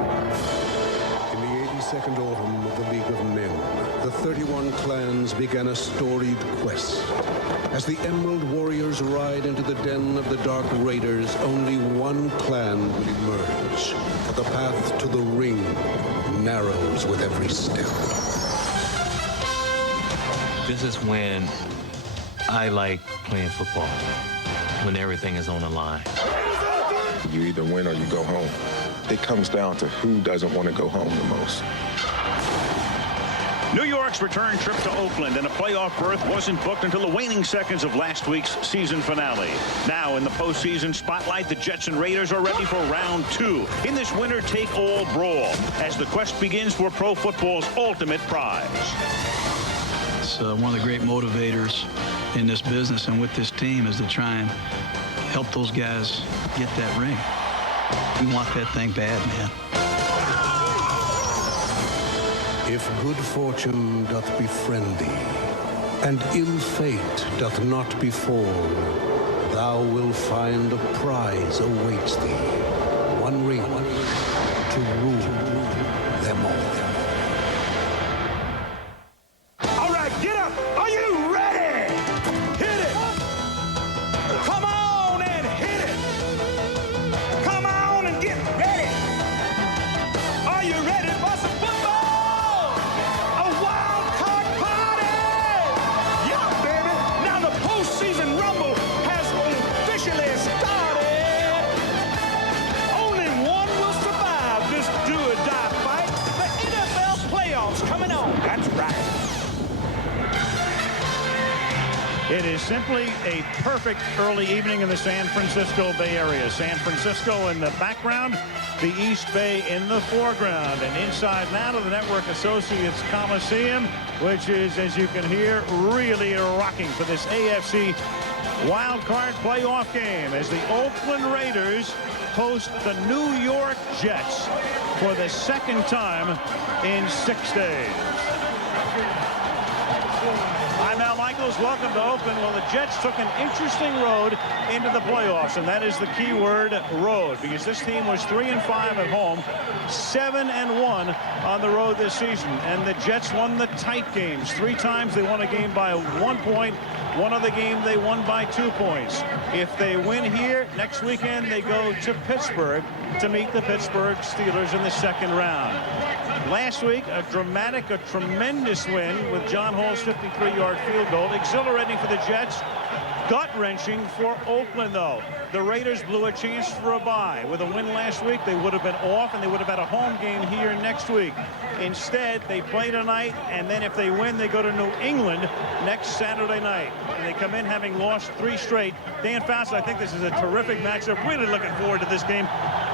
In the 82nd autumn of the League of Men, the 31 clans began a storied quest. As the Emerald Warriors ride into the den of the Dark Raiders, only one clan will emerge. For the path to the ring narrows with every step. This is when I like playing football, when everything is on the line. You either win or you go home. It comes down to who doesn't want to go home the most. New York's return trip to Oakland and a playoff berth wasn't booked until the waning seconds of last week's season finale. Now in the postseason spotlight, the Jets and Raiders are ready for round 2 in this winner-take-all brawl as the quest begins for pro football's ultimate prize. It's one of the great motivators in this business and with this team is to try and help those guys get that ring. We want that thing bad, man. If good fortune doth befriend thee, and ill fate doth not befall, thou wilt find a prize awaits thee, one ring to rule them all. All right, get up! Are you ready? Hit it! Come on and hit it! Come on and get ready! Are you ready for some football? A wild card party! Yeah, baby! Now the postseason rumble has officially started. Only one will survive this do-or-die fight. The NFL playoffs coming on. That's right. It is simply a perfect early evening in the San Francisco Bay Area. San Francisco in the background, the East Bay in the foreground. And inside now to the Network Associates Coliseum, which is, as you can hear, really rocking for this AFC wild card playoff game as the Oakland Raiders host the New York Jets for the second time in 6 days. I'm Al Michaels. Welcome to Oakland. Well, the Jets took an interesting road into the playoffs, and that is the key word, road, because this team was 3-5 at home, 7-1 on the road this season, and the Jets won the tight games. 3 times they won a game by 1 point. One other game they won by 2 points. If they win here, next weekend they go to Pittsburgh to meet the Pittsburgh Steelers in the second round. Last week, a tremendous win with John Hall's 53-yard field goal. Exhilarating for the Jets. Gut-wrenching for Oakland, though. The Raiders blew a chance for a bye. With a win last week, they would have been off, and they would have had a home game here next week. Instead, they play tonight, and then if they win, they go to New England next Saturday night. And they come in having lost 3 straight. Dan Fouts, I think this is a terrific matchup. Really looking forward to this game.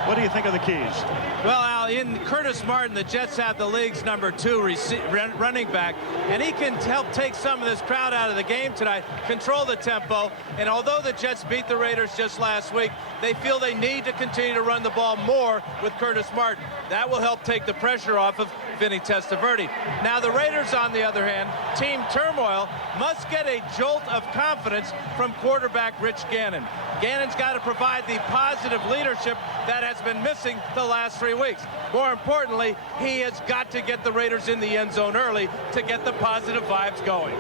What do you think of the keys? Well, Al, in Curtis Martin, the Jets have the league's #2 running back, and he can help take some of this crowd out of the game tonight, control the tempo, and although the Jets beat the Raiders just last week, they feel they need to continue to run the ball more with Curtis Martin. That will help take the pressure off of Vinny Testaverde. Now, the Raiders, on the other hand, team turmoil, must get a jolt of confidence from quarterback Rich Gannon. Gannon's got to provide the positive leadership that has been missing the last 3 weeks. More importantly, he has got to get the Raiders in the end zone early to get the positive vibes going.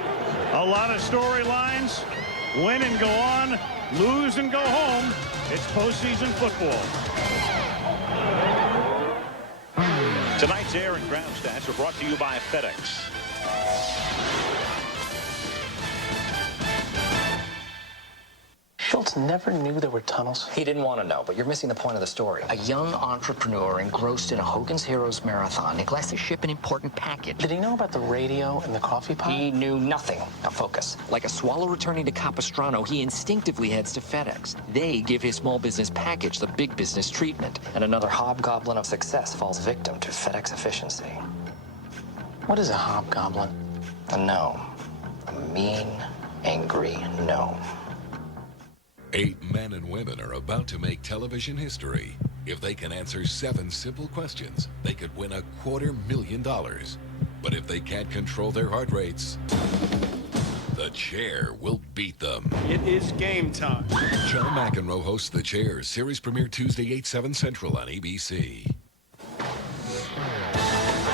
A lot of storylines. Win and go on, lose and go home. It's postseason football. Tonight's air and ground stats are brought to you by FedEx. Schultz never knew there were tunnels. He didn't want to know, but you're missing the point of the story. A young entrepreneur engrossed in a Hogan's Heroes marathon neglects to ship an important package. Did he know about the radio and the coffee pot? He knew nothing. Now focus. Like a swallow returning to Capistrano, he instinctively heads to FedEx. They give his small business package the big business treatment. And another hobgoblin of success falls victim to FedEx efficiency. What is a hobgoblin? A gnome. A mean, angry gnome. 8 men and women are about to make television history. If they can answer 7 simple questions, they could win $250,000. But if they can't control their heart rates, The Chair will beat them. It is game time. John McEnroe hosts The Chair, series premiere Tuesday, 8/7 Central on ABC.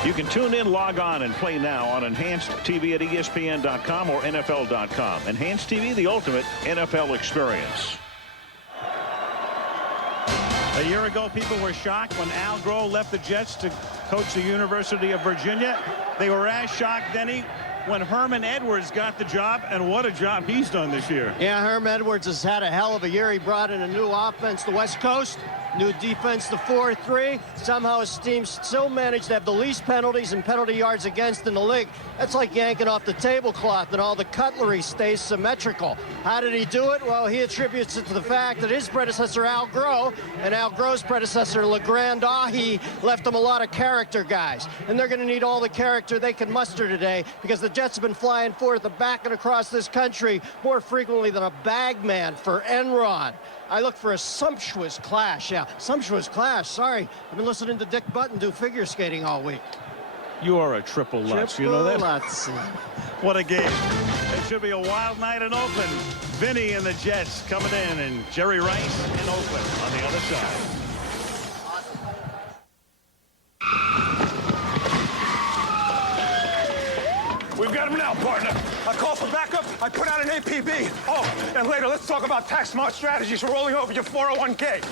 You can tune in, log on, and play now on Enhanced TV at ESPN.com or NFL.com. Enhanced TV, the ultimate NFL experience. A year ago, people were shocked when Al Groh left the Jets to coach the University of Virginia. They were as shocked, Denny, when Herman Edwards got the job, and what a job he's done this year. Yeah, Herman Edwards has had a hell of a year. He brought in a new offense, the West Coast, new defense, the 4-3. Somehow his team still managed to have the least penalties and penalty yards against in the league. That's like yanking off the tablecloth, and all the cutlery stays symmetrical. How did he do it? Well, he attributes it to the fact that his predecessor, Al Groh, and Al Groh's predecessor, LeGrand Ahi, left him a lot of character guys. And they're going to need all the character they can muster today, because the Jets have been flying forth and back and across this country more frequently than a bagman for Enron. I look for a sumptuous clash. Yeah, sumptuous clash. Sorry, I've been listening to Dick Button do figure skating all week. You are a triple Lutz. You know that? Lutz. What a game. It should be a wild night in Oakland. Vinny and the Jets coming in, and Jerry Rice in Oakland on the other side. We've got him now, partner. I call for backup. I put out an APB. Oh, and later, let's talk about tax smart strategies for rolling over your 401k.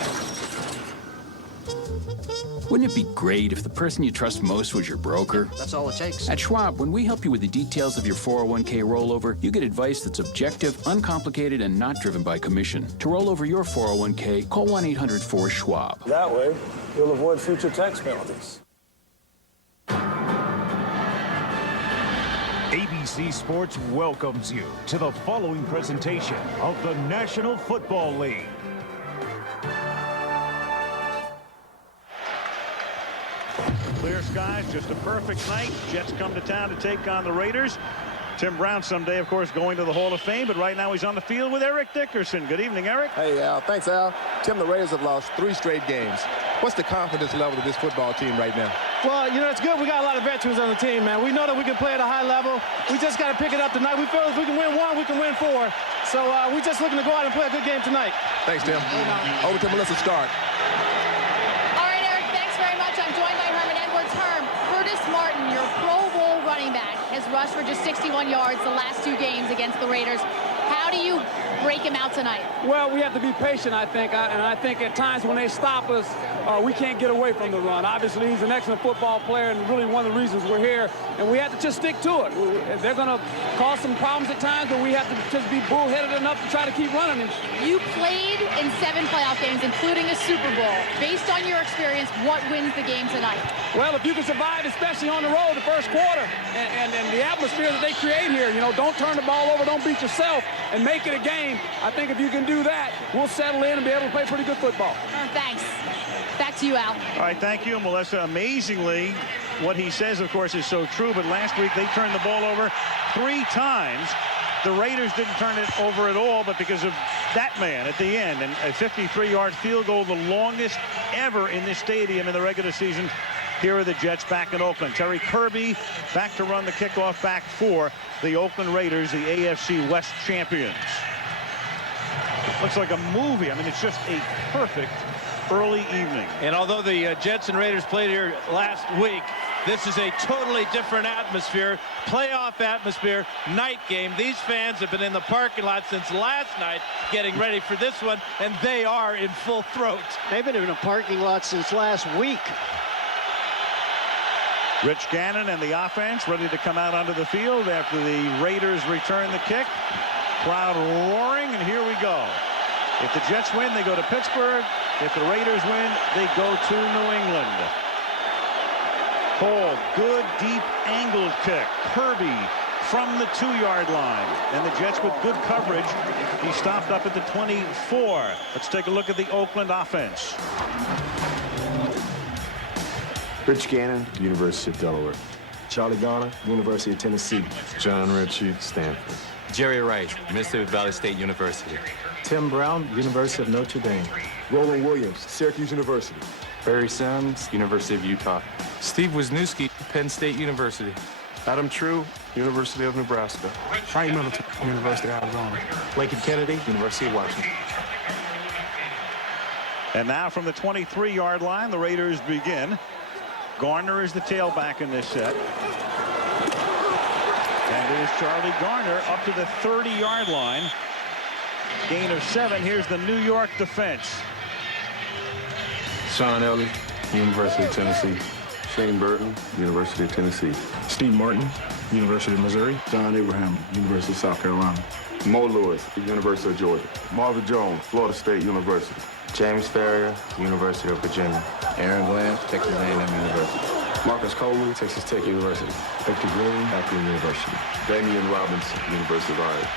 Wouldn't it be great if the person you trust most was your broker? That's all it takes. At Schwab, when we help you with the details of your 401k rollover, you get advice that's objective, uncomplicated, and not driven by commission. To roll over your 401k, call 1-800-4-SCHWAB. That way, you'll avoid future tax penalties. ABC Sports welcomes you to the following presentation of the National Football League. Clear skies, just a perfect night. Jets come to town to take on the Raiders. Tim Brown someday, of course, going to the Hall of Fame, but right now he's on the field with Eric Dickerson. Good evening, Eric. Hey, Al. Thanks, Al. Tim, the Raiders have lost 3 straight games. What's the confidence level of this football team right now? Well, you know, it's good. We got a lot of veterans on the team, man. We know that we can play at a high level. We just got to pick it up tonight. We feel if we can win 1, we can win 4. So we're just looking to go out and play a good game tonight. Thanks, Tim. Over to Melissa Stark. All right, Eric, thanks very much. I'm joined by Herman Edwards. Herm, Curtis Martin, your Pro Bowl running back, has rushed for just 61 yards the last 2 games against the Raiders. How do you break him out tonight? Well, we have to be patient, I think. And I think at times when they stop us, we can't get away from the run. Obviously, he's an excellent football player and really one of the reasons we're here. And we have to just stick to it. They're going to cause some problems at times, but we have to just be bullheaded enough to try to keep running him. You played in 7 playoff games, including a Super Bowl. Based on your experience, what wins the game tonight? Well, if you can survive, especially on the road, the first quarter, and the atmosphere that they create here, you know, don't turn the ball over, don't beat yourself, and make it a game. I think if you can do that, we'll settle in and be able to play pretty good football. Thanks. Back to you, Al. All right, thank you, Melissa. Amazingly, what he says, of course, is so true, but last week they turned the ball over 3 times. The Raiders didn't turn it over at all, but because of that man at the end, and a 53-yard field goal, the longest ever in this stadium in the regular season. Here are the Jets back in Oakland. Terry Kirby back to run the kickoff back for the Oakland Raiders, the AFC West champions. Looks like a movie. I mean, it's just a perfect early evening. And although the Jets and Raiders played here last week, this is a totally different atmosphere, playoff atmosphere, night game. These fans have been in the parking lot since last night getting ready for this one, and they are in full throat. They've been in a parking lot since last week. Rich Gannon and the offense ready to come out onto the field after the Raiders return the kick. Crowd roaring, and here we go. If the Jets win, they go to Pittsburgh. If the Raiders win, they go to New England. Cole, good deep angled kick. Kirby from the 2-yard line. And the Jets with good coverage. He stopped up at the 24. Let's take a look at the Oakland offense. Rich Gannon, University of Delaware. Charlie Garner, University of Tennessee. John Ritchie, Stanford. Jerry Rice, Mississippi Valley State University. Tim Brown, University of Notre Dame. Roland Williams, Syracuse University. Barry Sims, University of Utah. Steve Wisniewski, Penn State University. Adam True, University of Nebraska. Frank Middleton, University of Arizona. Lincoln Kennedy, University of Washington. And now from the 23-yard line, the Raiders begin. Garner is the tailback in this set. And it is Charlie Garner up to the 30-yard line. Gain of 7. Here's the New York defense. Sean Elliott, University of Tennessee. Shane Burton, University of Tennessee. Steve Martin, University of Missouri. John Abraham, University of South Carolina. Mo Lewis, University of Georgia. Marvin Jones, Florida State University. James Farrier, University of Virginia. Aaron Glenn, Texas A&M University. Marcus Coleman, Texas Tech University. Victor Green, Akron University. Damian Robinson, University of Iowa.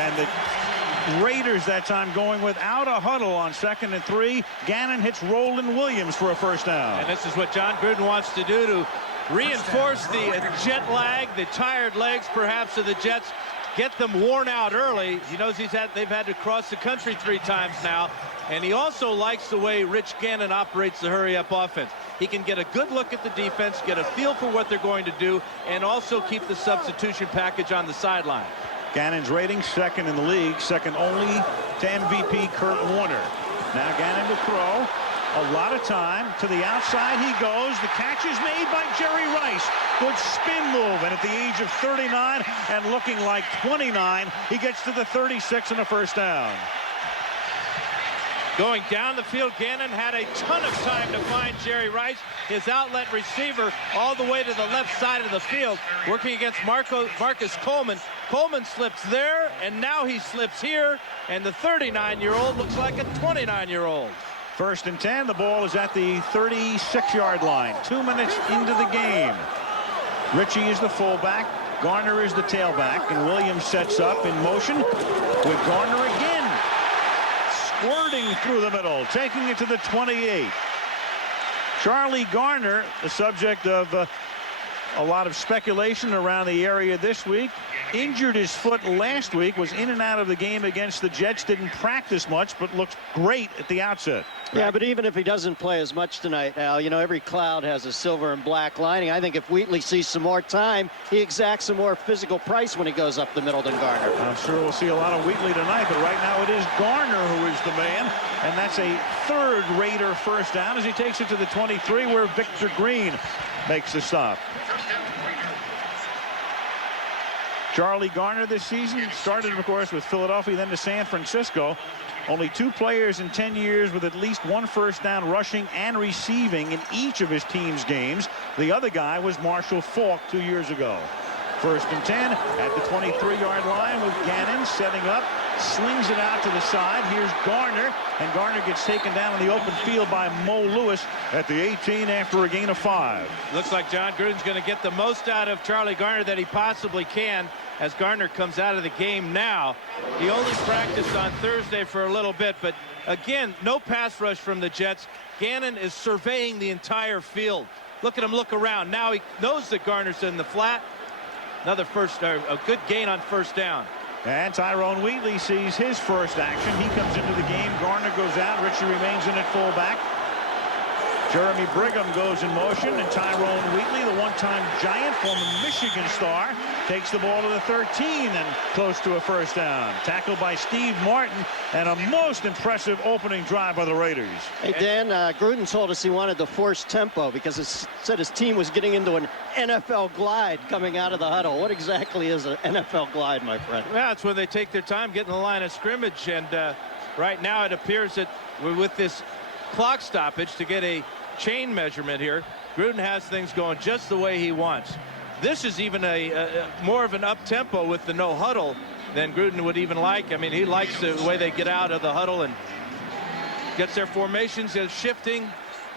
And the Raiders that time going without a huddle on 2nd and 3. Gannon hits Roland Williams for a first down. And this is what John Gruden wants to do to reinforce the jet lag, the tired legs perhaps of the Jets. Get them worn out early. He knows they've had to cross the country 3 times now. And he also likes the way Rich Gannon operates the hurry-up offense. He can get a good look at the defense, get a feel for what they're going to do, and also keep the substitution package on the sideline. Gannon's rating 2nd in the league, 2nd only to MVP Kurt Warner. Now Gannon to throw. A lot of time to the outside he goes. The catch is made by Jerry Rice. Good spin move, and at the age of 39 and looking like 29, he gets to the 36 and a first down. Going down the field, Gannon had a ton of time to find Jerry Rice, his outlet receiver, all the way to the left side of the field, working against Marcus Coleman. Coleman slips there, and now he slips here, and the 39-year-old looks like a 29-year-old. 1st and 10. The ball is at the 36-yard line. 2 minutes into the game. Ritchie is the fullback. Garner is the tailback, and Williams sets up in motion with Garner again. Squirting through the middle, taking it to the 28. Charlie Garner, the subject of a lot of speculation around the area this week. Injured his foot last week, was in and out of the game against the Jets, didn't practice much, but looked great at the outset. Yeah, but even if he doesn't play as much tonight, Al, you know, every cloud has a silver and black lining. I think if Wheatley sees some more time, he exacts a more physical price when he goes up the middle than Garner. I'm sure we'll see a lot of Wheatley tonight, but right now it is Garner who is the man, and that's a 3rd Raider first down as he takes it to the 23 where Victor Green makes the stop. Charlie Garner this season started, of course, with Philadelphia, then to San Francisco. Only 2 players in 10 years with at least 1 first down rushing and receiving in each of his team's games. The other guy was Marshall Faulk 2 years ago. 1st and 10 at the 23-yard line with Gannon setting up, slings it out to the side. Here's Garner, and Garner gets taken down in the open field by Mo Lewis at the 18 after a gain of 5. Looks like John Gruden's going to get the most out of Charlie Garner that he possibly can as Garner comes out of the game now. He only practiced on Thursday for a little bit, but again, no pass rush from the Jets. Gannon is surveying the entire field. Look at him look around. Now he knows that Garner's in the flat. Another a good gain on first down. And Tyrone Wheatley sees his first action. He comes into the game. Garner goes out. Ritchie remains in at fullback. Jeremy Brigham goes in motion, and Tyrone Wheatley, the one-time Giant, former Michigan star, takes the ball to the 13 and close to a first down. Tackled by Steve Martin, and a most impressive opening drive by the Raiders. Hey, Dan, Gruden told us he wanted the forced tempo because it said his team was getting into an NFL glide coming out of the huddle. What exactly is an NFL glide, my friend? Yeah, it's when they take their time getting the line of scrimmage, and right now it appears that with this clock stoppage to get a chain measurement here, Gruden has things going just the way he wants. This is even a more of an up-tempo with the no huddle than Gruden would even like. I mean, he likes the way they get out of the huddle and gets their formations shifting,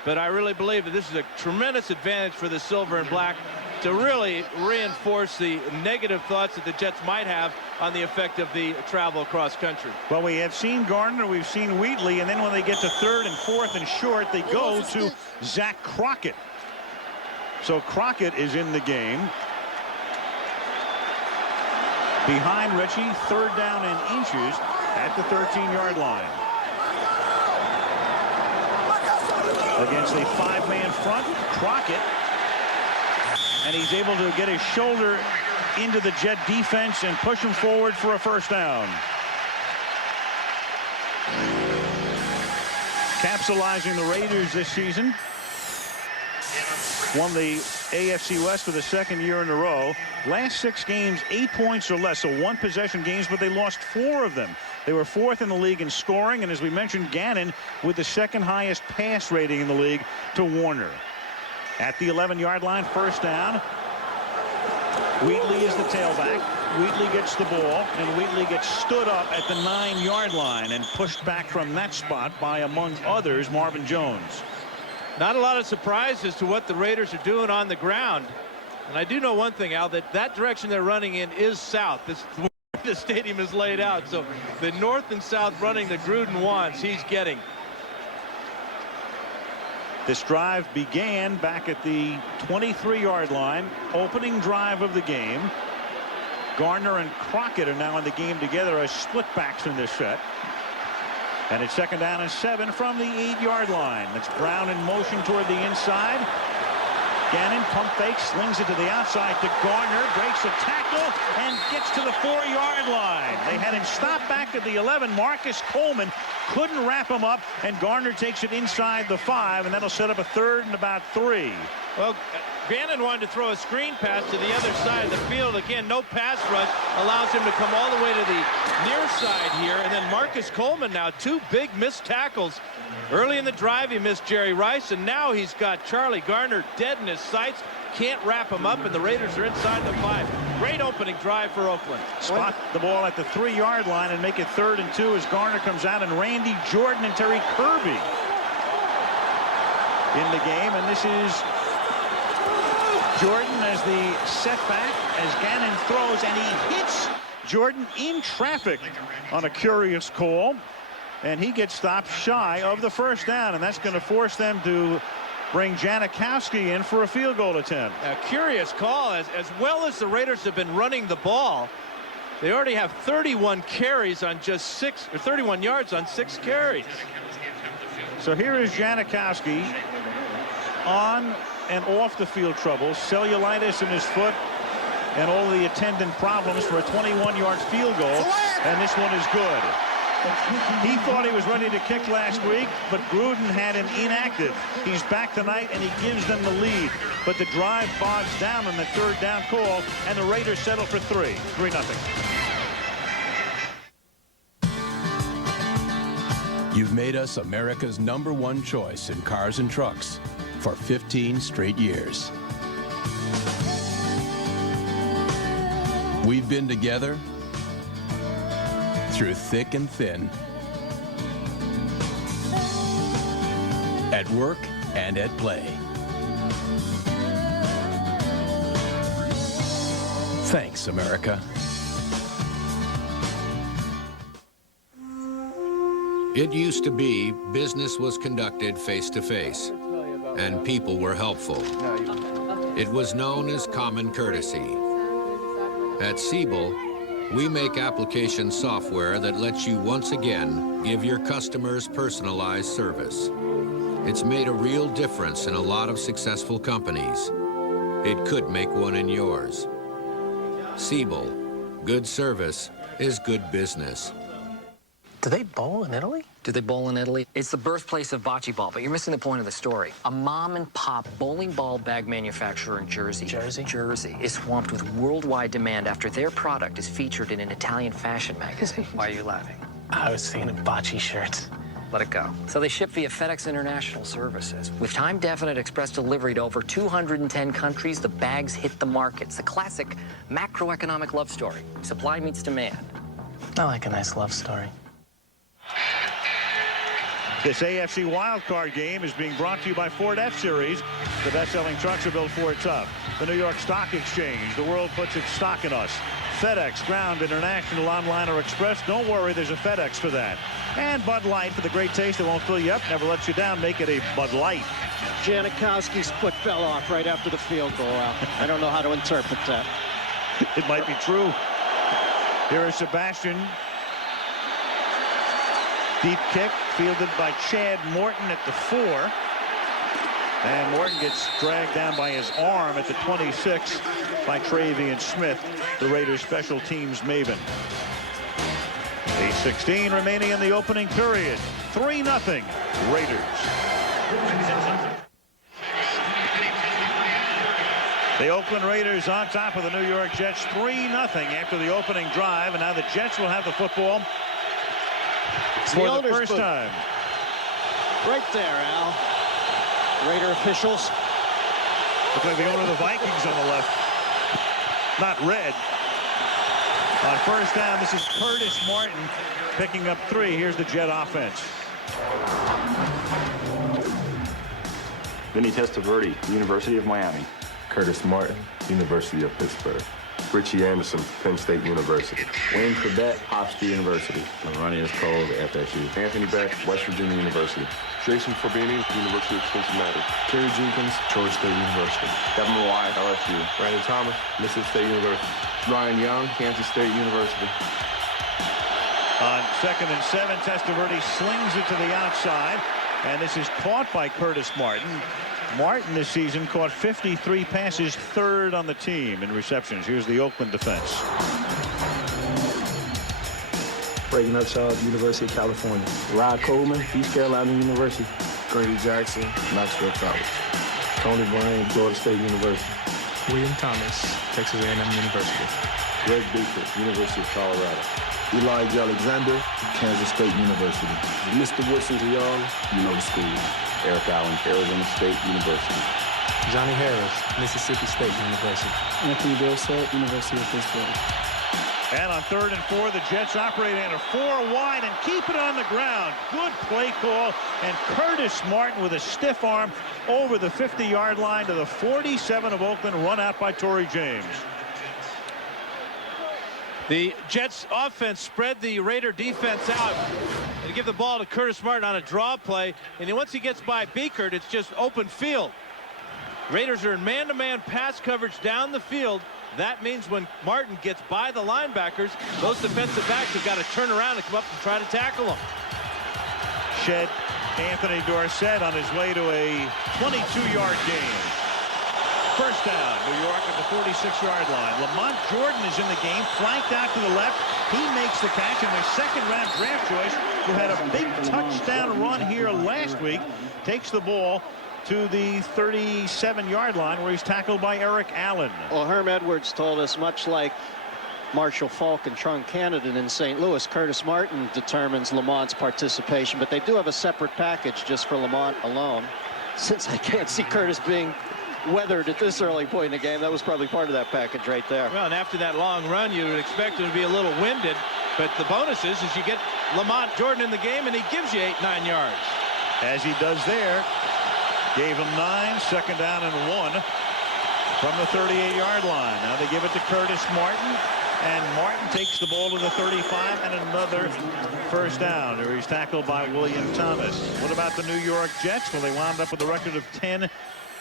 but I really believe that this is a tremendous advantage for the silver and black to really reinforce the negative thoughts that the Jets might have on the effect of the travel across country. Well, we have seen Garner, we've seen Wheatley, and then when they get to 3rd and 4th and short, they go to Zach Crockett. So Crockett is in the game. Behind Ritchie, 3rd down and inches at the 13-yard line. Against a 5-man front, Crockett. And he's able to get his shoulder into the Jet defense and push him forward for a first down. Capsulizing the Raiders this season won the AFC West for the second year in a row. Last 6 games, 8 points or less, so 1-possession games, but they lost 4 of them. They were 4th in the league in scoring, and as we mentioned, Gannon with the 2nd highest pass rating in the league to Warner. At the 11-yard line, first down. Wheatley is the tailback. Wheatley gets the ball, and Wheatley gets stood up at the 9-yard line and pushed back from that spot by, among others, Marvin Jones. Not a lot of surprise as to what the Raiders are doing on the ground. And I do know one thing, Al, that direction they're running in is south. The stadium is laid out. So the north and south running that Gruden wants, he's getting. This drive began back at the 23-yard line, opening drive of the game. Garner and Crockett are now in the game together as split backs in this set. And it's 2nd down and 7 from the 8-yard line. That's Brown in motion toward the inside. Gannon pump fake, slings it to the outside to Garner, breaks a tackle and gets to the 4-yard line. They had him stopped back at the 11. Marcus Coleman couldn't wrap him up, and Garner takes it inside the 5, and that'll set up a 3rd and about 3. Well, Gannon wanted to throw a screen pass to the other side of the field. Again, no pass rush allows him to come all the way to the near side here. And then Marcus Coleman now 2 big missed tackles. Early in the drive, he missed Jerry Rice, and now he's got Charlie Garner dead in his sights. Can't wrap him up, and the Raiders are inside the 5. Great opening drive for Oakland. Spot the ball at the 3-yard line and make it 3rd and 2 as Garner comes out, and Randy Jordan and Terry Kirby in the game. And this is Jordan as the setback as Gannon throws, and he hits Jordan in traffic on a curious call, and he gets stopped shy of the 1st down, and that's going to force them to bring Janikowski in for a field goal attempt. A curious call. As well as the Raiders have been running the ball, they already have 31 carries on just 6, or 31 yards on 6 carries. So here is Janikowski on and off the field trouble, cellulitis in his foot, and all the attendant problems for a 21-yard field goal, and this one is good. He thought he was ready to kick last week, but Gruden had him inactive. He's back tonight, and he gives them the lead, but the drive bogs down on the 3rd down call, and the Raiders settle for 3-0. You've made us America's #1 choice in cars and trucks for 15 straight years. We've been together through thick and thin, at work and at play. Thanks, America. It used to be business was conducted face-to-face, and people were helpful. It was known as common courtesy. At Siebel, we make application software that lets you once again give your customers personalized service. It's made a real difference in a lot of successful companies. It could make one in yours. Siebel, good service is good business. Do they bowl in Italy? Do they bowl in Italy? It's the birthplace of bocce ball, but you're missing the point of the story. A mom-and-pop bowling ball bag manufacturer in Jersey. Jersey is swamped with worldwide demand after their product is featured in an Italian fashion magazine. Why are you laughing? I was thinking of bocce shirts. Let it go. So they ship via FedEx International Services. With time-definite express delivery to over 210 countries, the bags hit the markets. The classic macroeconomic love story. Supply meets demand. I like a nice love story. This AFC wildcard game is being brought to you by Ford F-Series. The best-selling trucks are built Ford tough. The New York Stock Exchange. The world puts its stock in us. FedEx, Ground, International, Online, or Express. Don't worry, there's a FedEx for that. And Bud Light for the great taste that won't fill you up, never lets you down. Make it a Bud Light. Janikowski's foot fell off right after the field goal. I don't know how to interpret that. It might be true. Here is Sebastian. Deep kick fielded by Chad Morton at the 4. And Morton gets dragged down by his arm at the 26 by Travian Smith, the Raiders special teams maven. 8:16 remaining in the opening period. 3-0 Raiders. The Oakland Raiders on top of the New York Jets 3-0 after the opening drive, and now the Jets will have the football for the first time. Right there, Al. Raider officials. Look like the owner of the Vikings on the left. Not red. On first down, this is Curtis Martin picking up 3. Here's the Jet offense. Vinny Testaverde, University of Miami. Curtis Martin, University of Pittsburgh. Richie Anderson, Penn State University. Wayne Corbett, Hofstra University. Ronnie Cole, FSU. Anthony Beck, West Virginia University. Jason Forbini, University of Cincinnati. Terry Jenkins, Georgia State University. Devin Mawai, LSU. Brandon Thomas, Mississippi State University. Ryan Young, Kansas State University. On 2nd and 7, Testaverde slings it to the outside, and this is caught by Curtis Martin. Martin this season caught 53 passes, 3rd on the team in receptions. Here's the Oakland defense. Brady Nutshall, University of California. Rod Coleman, East Carolina University. Grady Jackson, Knoxville College. Tony Bryan, Florida State University. William Thomas, Texas A&M University. Greg Beaker, University of Colorado. Elijah Alexander, Kansas State University. Mr. Woodson DeYoung, you know the school. Eric Allen, Arizona State University. Johnny Harris, Mississippi State University. Anthony Dorsett, University of Pittsburgh. And on 3rd and 4, the Jets operating at a 4 wide and keep it on the ground. Good play call, and Curtis Martin with a stiff arm over the 50-yard line to the 47 of Oakland, run out by Torrey James. The Jets offense spread the Raider defense out and give the ball to Curtis Martin on a draw play, and then once he gets by Beekert, it's just open field. Raiders are in man-to-man pass coverage down the field. That means when Martin gets by the linebackers, those defensive backs have got to turn around and come up and try to tackle him. Shed Anthony Dorsett on his way to a 22-yard gain. First down, New York at the 46-yard line. Lamont Jordan is in the game, flanked out to the left. He makes the catch, and their second-round draft choice, who had a big touchdown run here last week, takes the ball to the 37-yard line, where he's tackled by Eric Allen. Well, Herm Edwards told us, much like Marshall Faulk and Trung Canada in St. Louis, Curtis Martin determines Lamont's participation, but they do have a separate package just for Lamont alone. Since I can't see Curtis being weathered at this early point in the game, that was probably part of that package right there. Well, and after that long run, you would expect him to be a little winded, but the bonus is you get Lamont Jordan in the game, and he gives you 8-9 yards. As he does there, gave him 9, second down and 1 from the 38-yard line. Now they give it to Curtis Martin, and Martin takes the ball to the 35 and another first down, where he's tackled by William Thomas. What about the New York Jets? Well, they wound up with a record of 10-6,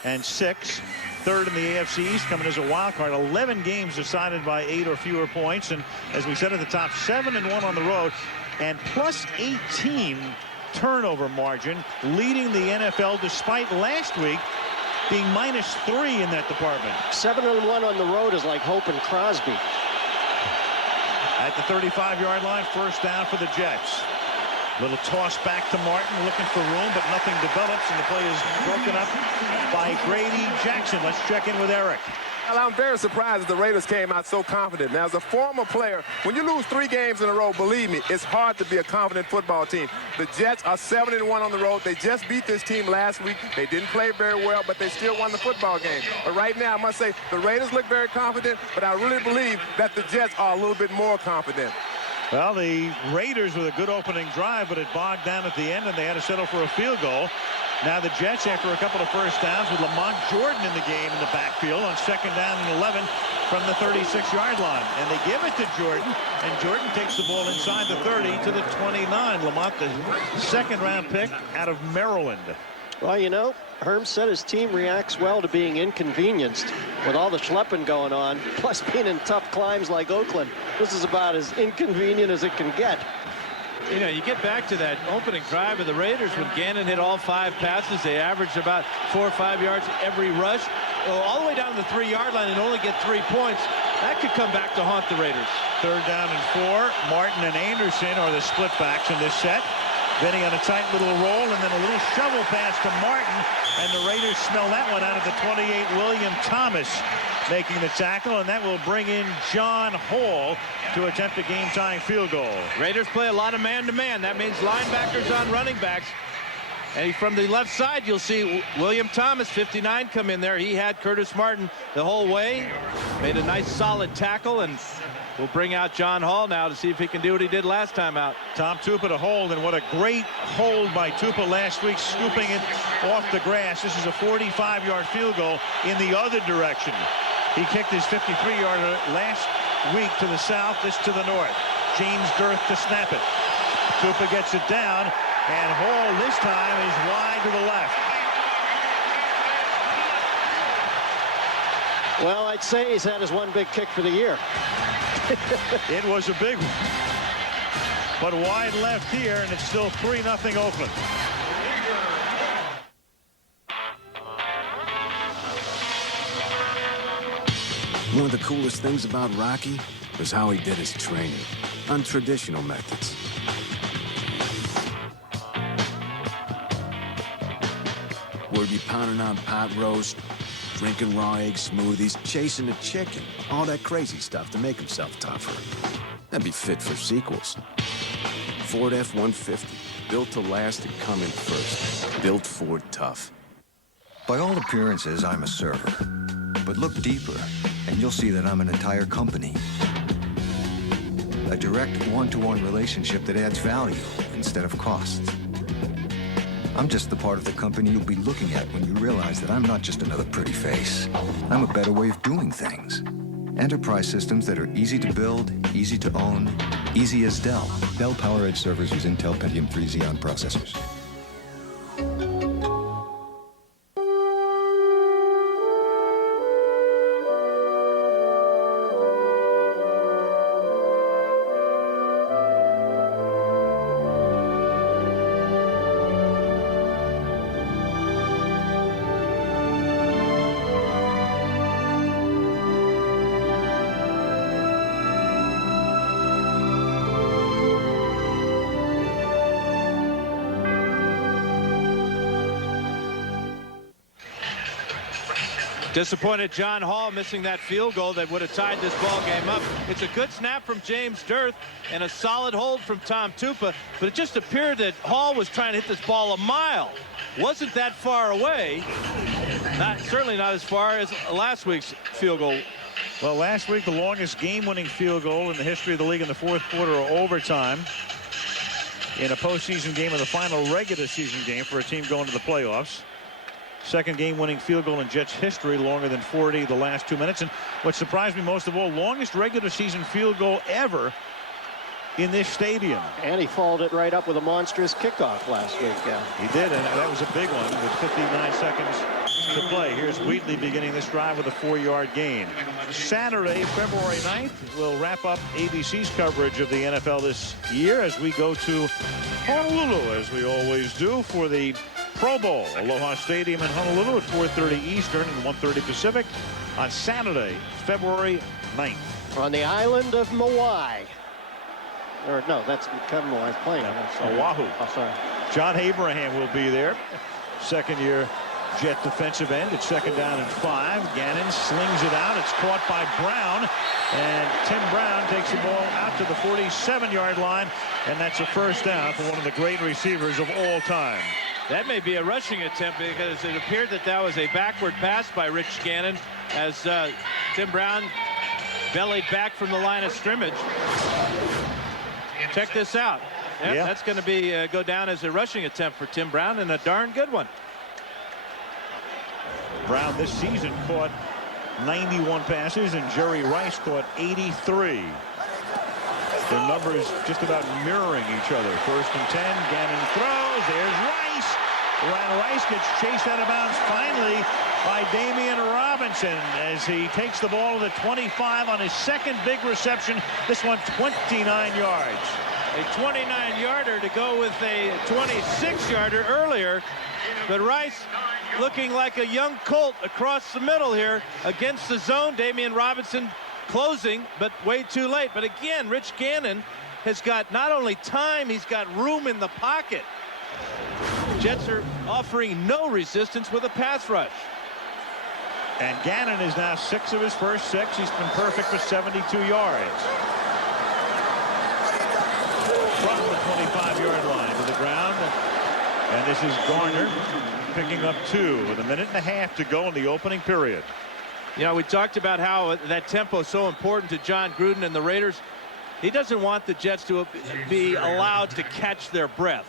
3rd in the AFC East, coming as a wild card. 11 games decided by 8 or fewer points, and as we said at the top, 7-1 on the road, and plus 18 turnover margin, leading the NFL despite last week being -3 in that department. 7-1 on the road is like Hope and Crosby. At the 35-yard line, first down for the Jets. Little toss back to Martin, looking for room, but nothing develops, and the play is broken up by Grady Jackson. Let's check in with Eric. Well, I'm very surprised that the Raiders came out so confident. Now, as a former player, when you lose 3 games in a row, believe me, it's hard to be a confident football team. The Jets are 7-1 on the road. They just beat this team last week. They didn't play very well, but they still won the football game. But right now, I must say, the Raiders look very confident, but I really believe that the Jets are a little bit more confident. Well, the Raiders with a good opening drive, but it bogged down at the end, and they had to settle for a field goal. Now the Jets, after a couple of first downs, with Lamont Jordan in the game in the backfield on second down and 11 from the 36-yard line. And they give it to Jordan, and Jordan takes the ball inside the 30 to the 29. Lamont, the second-round pick out of Maryland. Well, you know, Herm said his team reacts well to being inconvenienced with all the schlepping going on, plus being in tough climbs like Oakland. This is about as inconvenient as it can get. You know, you get back to that opening drive of the Raiders when Gannon hit all 5 passes. They averaged about 4 or 5 yards every rush. All the way down to the 3-yard line and only get 3 points. That could come back to haunt the Raiders. Third down and 4. Martin and Anderson are the split backs in this set. Vinny on a tight little roll, and then a little shovel pass to Martin, and the Raiders smell that one out of the 28. William Thomas making the tackle, and that will bring in John Hall to attempt a game-tying field goal. Raiders play a lot of man-to-man. That means linebackers on running backs. And from the left side, you'll see William Thomas, 59, come in there. He had Curtis Martin the whole way. Made a nice, solid tackle, and we'll bring out John Hall now to see if he can do what he did last time out. Tom Tupa to hold, and what a great hold by Tupa last week, scooping it off the grass. This is a 45-yard field goal in the other direction. He kicked his 53-yarder last week to the south, this to the north. James Dirth to snap it. Tupa gets it down, and Hall this time is wide to the left. Well, I'd say he's had his one big kick for the year. It was a big one. But wide left here, and it's still 3-0 Oakland. One of the coolest things about Rocky was how he did his training. Untraditional methods. We'd be pounding on pot roast, drinking raw egg smoothies, chasing a chicken, all that crazy stuff to make himself tougher. That'd be fit for sequels. Ford F-150, built to last and come in first. Built Ford tough. By all appearances, I'm a server. But look deeper, and you'll see that I'm an entire company. A direct one-to-one relationship that adds value instead of costs. I'm just the part of the company you'll be looking at when you realize that I'm not just another pretty face. I'm a better way of doing things. Enterprise systems that are easy to build, easy to own, easy as Dell. Dell PowerEdge servers use Intel Pentium 3 Xeon processors. Disappointed John Hall missing that field goal that would have tied this ball game up. It's a good snap from James Dirth and a solid hold from Tom Tupa, but it just appeared that Hall was trying to hit this ball a mile. Wasn't that far away. Certainly not as far as last week's field goal. Well, last week, the longest game-winning field goal in the history of the league in the fourth quarter or overtime in a postseason game of the final regular season game for a team going to the playoffs. Second game-winning field goal in Jets history, longer than 40 the last 2 minutes. And what surprised me most of all, longest regular season field goal ever in this stadium. And he followed it right up with a monstrous kickoff last week. He did, and that was a big one with 59 seconds to play. Here's Wheatley beginning this drive with a 4-yard gain. Saturday, February 9th, we'll wrap up ABC's coverage of the NFL this year as we go to Honolulu, as we always do, for the Pro Bowl. Aloha Stadium in Honolulu at 4:30 Eastern and 1:30 Pacific on Saturday, February 9th. On the island of Maui. Or no, that's Kevin Maui's playing. Oahu. Oh, sorry. John Abraham will be there. Second-year Jet defensive end. It's second down and 5. Gannon slings it out. It's caught by Brown. And Tim Brown takes the ball out to the 47-yard line. And that's a first down for one of the great receivers of all time. That may be a rushing attempt because it appeared that that was a backward pass by Rich Gannon as Tim Brown bellied back from the line of scrimmage. Check this out. Yep, yeah. That's going to be go down as a rushing attempt for Tim Brown, and a darn good one. Brown this season caught 91 passes, and Jerry Rice caught 83. The numbers just about mirroring each other. First and 10. Gannon throws. There's Rice. Ryan Rice gets chased out of bounds finally by Damian Robinson as he takes the ball to the 25 on his second big reception. This one 29 yards. A 29-yarder to go with a 26-yarder earlier. But Rice looking like a young colt across the middle here against the zone. Damian Robinson closing, but way too late. But again, Rich Gannon has got not only time, he's got room in the pocket. Jets are offering no resistance with a pass rush. And Gannon is now 6 of his first 6. He's been perfect for 72 yards. From the 25-yard line to the ground. And this is Garner picking up 2 with 1.5 minutes to go in the opening period. You know, we talked about how that tempo is so important to John Gruden and the Raiders. He doesn't want the Jets to be allowed to catch their breath.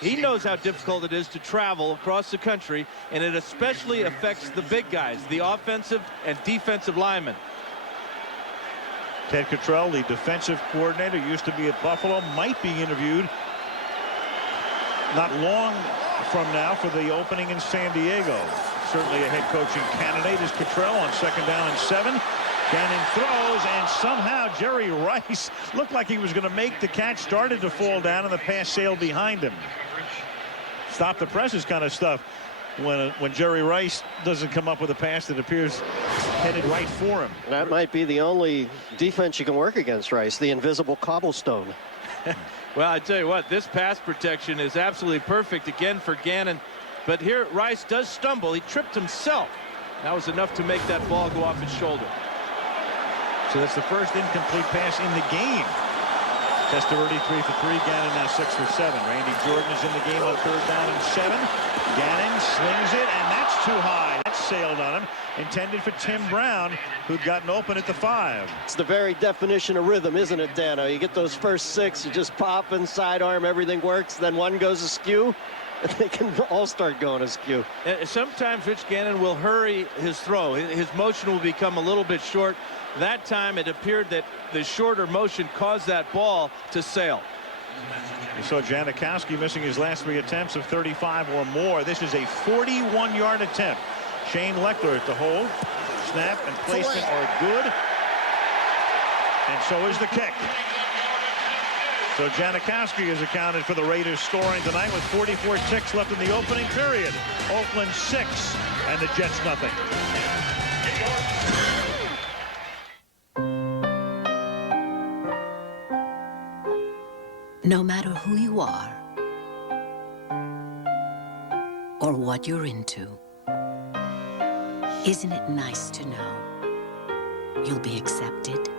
He knows how difficult it is to travel across the country, and it especially affects the big guys, the offensive and defensive linemen. Ted Cottrell, the defensive coordinator, used to be at Buffalo, might be interviewed not long from now for the opening in San Diego. Certainly a head coaching candidate is Cottrell on 2nd down and 7. Gannon throws, and somehow Jerry Rice looked like he was going to make the catch, started to fall down, and the pass sailed behind him. Stop the presses kind of stuff when Jerry Rice doesn't come up with a pass that appears headed right for him. That might be the only defense you can work against Rice, the invisible cobblestone. Well, I tell you what, this pass protection is absolutely perfect again for Gannon. But here Rice does stumble. He tripped himself. That was enough to make that ball go off his shoulder. So that's the first incomplete pass in the game. Testaverde 3 for 3. Gannon now 6 for 7. Randy Jordan is in the game on 3rd down and 7. Gannon slings it, and that's too high. That sailed on him. Intended for Tim Brown, who'd gotten open at the 5. It's the very definition of rhythm, isn't it, Dano? You get those first 6, you just pop and sidearm, everything works. Then one goes askew, and they can all start going askew. Sometimes Rich Gannon will hurry his throw. His motion will become a little bit short. That time it appeared that the shorter motion caused that ball to sail. You saw Janikowski missing his last 3 attempts of 35 or more. This is a 41-yard attempt. Shane Leckler at the hold. Snap and placement are good. And so is the kick. So Janikowski has accounted for the Raiders scoring tonight with 44 ticks left in the opening period. Oakland 6 and the Jets nothing. No matter who you are or what you're into, isn't it nice to know you'll be accepted?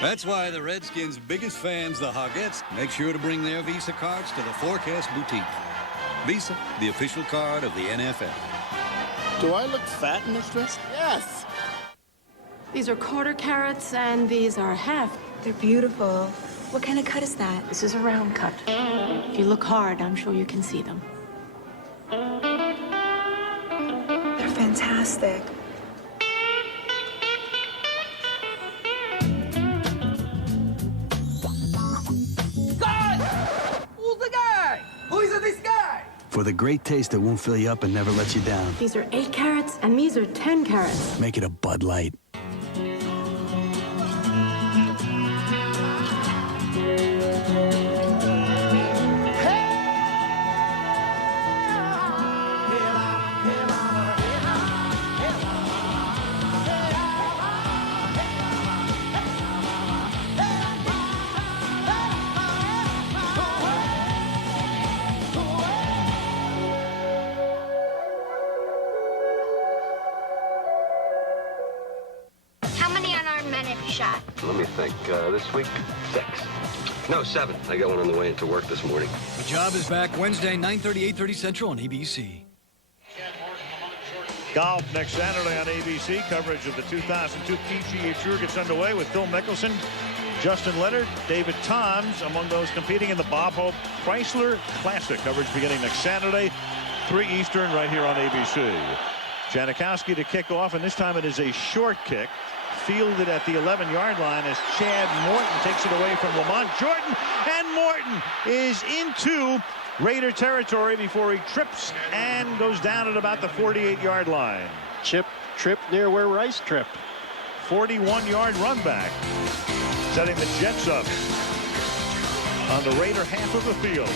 That's why the Redskins' biggest fans, the Hoggets, make sure to bring their Visa cards to the Forecast Boutique. Visa, the official card of the NFL. Do I look fat in this dress? Yes. These are 1/4 carats and these are half. They're beautiful. What kind of cut is that? This is a round cut. If you look hard, I'm sure you can see them. They're fantastic. Who's the guy? Who is this guy? For the great taste that won't fill you up and never lets you down. These are 8 carats and these are 10 carats. Make it a Bud Light. Let me think. This week, 6. No, 7. I got one on the way into work this morning. The Job is back Wednesday, 9:30, 8:30 Central on ABC. Golf next Saturday on ABC. Coverage of the 2002 PGA Tour gets underway with Phil Mickelson, Justin Leonard, David Toms among those competing in the Bob Hope Chrysler Classic. Coverage beginning next Saturday, 3 Eastern, right here on ABC. Janikowski to kick off, and this time it is a short kick. Fielded at the 11-yard line as Chad Morton takes it away from Lamont Jordan, and Morton is into Raider territory before he trips and goes down at about the 48-yard line. Trip near where Rice tripped. 41-yard run back, setting the Jets up on the Raider half of the field.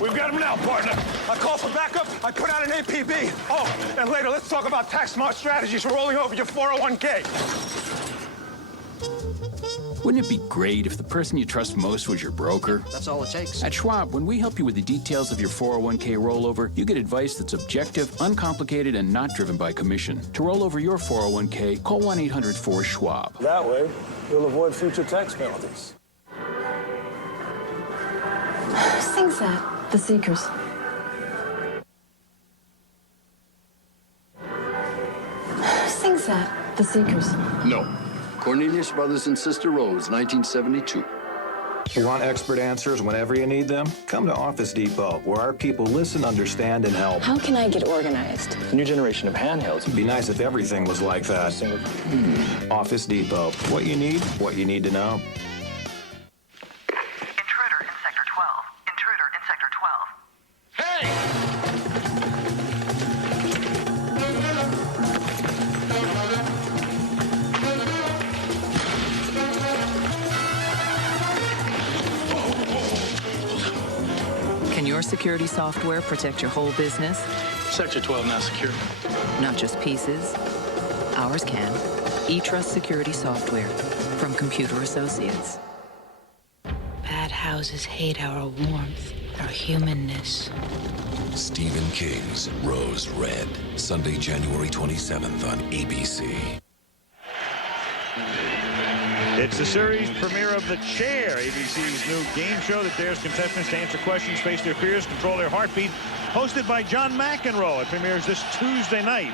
We've got him now, partner. I call for backup. I put out an APB. Oh, and later, let's talk about tax smart strategies for rolling over your 401k. Wouldn't it be great if the person you trust most was your broker? That's all it takes. At Schwab, when we help you with the details of your 401k rollover, you get advice that's objective, uncomplicated, and not driven by commission. To roll over your 401k, call 1-800-4-SCHWAB. That way, you'll avoid future tax penalties. Who sings that? The Seekers. Who sings that? The Seekers. No. Cornelius Brothers and Sister Rose, 1972. You want expert answers whenever you need them? Come to Office Depot, where our people listen, understand, and help. How can I get organized? New generation of handhelds. It'd be nice if everything was like that. Office Depot. What you need to know. Intruder in Sector 12. Intruder in Sector 12. Hey! Can your security software protect your whole business? Sector 12 now secure. Not just pieces. Ours can. eTrust Security Software from Computer Associates. Bad houses hate our warmth, our humanness. Stephen King's Rose Red, Sunday, January 27th on ABC. It's the series premiere of The Chair, ABC's new game show that dares contestants to answer questions, face their fears, control their heartbeat. Hosted by John McEnroe. It premieres this Tuesday night.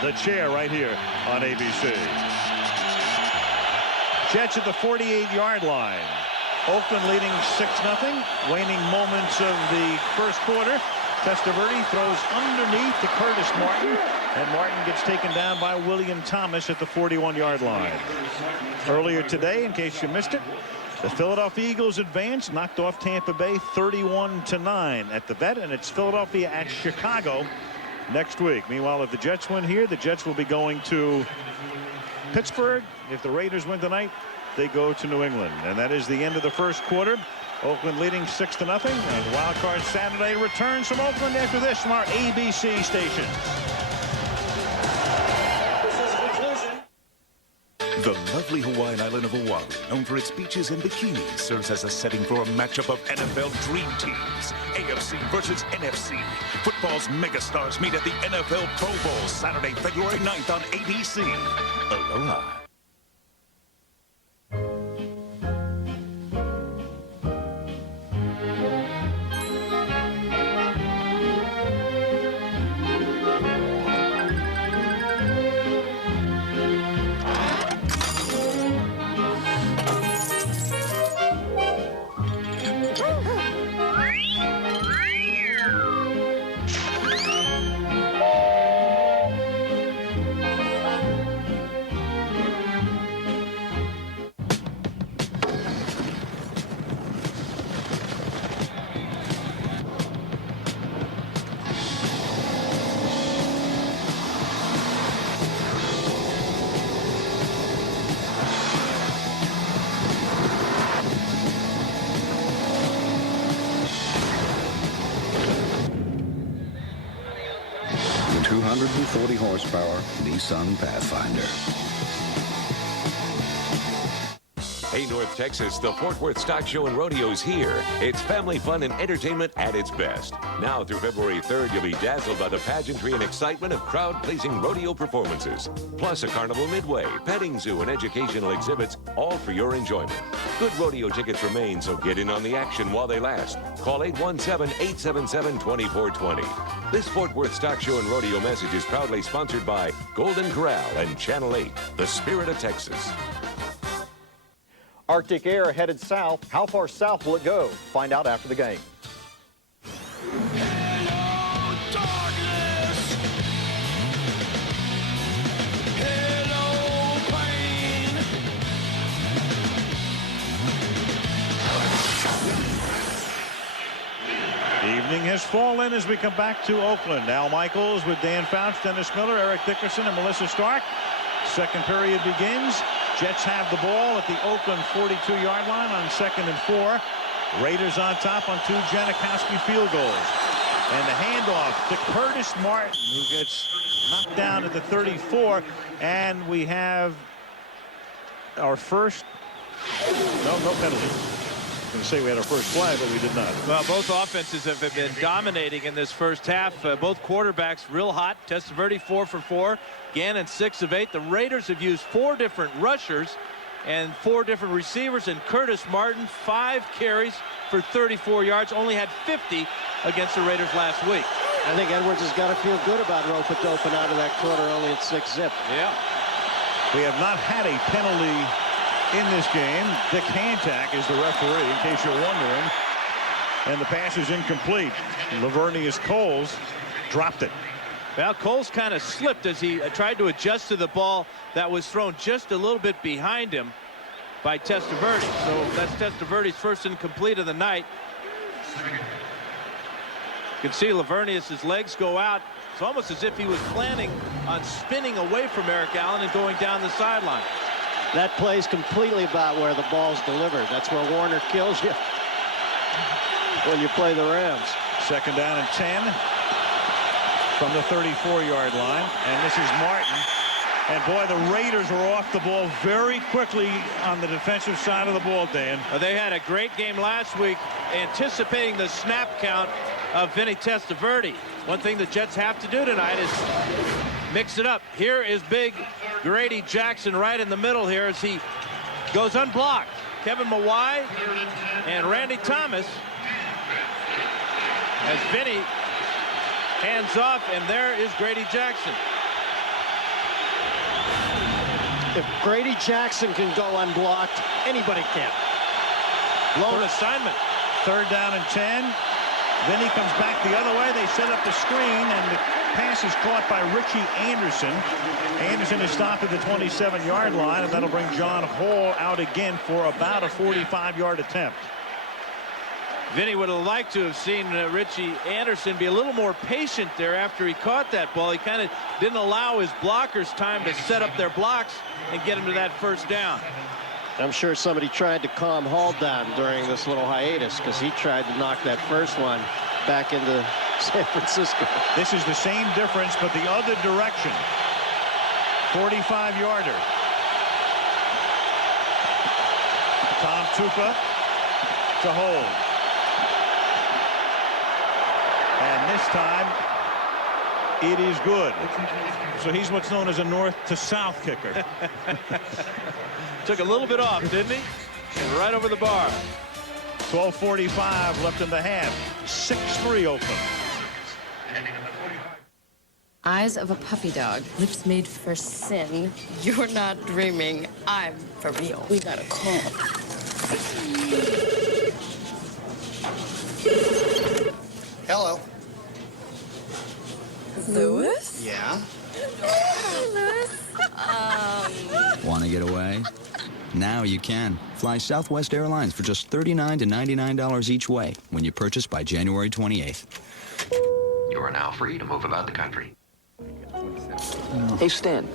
The Chair right here on ABC. Jets at the 48-yard line. Oakland leading 6-0. Waning moments of the first quarter. Testaverde throws underneath to Curtis Martin, and Martin gets taken down by William Thomas at the 41-yard line. Earlier today, in case you missed it, the Philadelphia Eagles advanced, knocked off Tampa Bay 31-9 at the Vet, and it's Philadelphia at Chicago next week. Meanwhile, if the Jets win here, the Jets will be going to Pittsburgh. If the Raiders win tonight, they go to New England. And that is the end of the first quarter. Oakland leading 6-0. And Wild Card Saturday returns from Oakland after this from our ABC station. The lovely Hawaiian island of Oahu, known for its beaches and bikinis, serves as a setting for a matchup of NFL dream teams. AFC versus NFC. Football's megastars meet at the NFL Pro Bowl Saturday, February 9th on ABC. Aloha. The 240 horsepower Nissan Pathfinder. Hey, North Texas, the Fort Worth Stock Show and Rodeo's here. It's family fun and entertainment at its best. Now through February 3rd, you'll be dazzled by the pageantry and excitement of crowd-pleasing rodeo performances. Plus a carnival midway, petting zoo, and educational exhibits, all for your enjoyment. Good rodeo tickets remain, so get in on the action while they last. Call 817-877-2420. This Fort Worth Stock Show and Rodeo message is proudly sponsored by Golden Corral and Channel 8, the spirit of Texas. Arctic air headed south. How far south will it go? Find out after the game. Evening has fallen as we come back to Oakland. Al Michaels with Dan Fouch, Dennis Miller, Eric Dickerson, and Melissa Stark. Second period begins. Jets have the ball at the Oakland 42-yard line on 2nd and 4. Raiders on top on 2 Janikowski field goals. And the handoff to Curtis Martin, who gets knocked down at the 34. And we have our first. No penalty. I was going to say we had our first flag, but we did not. Well, both offenses have been dominating in this first half. Both quarterbacks real hot. Testaverde 4 for 4. Gannon 6 of 8. The Raiders have used 4 different rushers and 4 different receivers. And Curtis Martin, 5 carries for 34 yards. Only had 50 against the Raiders last week. I think Edwards has got to feel good about rope-a-doping out of that quarter only at 6-zip. Yeah. We have not had a penalty in this game. Dick Hantak is the referee, in case you're wondering. And the pass is incomplete. Lavernius Coles dropped it. Well, Coles kind of slipped as he tried to adjust to the ball that was thrown just a little bit behind him by Testaverde. So that's Testaverde's first incomplete of the night. You can see Lavernius' legs go out. It's almost as if he was planning on spinning away from Eric Allen and going down the sideline. That plays completely about where the ball's delivered. That's where Warner kills you when you play the Rams. 2nd down and 10 from the 34-yard line. And this is Martin. And boy, the Raiders are off the ball very quickly on the defensive side of the ball, Dan. They had a great game last week anticipating the snap count of Vinny Testaverde. One thing the Jets have to do tonight is mix it up. Here is big Grady Jackson right in the middle here as he goes unblocked. Kevin Mawai and Randy Thomas as Vinny hands off, and there is Grady Jackson. If Grady Jackson can go unblocked, anybody can. Blown assignment. 3rd down and 10. Vinny comes back the other way. They set up the screen, and the pass is caught by Richie Anderson. Anderson is stopped at the 27-yard line, and that'll bring John Hall out again for about a 45-yard attempt. Vinny would have liked to have seen Richie Anderson be a little more patient there after he caught that ball. He kind of didn't allow his blockers time to set up their blocks and get him to that first down. I'm sure somebody tried to calm Hall down during this little hiatus because he tried to knock that first one back into San Francisco. This is the same difference, but the other direction. 45-yarder. Tom Tupa to hold. And this time, it is good. So he's what's known as a north to south kicker. Took a little bit off, didn't he? And right over the bar. 12:45 left in the half. 6-3 open. Eyes of a puppy dog. Lips made for sin. You're not dreaming. I'm for real. We got a call. Hello. Louis? Yeah? Louis? Want to get away? Now you can. Fly Southwest Airlines for just $39 to $99 each way when you purchase by January 28th. You are now free to move about the country. Hey, Stan.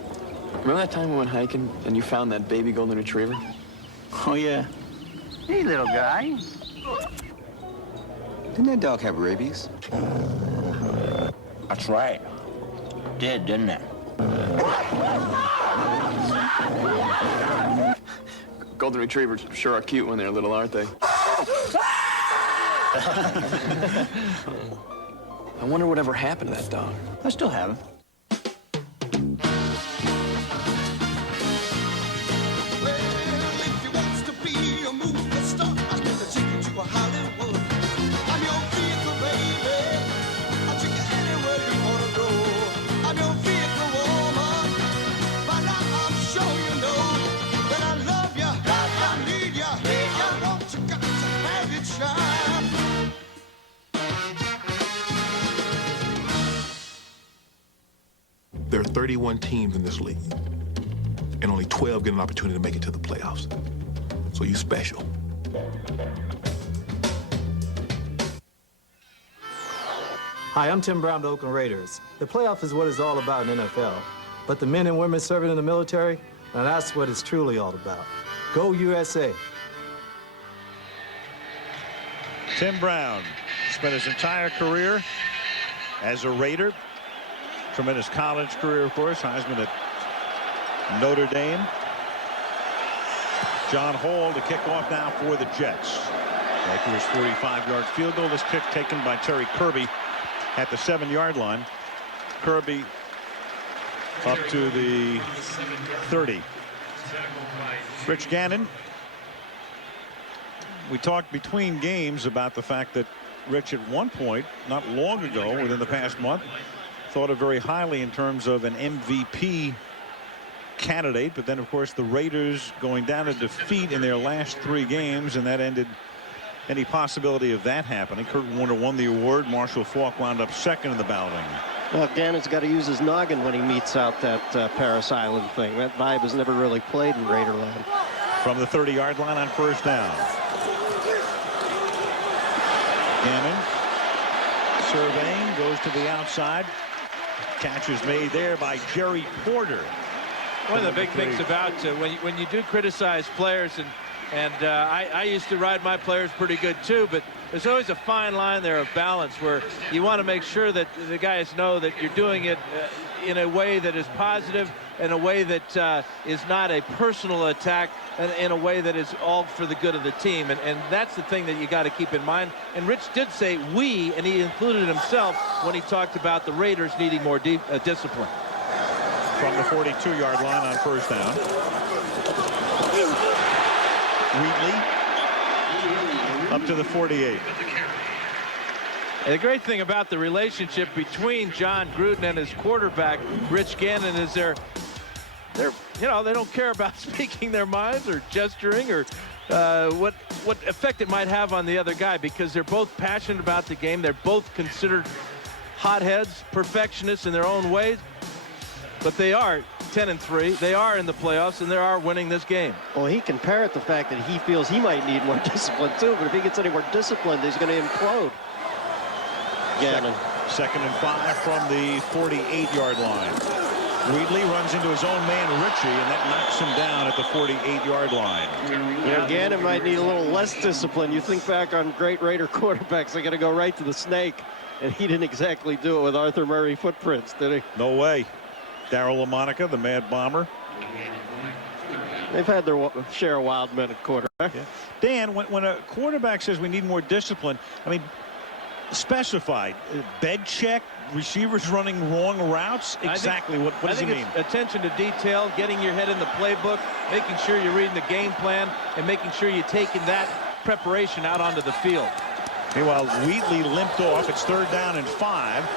Remember that time we went hiking and you found that baby golden retriever? Oh, yeah. Hey, little guy. Didn't that dog have rabies? That's right. Did, didn't it? Golden retrievers sure are cute when they're little, aren't they? I wonder whatever happened to that dog. I still have him. There are 31 teams in this league, and only 12 get an opportunity to make it to the playoffs. So you special. Hi, I'm Tim Brown, the Oakland Raiders. The playoff is what it's all about in NFL. But the men and women serving in the military, now that's what it's truly all about. Go USA. Tim Brown spent his entire career as a Raider. Tremendous college career, of course. Heisman at Notre Dame. John Hall to kick off now for the Jets. After his 45-yard field goal, this kick taken by Terry Kirby at the 7-yard line. Kirby up to the 30. Rich Gannon. We talked between games about the fact that Rich at one point, not long ago, within the past month, thought of very highly in terms of an MVP candidate. But then, of course, the Raiders going down to defeat in their last 3 games, and that ended any possibility of that happening. Kurt Warner won the award. Marshall Faulk wound up second in the balloting. Well, Gannon's got to use his noggin when he meets out that Paris Island thing. That vibe has never really played in Raiderland. From the 30-yard line on first down. Gannon surveying, goes to the outside. Catch is made there by Jerry Porter. One of the big things about when you do criticize players, and I used to ride my players pretty good too, but there's always a fine line there of balance where you want to make sure that the guys know that you're doing it in a way that is positive, in a way that is not a personal attack, and in a way that is all for the good of the team. And that's the thing that you got to keep in mind. And Rich did say we, and he included himself when he talked about the Raiders needing more discipline. From the 42-yard line on first down. Wheatley up to the 48. And the great thing about the relationship between John Gruden and his quarterback, Rich Gannon, is they don't care about speaking their minds or gesturing or what effect it might have on the other guy, because they're both passionate about the game. They're both considered hotheads, perfectionists in their own ways. But they are 10-3. They are in the playoffs, and they are winning this game. Well, he can parrot the fact that he feels he might need more discipline too. But if he gets any more discipline, he's going to implode. Gannon. Second and 5 from the 48-yard line. Wheatley runs into his own man Ritchie, and that knocks him down at the 48-yard line. Yeah, Gannon might need a little less discipline. You think back on great Raider quarterbacks, they're going to go right to the snake, and he didn't exactly do it with Arthur Murray footprints, did he? No way. Darryl LaMonica, the Mad Bomber. They've had their share of wild men at quarterback. Yeah. Dan, when a quarterback says we need more discipline, I mean, specified, bed check, receivers running wrong routes, exactly what does he mean? Attention to detail, getting your head in the playbook, making sure you're reading the game plan, and making sure you're taking that preparation out onto the field. Meanwhile, Wheatley limped off. It's 3rd down and 5.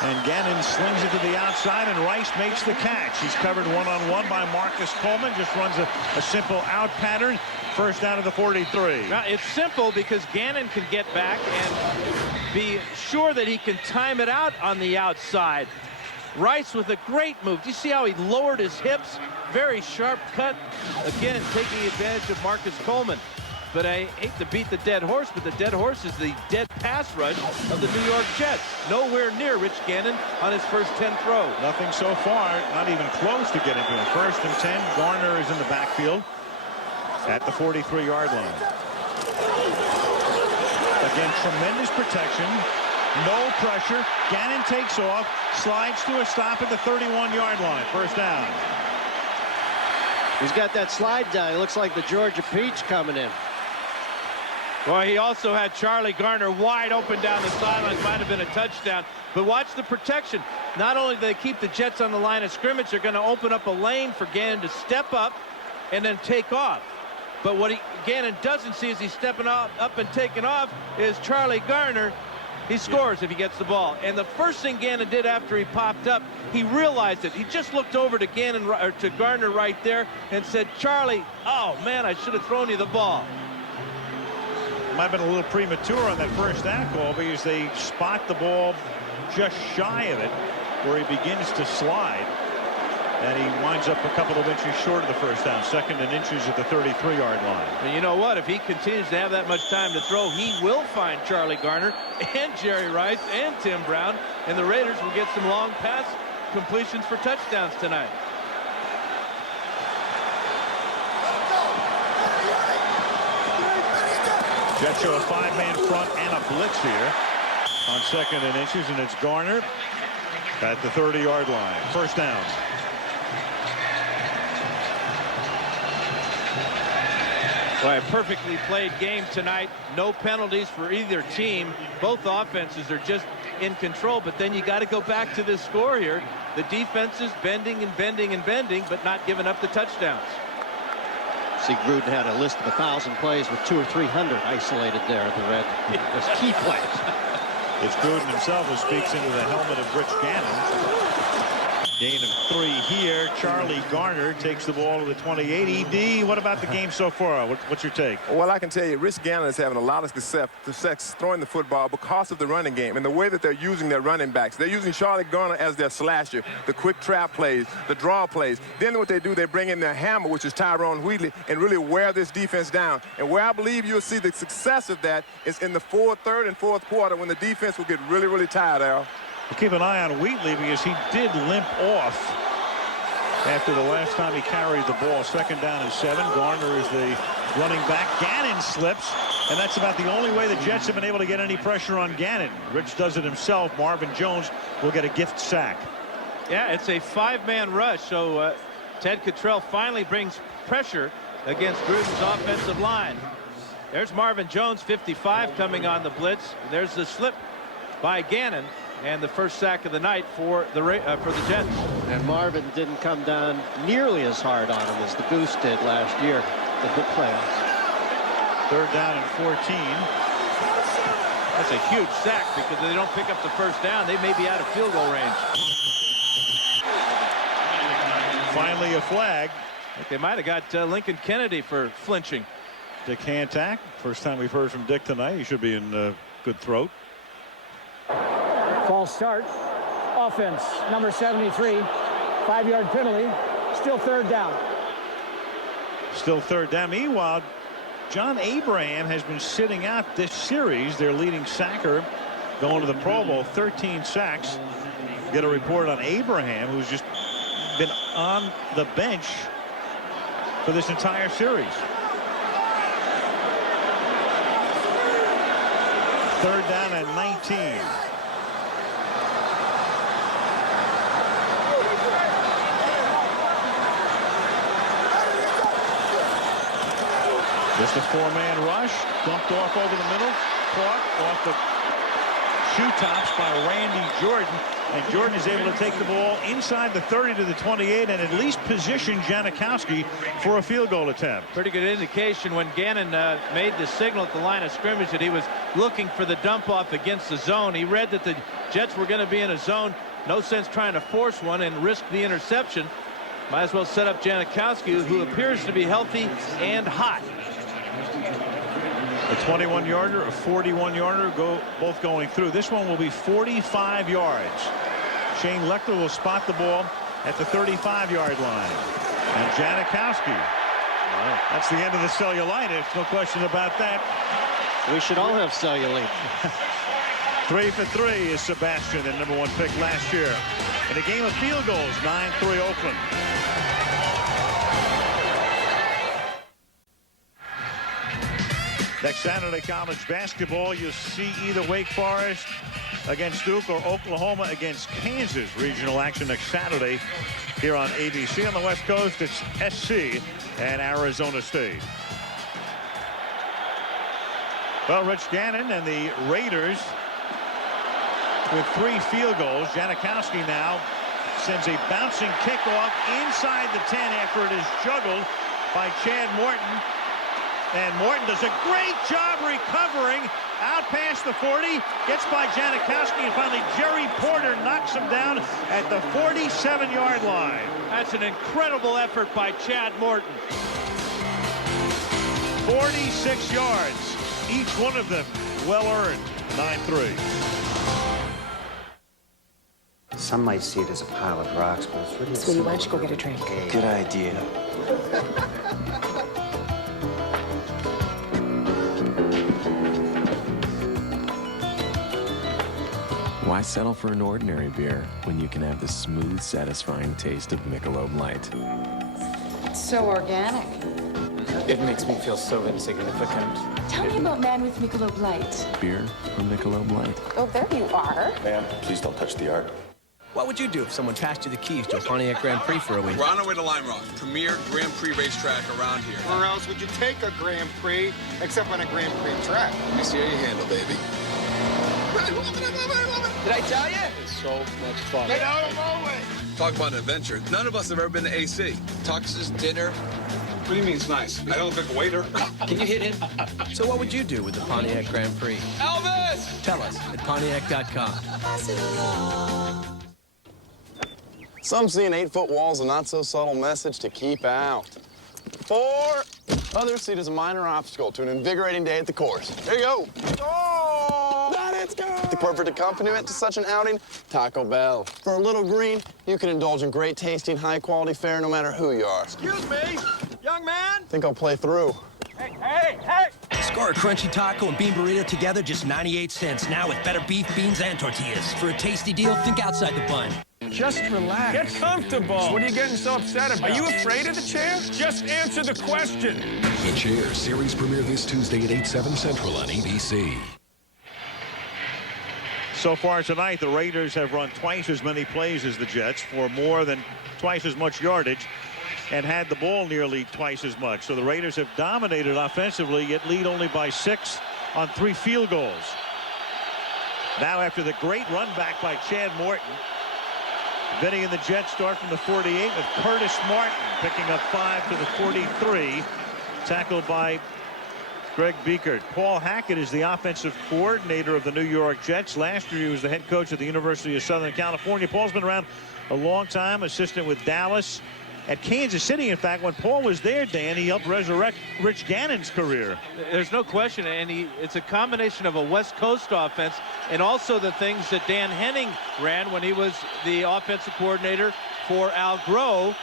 And Gannon slings it to the outside, and Rice makes the catch. He's covered one-on-one by Marcus Coleman. Just runs a simple out pattern. First down to the 43. Now, it's simple because Gannon can get back and be sure that he can time it out on the outside. Rice with a great move. Do you see how he lowered his hips? Very sharp cut. Again, taking advantage of Marcus Coleman. But I hate to beat the dead horse, but the dead horse is the dead pass rush of the New York Jets. Nowhere near Rich Gannon on his first 10 throws. Nothing so far, not even close to getting to him. 1st and 10. Garner is in the backfield at the 43-yard line. Again, tremendous protection. No pressure. Gannon takes off, slides to a stop at the 31-yard line. First down. He's got that slide down. It looks like the Georgia Peach coming in. Well, he also had Charlie Garner wide open down the sidelines. Might have been a touchdown. But watch the protection. Not only do they keep the Jets on the line of scrimmage, they're going to open up a lane for Gannon to step up and then take off. But what Gannon doesn't see as he's stepping up and taking off is Charlie Garner. He scores if he gets the ball. And the first thing Gannon did after he popped up, he realized it. He just looked over to Garner right there and said, Charlie, oh, man, I should have thrown you the ball. Might have been a little premature on that first down call because they spot the ball just shy of it where he begins to slide. And he winds up a couple of inches short of the first down. 2nd and inches at the 33-yard line. And you know what? If he continues to have that much time to throw, he will find Charlie Garner and Jerry Rice and Tim Brown. And the Raiders will get some long pass completions for touchdowns tonight. Jets show a 5-man front and a blitz here on 2nd and inches, and it's Garner at the 30-yard line. First down. Well, a perfectly played game tonight. No penalties for either team. Both offenses are just in control, but then you got to go back to this score here. The defense is bending and bending and bending, but not giving up the touchdowns. See, Gruden had a list of 1,000 plays with 200 or 300 isolated there at the red. Just key plays. It's Gruden himself who speaks into the helmet of Rich Gannon. Gain of 3 here. Charlie Garner takes the ball to the 28. ED, what about the game so far? What's your take? Well, I can tell you, Rich Gannon is having a lot of success throwing the football because of the running game and the way that they're using their running backs. They're using Charlie Garner as their slasher, the quick trap plays, the draw plays. Then what they do, they bring in their hammer, which is Tyrone Wheatley, and really wear this defense down. And where I believe you'll see the success of that is in the third and fourth quarter when the defense will get really, really tired, Al. Keep an eye on Wheatley because he did limp off after the last time he carried the ball. 2nd down and 7. Garner is the running back. Gannon slips, and that's about the only way the Jets have been able to get any pressure on Gannon. Rich does it himself. Marvin Jones will get a gift sack. Yeah, it's a 5-man rush, so Ted Cottrell finally brings pressure against Gruden's offensive line. There's Marvin Jones, 55, coming on the blitz. There's the slip by Gannon, and the first sack of the night for the Jets. And Marvin didn't come down nearly as hard on him as the Goose did last year in the playoffs. 3rd down and 14. That's a huge sack because if they don't pick up the first down, they may be out of field goal range. Finally a flag. I think they might have got Lincoln Kennedy for flinching. Dick Hantak. First time we've heard from Dick tonight. He should be in good throat. False start. Offense, number 73. 5-yard penalty. Still 3rd down. Still 3rd down. Meanwhile, John Abraham has been sitting out this series. Their leading sacker going to the Pro Bowl. 13 sacks. Get a report on Abraham, who's just been on the bench for this entire series. 3rd down and 19. Just a 4-man rush, dumped off over the middle, caught off the shoe tops by Randy Jordan, and Jordan is able to take the ball inside the 30 to the 28 and at least position Janikowski for a field goal attempt. Pretty good indication when Gannon made the signal at the line of scrimmage that he was looking for the dump off against the zone. He read that the Jets were going to be in a zone. No sense trying to force one and risk the interception. Might as well set up Janikowski, who appears to be healthy and hot. A 21-yarder, a 41-yarder, both going through. This one will be 45 yards. Shane Lechler will spot the ball at the 35-yard line. And Janikowski. That's the end of the cellulitis. No question about that. We should all have cellulite. 3 for 3 is Sebastian, the #1 pick last year. In a game of field goals, 9-3 Oakland. Next Saturday, college basketball, you'll see either Wake Forest against Duke or Oklahoma against Kansas. Regional action next Saturday here on ABC. On the West Coast, it's SC and Arizona State. Well, Rich Gannon and the Raiders with 3 field goals. Janikowski now sends a bouncing kickoff inside the 10 after it is juggled by Chad Morton. And Morton does a great job recovering out past the 40, gets by Janikowski, and finally Jerry Porter knocks him down at the 47-yard line. That's an incredible effort by Chad Morton. 46 yards, each one of them well earned. 9-3. Some might see it as a pile of rocks, but it's really. Sweetie, why don't you go get a drink? Good idea. Why settle for an ordinary beer when you can have the smooth, satisfying taste of Michelob Light? It's so organic. It makes me feel so insignificant. Tell me about Man with Michelob Light. Beer from Michelob Light. Oh, there you are. Ma'am, please don't touch the art. What would you do if someone passed you the keys to a Pontiac Grand Prix for a week? We're on our way to Lime Rock, premier Grand Prix racetrack around here. Where else would you take a Grand Prix except on a Grand Prix track? Let me see how you handle, baby. I love it, I love it, I love it. Did I tell you? It's so much fun. Get out of my way. Talk about an adventure. None of us have ever been to AC. Tuxes, dinner. What do you mean it's nice? I don't look like a waiter. Can you hit him? So what would you do with the Pontiac Grand Prix? Elvis! Tell us at Pontiac.com. Some see in 8-foot walls a not-so-subtle message to keep out. 4. Others see it as a minor obstacle to an invigorating day at the course. There you go. Oh! Let's go! The perfect accompaniment to such an outing, Taco Bell. For a little green, you can indulge in great tasting, high-quality fare no matter who you are. Excuse me, young man. Think I'll play through. Hey, hey, hey! Score a crunchy taco and bean burrito together, just 98 cents. Now with better beef, beans, and tortillas. For a tasty deal, think outside the bun. Just relax. Get comfortable. What are you getting so upset about? Are you afraid of the chair? Just answer the question. The Chair series premiere this Tuesday at 8/7 Central on ABC. So far tonight, the Raiders have run twice as many plays as the Jets for more than twice as much yardage and had the ball nearly twice as much. So the Raiders have dominated offensively, yet lead only by 6 on 3 field goals. Now after the great run back by Chad Morton, Vinny and the Jets start from the 48 with Curtis Martin picking up 5 to the 43. Tackled by Greg Biekert. Paul Hackett is the offensive coordinator of the New York Jets. Last year he was the head coach at the University of Southern California. Paul's been around a long time, assistant with Dallas. At Kansas City, in fact, when Paul was there, Dan, he helped resurrect Rich Gannon's career. There's no question, and it's a combination of a West Coast offense and also the things that Dan Henning ran when he was the offensive coordinator for Al Groh,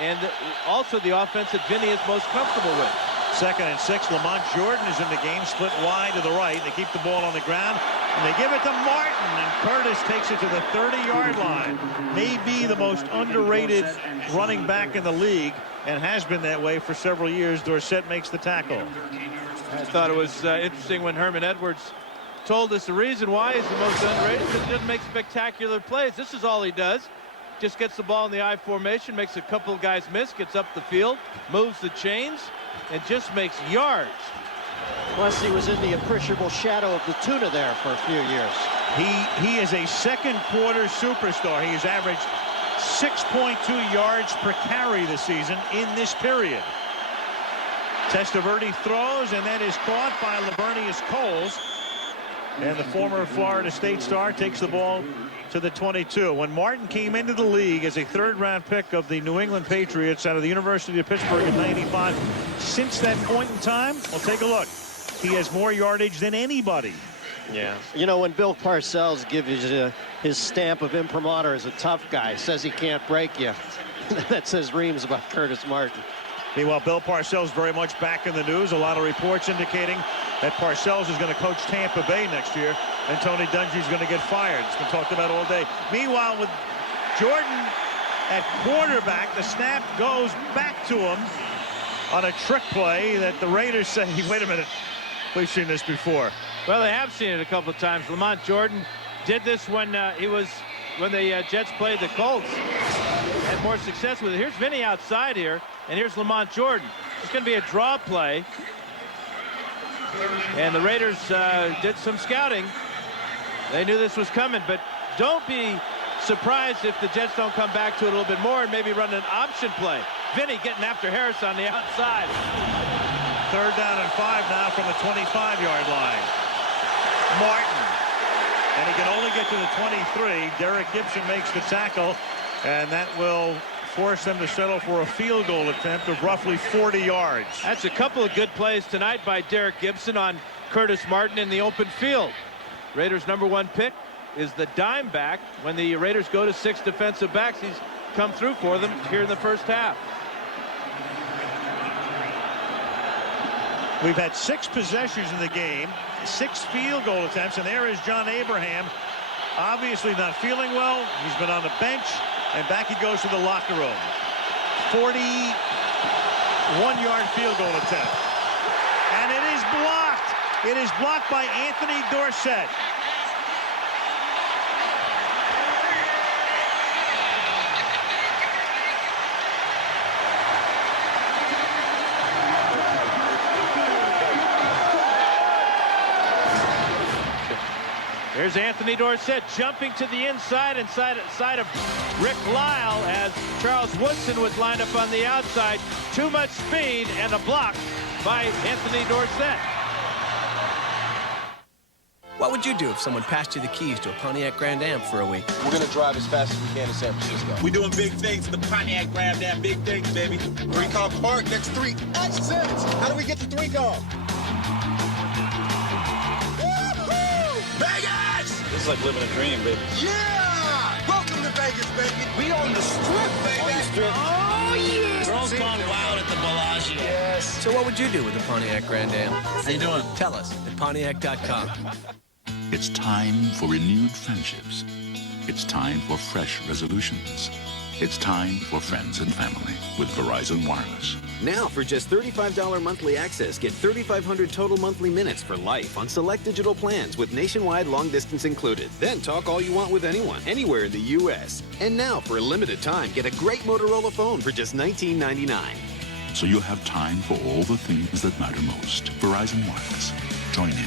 and also the offense that Vinny is most comfortable with. 2nd and 6. Lamont Jordan is in the game, split wide to the right. They keep the ball on the ground, and they give it to Martin, and Curtis takes it to the 30-yard line. Maybe the most underrated running back in the league, and has been that way for several years. Dorsett makes the tackle. I thought it was interesting when Herman Edwards told us the reason why he's the most underrated, because he doesn't make spectacular plays. This is all he does. Just gets the ball in the I formation, makes a couple of guys miss, gets up the field, moves the chains, and just makes yards. Plus, he was in the appreciable shadow of the tuna there for a few years. He is a second-quarter superstar. He has averaged 6.2 yards per carry this season in this period. Testaverde throws, and that is caught by Lavernius Coles. And the former Florida State star takes the ball to the 22. When Martin came into the league as a 3rd-round pick of the New England Patriots out of the University of Pittsburgh in '95, since that point in time, well, take a look. He has more yardage than anybody. Yeah. You know, when Bill Parcells gives you his stamp of imprimatur as a tough guy, says he can't break you, that says reams about Curtis Martin. Meanwhile, Bill Parcells very much back in the news. A lot of reports indicating that Parcells is going to coach Tampa Bay next year, and Tony Dungy is going to get fired. It's been talked about all day. Meanwhile, with Jordan at quarterback, the snap goes back to him on a trick play that the Raiders say, wait a minute, we've seen this before. Well, they have seen it a couple of times. Lamont Jordan did this when the Jets played the Colts. Had more success with it. Here's Vinny outside here, and here's Lamont Jordan. It's going to be a draw play. And the Raiders did some scouting. They knew this was coming, but don't be surprised if the Jets don't come back to it a little bit more and maybe run an option play. Vinny getting after Harris on the outside. 3rd down and 5 now from the 25-yard line. Martin. And he can only get to the 23. Derek Gibson makes the tackle, and that will force them to settle for a field goal attempt of roughly 40 yards. That's a couple of good plays tonight by Derek Gibson on Curtis Martin in the open field. Raiders' #1 pick is the dime back. When the Raiders go to 6 defensive backs, he's come through for them here in the first half. We've had 6 possessions in the game, 6 field goal attempts, and there is John Abraham, obviously not feeling well. He's been on the bench, and back he goes to the locker room. 41-yard field goal attempt. And it is blocked. It is blocked by Anthony Dorsett. Here's Anthony Dorsett jumping to the inside of Rick Lyle as Charles Woodson was lined up on the outside. Too much speed and a block by Anthony Dorsett. What would you do if someone passed you the keys to a Pontiac Grand Am for a week? We're going to drive as fast as we can to San Francisco. We're doing big things at the Pontiac Grand Am. Big things, baby. 3-car park, next 3 exits. How do we get to 3-car? Vegas! This is like living a dream, baby. Yeah! Welcome to Vegas, baby. We on the strip, baby. On the strip. Oh, yes! Girls gone wild at the Bellagio. Yes. So what would you do with the Pontiac Grand Am? How you doing? Tell us at Pontiac.com. It's time for renewed friendships. It's time for fresh resolutions. It's time for friends and family with Verizon Wireless. Now, for just $35 monthly access, get 3,500 total monthly minutes for life on select digital plans with nationwide long distance included. Then talk all you want with anyone, anywhere in the U.S. And now, for a limited time, get a great Motorola phone for just $19.99. So you'll have time for all the things that matter most. Verizon Wireless. Join in.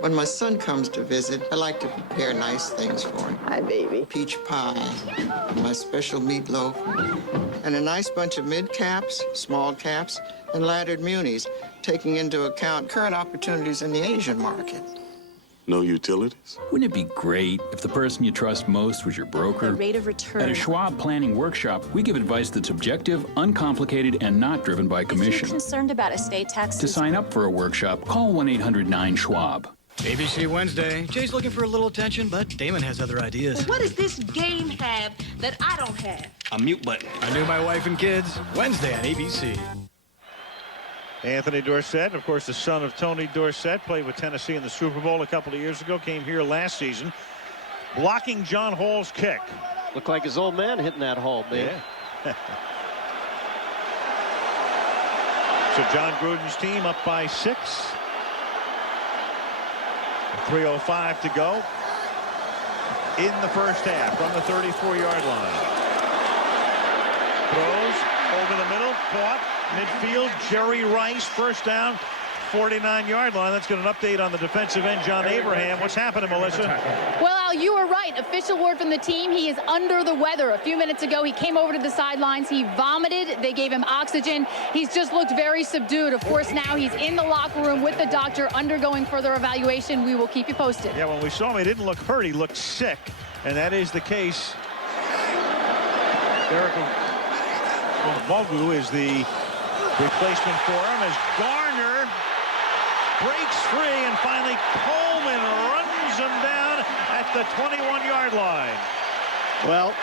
When my son comes to visit, I like to prepare nice things for him. Hi, baby. Peach pie, my special meatloaf, and a nice bunch of mid-caps, small caps, and laddered munis, taking into account current opportunities in the Asian market. No utilities? Wouldn't it be great if the person you trust most was your broker? The rate of return. At a Schwab planning workshop, we give advice that's objective, uncomplicated, and not driven by commission. If you're concerned about estate taxes... To sign up for a workshop, call 1-800-9-SCHWAB. ABC Wednesday. Jay's looking for a little attention, but Damon has other ideas. Well, what does this game have that I don't have? A mute button. I knew my wife and kids. Wednesday on ABC. Anthony Dorsett, of course, the son of Tony Dorsett, played with Tennessee in the Super Bowl a couple of years ago, came here last season, blocking John Hall's kick. Looked like his old man hitting that hole, man. Yeah. So John Gruden's team up by 6. 3:05 to go in the first half from the 34-yard line. Throws over the middle, caught midfield. Jerry Rice, first down, 49-yard line. Let's get an update on the defensive end, John Abraham. What's happening, Melissa? Well, Al, you were right. Official word from the team, he is under the weather. A few minutes ago, he came over to the sidelines. He vomited. They gave him oxygen. He's just looked very subdued. Of course, now he's in the locker room with the doctor undergoing further evaluation. We will keep you posted. Yeah, when we saw him, he didn't look hurt. He looked sick, and that is the case. Derek Mogu is the replacement for him as Garner breaks free, and finally Coleman runs him down at the 21-yard line. Well,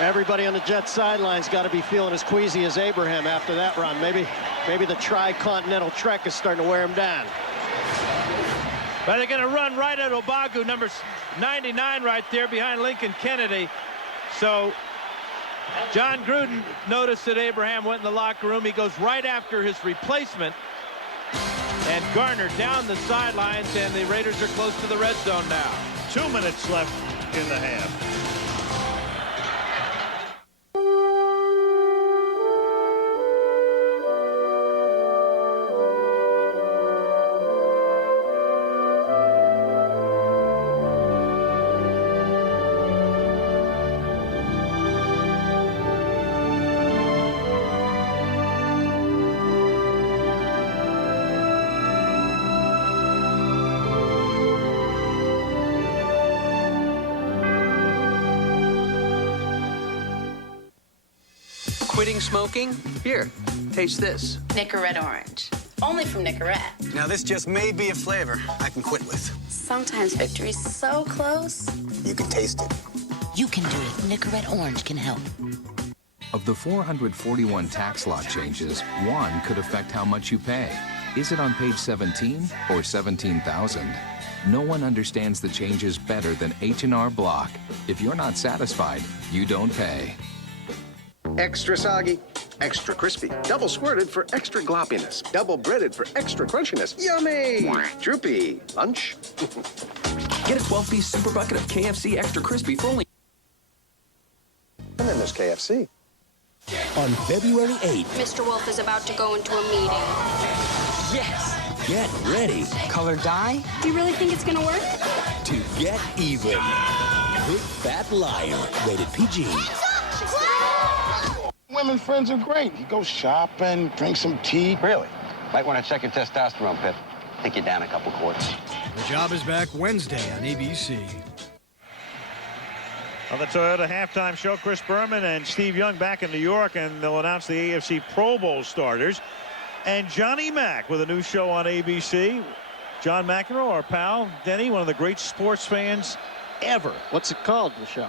everybody on the Jets sidelines got to be feeling as queasy as Abraham after that run. Maybe the tri-continental trek is starting to wear him down. But they're going to run right at Obagu, number 99 right there behind Lincoln Kennedy. So John Gruden noticed that Abraham went in the locker room. He goes right after his replacement. And Garner down the sidelines, and the Raiders are close to the red zone now. 2 minutes left in the half. Quitting smoking? Here, taste this. Nicorette Orange. Only from Nicorette. Now, this just may be a flavor I can quit with. Sometimes victory's so close. You can taste it. You can do it. Nicorette Orange can help. Of the 441 tax law changes, one could affect how much you pay. Is it on page 17 or 17,000? No one understands the changes better than H&R Block. If you're not satisfied, you don't pay. Extra soggy, extra crispy, double squirted for extra gloppiness, double breaded for extra crunchiness. Yummy! Droopy. Lunch? Get a 12-piece super bucket of KFC Extra Crispy for only... And then there's KFC. On February 8th... Mr. Wolf is about to go into a meeting. Yes! Get ready. Color dye? Do you really think it's gonna work? To get even. Big Fat Liar. Rated PG. Women friends are great. You go shopping, drink some tea. Really? Might want to check your testosterone, Pip. Take you down a couple quarts. The Job is back Wednesday on ABC. On the Toyota halftime show, Chris Berman and Steve Young back in New York, and they'll announce the AFC Pro Bowl starters. And Johnny Mac with a new show on ABC. John McEnroe, our pal, Denny, one of the great sports fans ever. What's it called, the show?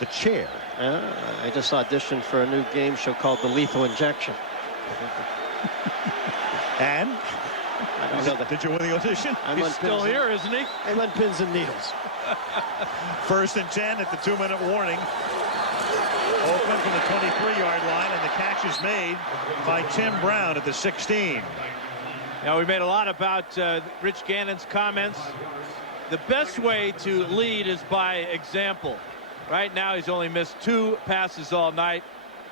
The Chair. I just auditioned for a new game show called The Lethal Injection. And? I don't know that. Did you win the audition? He's still here, isn't he? I'm on pins and needles. 1st and 10 at the 2-minute warning. Oakland from the 23-yard line, and the catch is made by Tim Brown at the 16. Now, we made a lot about Rich Gannon's comments. The best way to lead is by example. Right now, he's only missed 2 passes all night.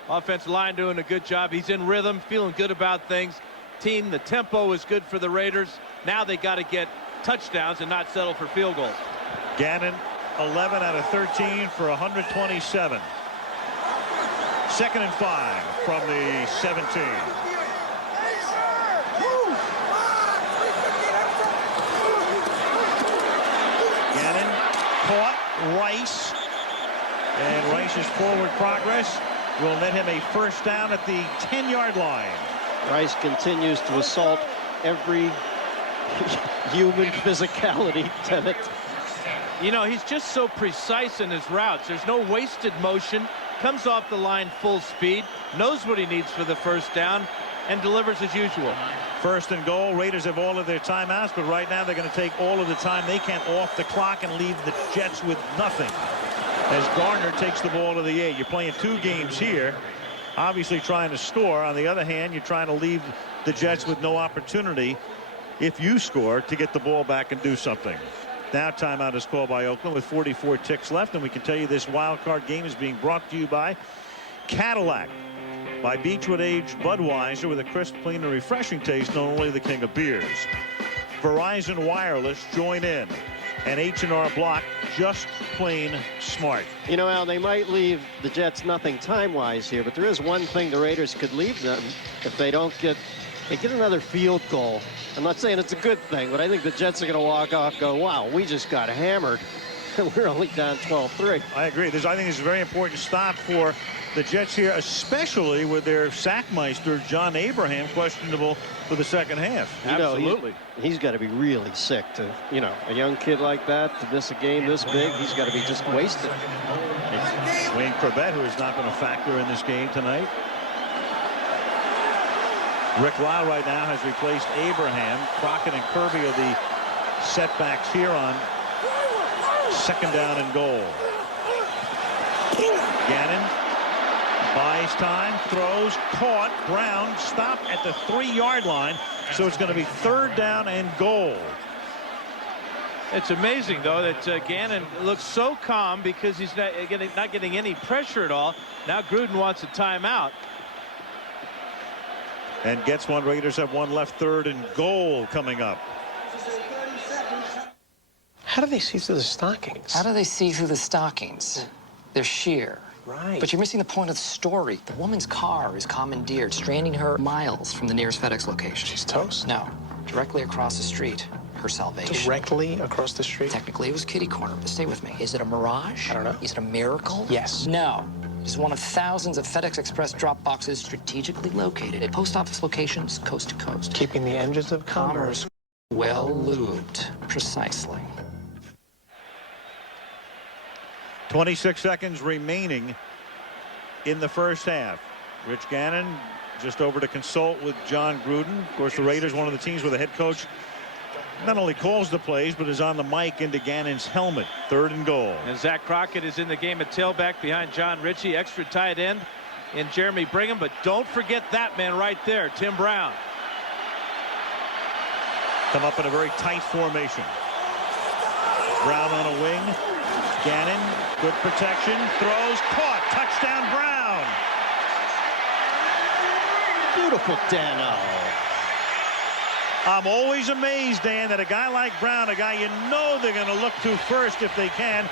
Offensive line doing a good job. He's in rhythm, feeling good about things. Team, the tempo is good for the Raiders. Now they got to get touchdowns and not settle for field goals. Gannon, 11 out of 13 for 127. 2nd and 5 from the 17. Gannon caught Rice. And Rice's forward progress will net him a 1st down at the 10-yard line. Rice continues to assault every human physicality, Tenet. You know, he's just so precise in his routes. There's no wasted motion. Comes off the line full speed, knows what he needs for the 1st down, and delivers as usual. 1st and goal. Raiders have all of their timeouts, but right now they're going to take all of the time they can off the clock and leave the Jets with nothing. As Garner takes the ball to the 8. You're playing 2 games here, obviously trying to score. On the other hand, you're trying to leave the Jets with no opportunity, if you score, to get the ball back and do something. Now timeout is called by Oakland with 44 ticks left, and we can tell you this wild card game is being brought to you by Cadillac, by Beechwood Aged Budweiser, with a crisp, clean, and refreshing taste known only the king of beers. Verizon Wireless, join in. And H&R Block, just plain smart. You know, Al, they might leave the Jets nothing time-wise here, but there is one thing the Raiders could leave them if they don't get another field goal. I'm not saying it's a good thing, but I think the Jets are going to walk off, go, wow, we just got hammered. We're only down 12-3. I agree. I think it's a very important stop for the Jets here, especially with their sackmeister, John Abraham, questionable for the 2nd half. Absolutely. He's got to be really sick to, you know, a young kid like that to miss a game this big. He's got to be just wasted. Wayne Corbett, who has not been a factor in this game tonight. Rick Lyle right now has replaced Abraham. Crockett and Kirby are the setbacks here on 2nd down and goal. Gannon buys time, throws, caught. Brown stopped at the 3-yard line, so it's going to be 3rd down and goal. It's amazing, though, that Gannon looks so calm because he's not getting any pressure at all. Now Gruden wants a timeout. And gets one. Raiders have one left. 3rd and goal coming up. How do they see through the stockings? How do they see through the stockings? They're sheer. Right. But you're missing the point of the story. The woman's car is commandeered, stranding her miles from the nearest FedEx location. She's toast? No. Directly across the street. Her salvation. Directly across the street? Technically, it was kitty corner, but stay with me. Is it a mirage? I don't know. Is it a miracle? Yes. No. It's one of thousands of FedEx Express drop boxes strategically located at post office locations coast to coast. Keeping the engines of commerce well lubed. Precisely. 26 seconds remaining in the 1st half. Rich Gannon just over to consult with John Gruden. Of course, the Raiders, one of the teams where the head coach not only calls the plays, but is on the mic into Gannon's helmet. 3rd and goal. And Zach Crockett is in the game at tailback behind John Ritchie. Extra tight end in Jeremy Brigham. But don't forget that man right there, Tim Brown. Come up in a very tight formation. Brown on a wing. Gannon, good protection, throws, caught, touchdown Brown. Beautiful Dano. I'm always amazed, Dan, that a guy like Brown, a guy you know they're going to look to first if they can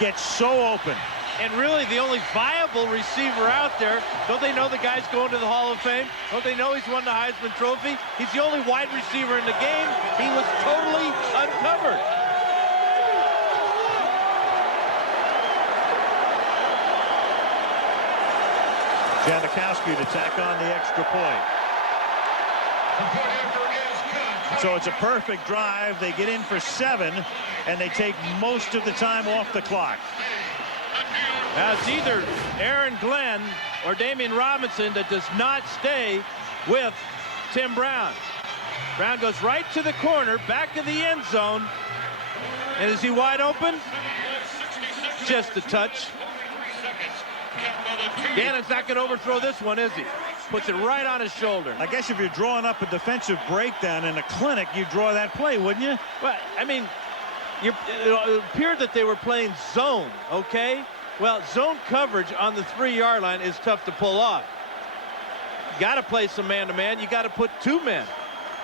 get so open. And really the only viable receiver out there. Don't they know the guy's going to the Hall of Fame? Don't they know he's won the Heisman Trophy? He's the only wide receiver in the game. He was totally uncovered. Janikowski to tack on the extra point. So it's a perfect drive. They get in for 7, and they take most of the time off the clock. Now it's either Aaron Glenn or Damian Robinson that does not stay with Tim Brown. Brown goes right to the corner, back of the end zone. And is he wide open? Just a touch. Gannon's not going to overthrow this one, is he? Puts it right on his shoulder. I guess if you're drawing up a defensive breakdown in a clinic, you draw that play, wouldn't you? Well, I mean, it appeared that they were playing zone, okay? Well, zone coverage on the 3-yard line is tough to pull off. You got to play some man-to-man. You got to put 2 men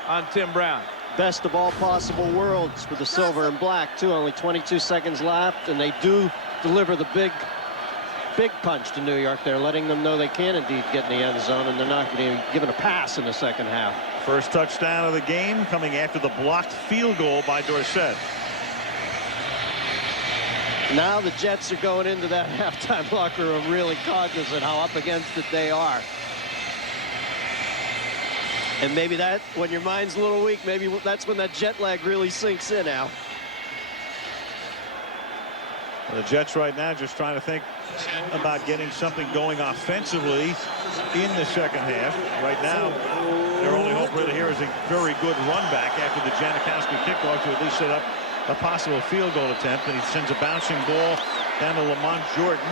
on Tim Brown. Best of all possible worlds with the silver and black, too. Only 22 seconds left, and they do deliver the big punch to New York. They're letting them know they can indeed get in the end zone, and they're not going to be given a pass in the second half. First touchdown of the game coming after the blocked field goal by Dorsett. Now the Jets are going into that halftime locker room really cognizant how up against it they are. And maybe that, when your mind's a little weak, maybe that's when that jet lag really sinks in, Al. The Jets right now just trying to think about getting something going offensively in the second half. Right now, their only hope really here is a very good run back after the Janikowski kickoff to at least set up a possible field goal attempt. And he sends a bouncing ball down to Lamont Jordan.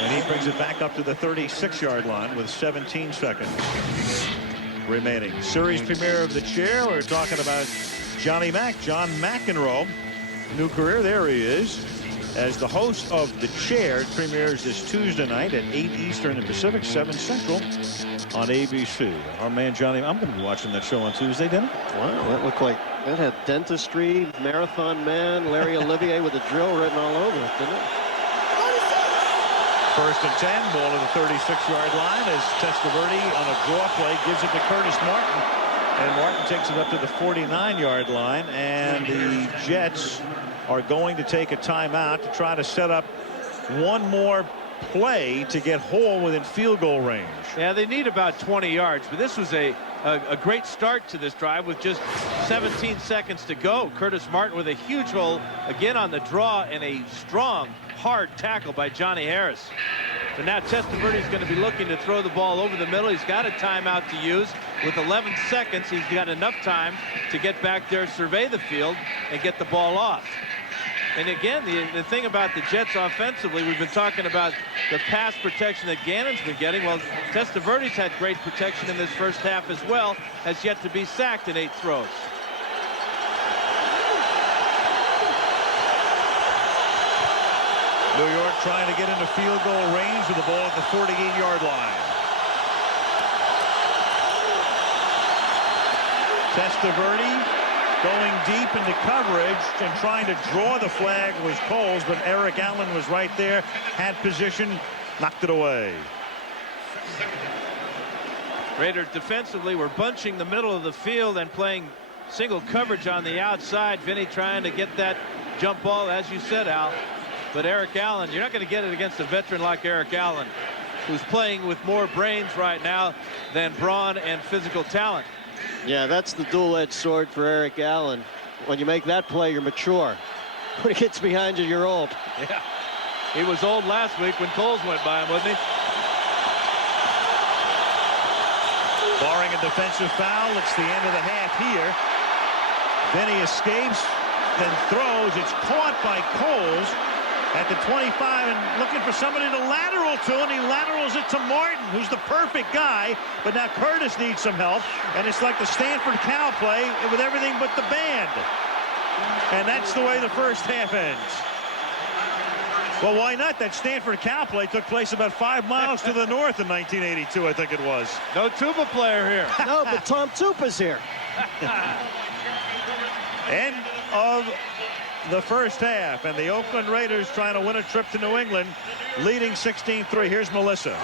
And he brings it back up to the 36-yard line with 17 seconds remaining. Series premiere of The Chair. We're talking about Johnny Mack, John McEnroe. New career, there he is, as the host of The Chair. It premieres this Tuesday night at 8 Eastern and Pacific, 7 Central on ABC. Our man Johnny, I'm going to be watching that show on Tuesday, didn't it? Wow, that looked like that had dentistry, Marathon Man, Larry Olivier with a drill written all over it, didn't it? First and 10, ball to the 36-yard line as Testaverde on a draw play gives it to Curtis Martin. And Martin takes it up to the 49-yard line, and the Jets are going to take a timeout to try to set up one more play to get Hall within field goal range. Yeah, they need about 20 yards, but this was a great start to this drive with just 17 seconds to go. Curtis Martin with a huge hole again on the draw, and a strong, hard tackle by Johnny Harris. So now Testaverde's going to be looking to throw the ball over the middle. He's got a timeout to use. With 11 seconds, he's got enough time to get back there, survey the field, and get the ball off. And again, the thing about the Jets offensively, we've been talking about the pass protection that Gannon's been getting. Well, Testaverde's had great protection in this first half as well, has yet to be sacked in 8 throws. New York trying to get into field goal range with the ball at the 48-yard line. Testaverde going deep into coverage and trying to draw the flag was Coles, but Eric Allen was right there, had position, knocked it away. Raiders defensively were bunching the middle of the field and playing single coverage on the outside. Vinny trying to get that jump ball, as you said, Al. But Eric Allen, you're not going to get it against a veteran like Eric Allen, who's playing with more brains right now than brawn and physical talent. Yeah, that's the dual-edged sword for Eric Allen. When you make that play, you're mature. When he gets behind you, you're old. Yeah, he was old last week when Coles went by him, wasn't he? Barring a defensive foul, it's the end of the half here. Vinny escapes, then throws. It's caught by Coles at the 25 and looking for somebody to lateral to, and he laterals it to Martin, who's the perfect guy, but now Curtis needs some help, and it's like the Stanford Cow play with everything but the band. And that's the way the first half ends. Well, why not? That Stanford Cow play took place about 5 miles to the north in 1982, I think it was. No tuba player here. No, but Tom Tupa's here. End of the first half, and the Oakland Raiders trying to win a trip to New England, leading 16-3. Here's Melissa.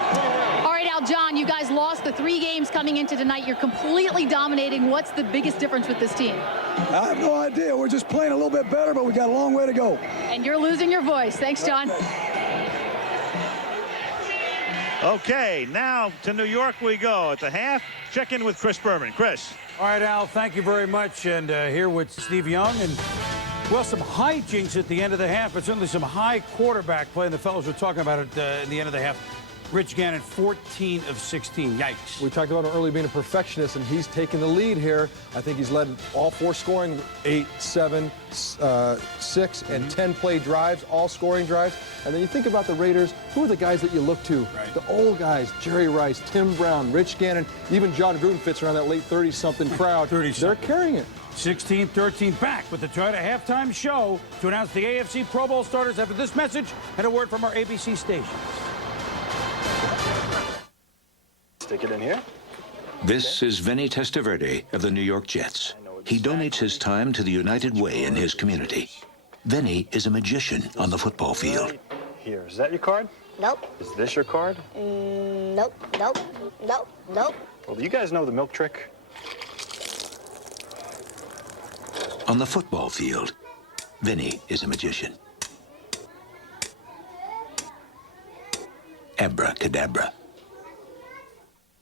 All right, Al, John, you guys lost the 3 games coming into tonight. You're completely dominating. What's the biggest difference with this team? I have no idea. We're just playing a little bit better, but we got a long way to go. And you're losing your voice. Thanks, John. Okay, now to New York we go. At the half, check in with Chris Berman. Chris. All right, Al, thank you very much. And here with Steve Young. And, well, some hijinks at the end of the half, but certainly some high quarterback play. And the fellows were talking about it in the end of the half. Rich Gannon, 14 of 16. Yikes. We talked about him early being a perfectionist, and he's taking the lead here. I think he's led all 4 scoring, 8, 7, 6, and 10 play drives, all scoring drives. And then you think about the Raiders, who are the guys that you look to? Right. The old guys, Jerry Rice, Tim Brown, Rich Gannon, even John Gruden fits around that late 30-something crowd. They're carrying it. 16-13 back with the Toyota halftime show to announce the AFC Pro Bowl starters after this message and a word from our ABC stations. Stick it in here. This is Vinny Testaverde of the New York Jets. He donates his time to the United Way in his community. Vinny is a magician on the football field. Here, is that your card? Nope. Is this your card? Nope, nope, nope, nope. Well, do you guys know the milk trick? On the football field, Vinny is a magician. Abracadabra.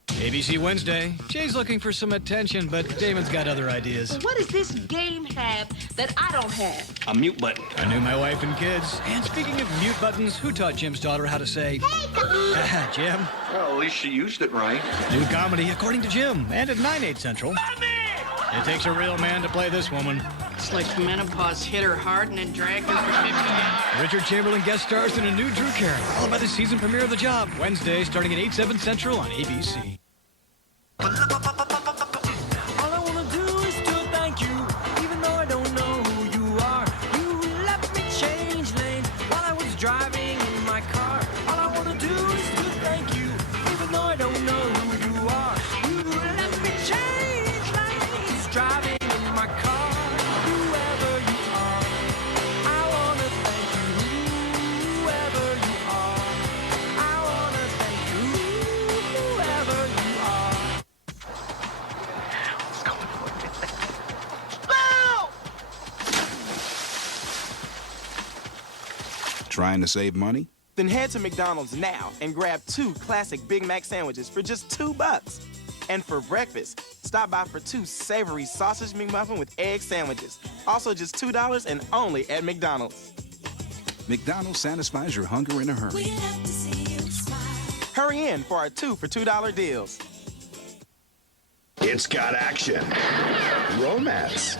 ABC Wednesday. Jay's looking for some attention, but Damon's got other ideas. What does this game have that I don't have? A mute button. I knew my wife and kids. And speaking of mute buttons, who taught Jim's daughter how to say, "Hey, Jim"? Well, at least she used it right. New comedy according to Jim, and at 9/8 Central. It takes a real man to play this woman. It's like menopause hit her hard and then dragged her for 50 years. Richard Chamberlain guest stars in a new Drew Carey, followed by the season premiere of The Job, Wednesday, starting at 8/7 Central on ABC. All I wanna do is to thank you, even though I don't know who you are. You let me change lanes while I was driving in my car. All I wanna do is to thank you, even though I don't know who you are. You let me change lanes driving in my car. Whoever you are, I wanna thank you. Whoever you are, I wanna thank you. Whoever you are. Trying to save money? Then head to McDonald's now and grab 2 classic Big Mac sandwiches for just $2. And for breakfast, stop by for 2 savory sausage McMuffin with egg sandwiches. Also just $2 and only at McDonald's. McDonald's satisfies your hunger in a hurry. Hurry in for our 2 for $2 deals. It's got action, romance,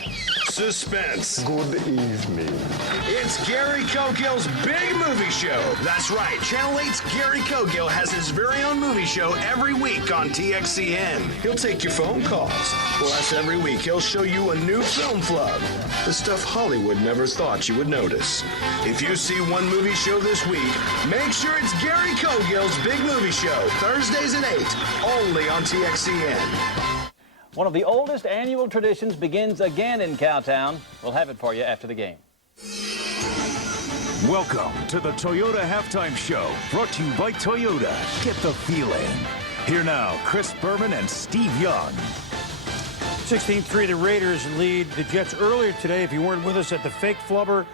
suspense. Good evening. It's Gary Cogill's Big Movie Show. That's right. Channel 8's Gary Cogill has his very own movie show every week on TXCN. He'll take your phone calls. Plus, every week he'll show you a new film flub. The stuff Hollywood never thought you would notice. If you see one movie show this week, make sure it's Gary Cogill's Big Movie Show. Thursdays at 8, only on TXCN. One of the oldest annual traditions begins again in Cowtown. We'll have it for you after the game. Welcome to the Toyota Halftime Show, brought to you by Toyota. Get the feeling. Here now, Chris Berman and Steve Young. 16-3, the Raiders lead the Jets earlier today. If you weren't with us at the fake flubber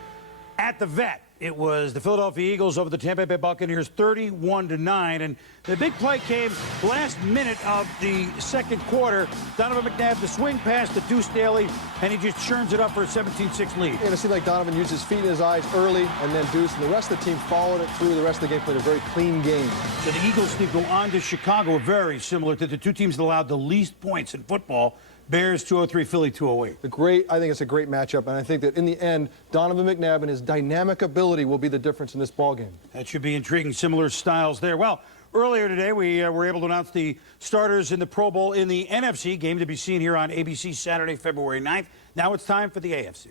at the Vet, it was the Philadelphia Eagles over the Tampa Bay Buccaneers 31-9. And the big play came last minute of the second quarter. Donovan McNabb, the swing pass to Deuce Staley, and he just churns it up for a 17-6 lead. Yeah, it seemed like Donovan used his feet in his eyes early, and then Deuce, and the rest of the team followed it through. The rest of the game played a very clean game. So the Eagles team go on to Chicago, very similar to the 2 teams that allowed the least points in football. Bears 203, Philly 208. I think it's a great matchup, and I think that in the end, Donovan McNabb and his dynamic ability will be the difference in this ballgame. That should be intriguing. Similar styles there. Well, earlier today, we were able to announce the starters in the Pro Bowl in the NFC, game to be seen here on ABC Saturday, February 9th. Now it's time for the AFC.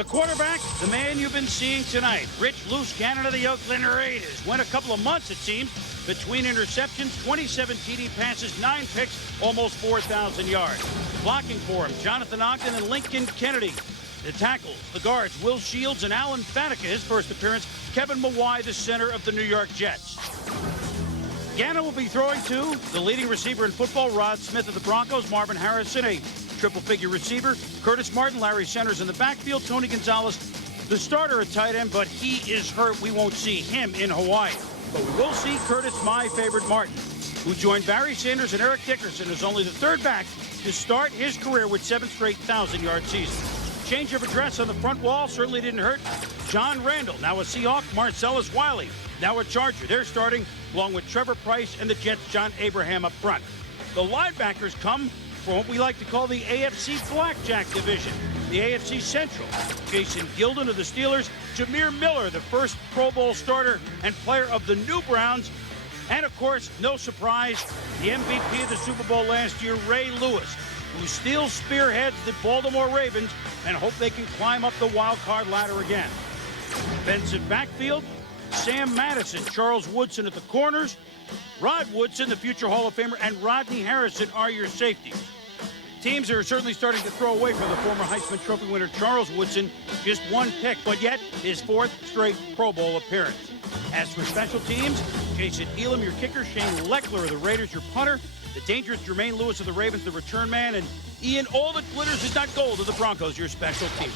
The quarterback, the man you've been seeing tonight, Rich Loose Cannon of the Oakland Raiders. Went a couple of months, it seems, between interceptions, 27 TD passes, 9 picks, almost 4,000 yards. Blocking for him, Jonathan Ogden and Lincoln Kennedy. The tackles, the guards, Will Shields and Alan Faneca, his first appearance. Kevin Mawai, the center of the New York Jets. Gannon will be throwing to the leading receiver in football, Rod Smith of the Broncos, Marvin Harrison, a triple-figure receiver, Curtis Martin, Larry Centers in the backfield, Tony Gonzalez, the starter at tight end, but he is hurt. We won't see him in Hawaii. But we will see Curtis, my favorite, Martin, who joined Barry Sanders and Eric Dickerson as only the third back to start his career with 7 straight 1,000-yard seasons. Change of address on the front wall certainly didn't hurt. John Randall, now a Seahawk, Marcellus Wiley, now a Charger. They're starting along with Trevor Price and the Jets' John Abraham up front. The linebackers come from what we like to call the AFC Blackjack Division, the AFC Central. Jason Gilden of the Steelers, Jameer Miller, the first Pro Bowl starter and player of the New Browns, and of course, no surprise, the MVP of the Super Bowl last year, Ray Lewis, who still spearheads the Baltimore Ravens and hope they can climb up the wild card ladder again. Defensive backfield, Sam Madison, Charles Woodson at the corners, Rod Woodson, the future Hall of Famer, and Rodney Harrison are your safeties. Teams are certainly starting to throw away from the former Heisman Trophy winner Charles Woodson, just 1 pick, but yet his 4th straight Pro Bowl appearance. As for special teams, Jason Elam, your kicker, Shane Leckler of the Raiders, your punter, the dangerous Jermaine Lewis of the Ravens, the return man, and Ian, all that glitters is not gold of the Broncos, your special team.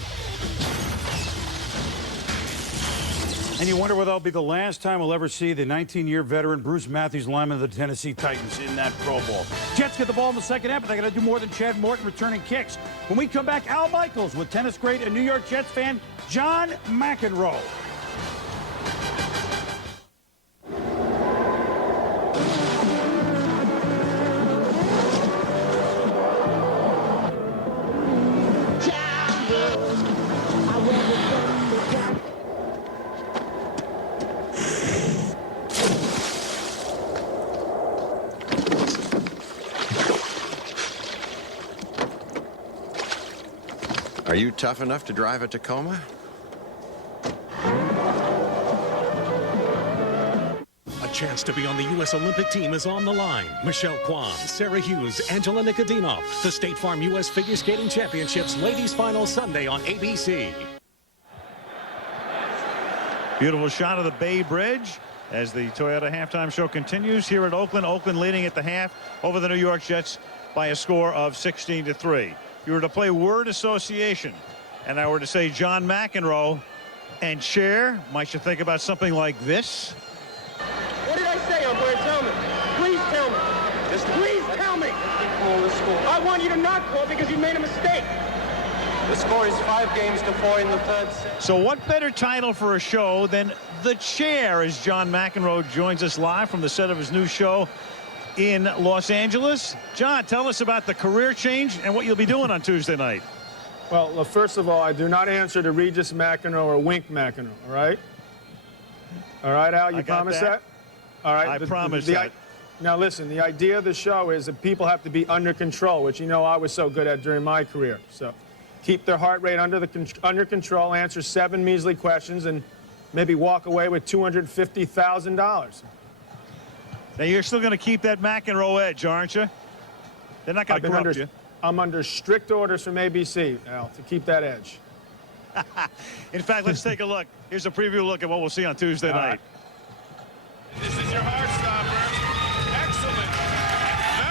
And you wonder whether that'll be the last time we'll ever see the 19-year veteran Bruce Matthews, lineman of the Tennessee Titans, in that Pro Bowl. Jets get the ball in the second half, but they got to do more than Chad Morton returning kicks. When we come back, Al Michaels with tennis great and New York Jets fan John McEnroe. Are you tough enough to drive a Tacoma? A chance to be on the U.S. Olympic team is on the line. Michelle Kwan, Sarah Hughes, Angela Nikodinov. The State Farm U.S. Figure Skating Championships Ladies Final Sunday on ABC. Beautiful shot of the Bay Bridge as the Toyota halftime show continues here at Oakland. Oakland leading at the half over the New York Jets by a score of 16-3. You were to play word association, and I were to say John McEnroe and Cher, might you think about something like this? What did I say, umpire? Tell me. Please tell me. Just please tell me. I want you to not call because you made a mistake. The score is 5-4 in the third set. So what better title for a show than The Chair, as John McEnroe joins us live from the set of his new show in Los Angeles. John, tell us about the career change and what you'll be doing on Tuesday night. Well, first of all, I do not answer to Regis McEnroe or Wink McEnroe, all right? All right, Al, you promise that? All right. I promise that. Now, listen, the idea of the show is that people have to be under control, which you know I was so good at during my career. So keep their heart rate under control, answer 7 measly questions, and maybe walk away with $250,000. Now, you're still going to keep that McEnroe edge, aren't you? They're not going to corrupt you. I'm under strict orders from ABC, Al, to keep that edge. In fact, let's take a look. Here's a preview look at what we'll see on Tuesday night. This is your heart stopper. Excellent.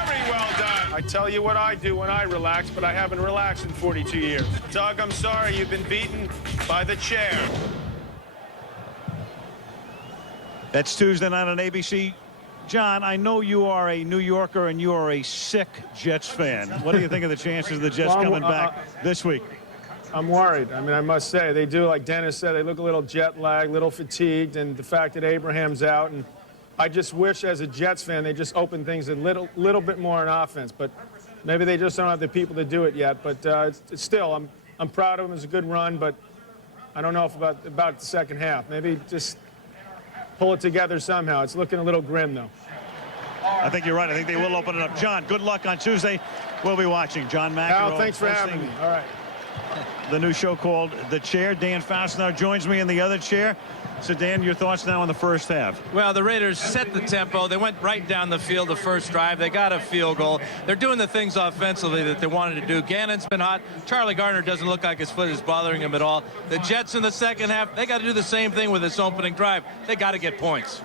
Very well done. I tell you what I do when I relax, but I haven't relaxed in 42 years. Doug, I'm sorry. You've been beaten by The Chair. That's Tuesday night on ABC. John, I know you are a New Yorker and you are a sick Jets fan. What do you think of the chances of the Jets coming back this week? I'm worried. I mean, I must say, they do, like Dennis said, they look a little jet lagged, a little fatigued, and the fact that Abraham's out. And I just wish, as a Jets fan, they just open things a little bit more on offense. But maybe they just don't have the people to do it yet. But it's still, I'm proud of them. It's a good run, but I don't know if about the second half. Maybe just pull it together somehow. It's looking a little grim, though. I think you're right. I think they will open it up. John, good luck on Tuesday. We'll be watching. John McEnroe. Al, thanks for having me. All right. The new show called The Chair. Dan Fouts now joins me in the other chair. So, Dan, your thoughts now on the first half? Well, the Raiders set the tempo. They went right down the field the first drive. They got a field goal. They're doing the things offensively that they wanted to do. Gannon's been hot. Charlie Gardner doesn't look like his foot is bothering him at all. The Jets in the second half, they got to do the same thing with this opening drive. They got to get points.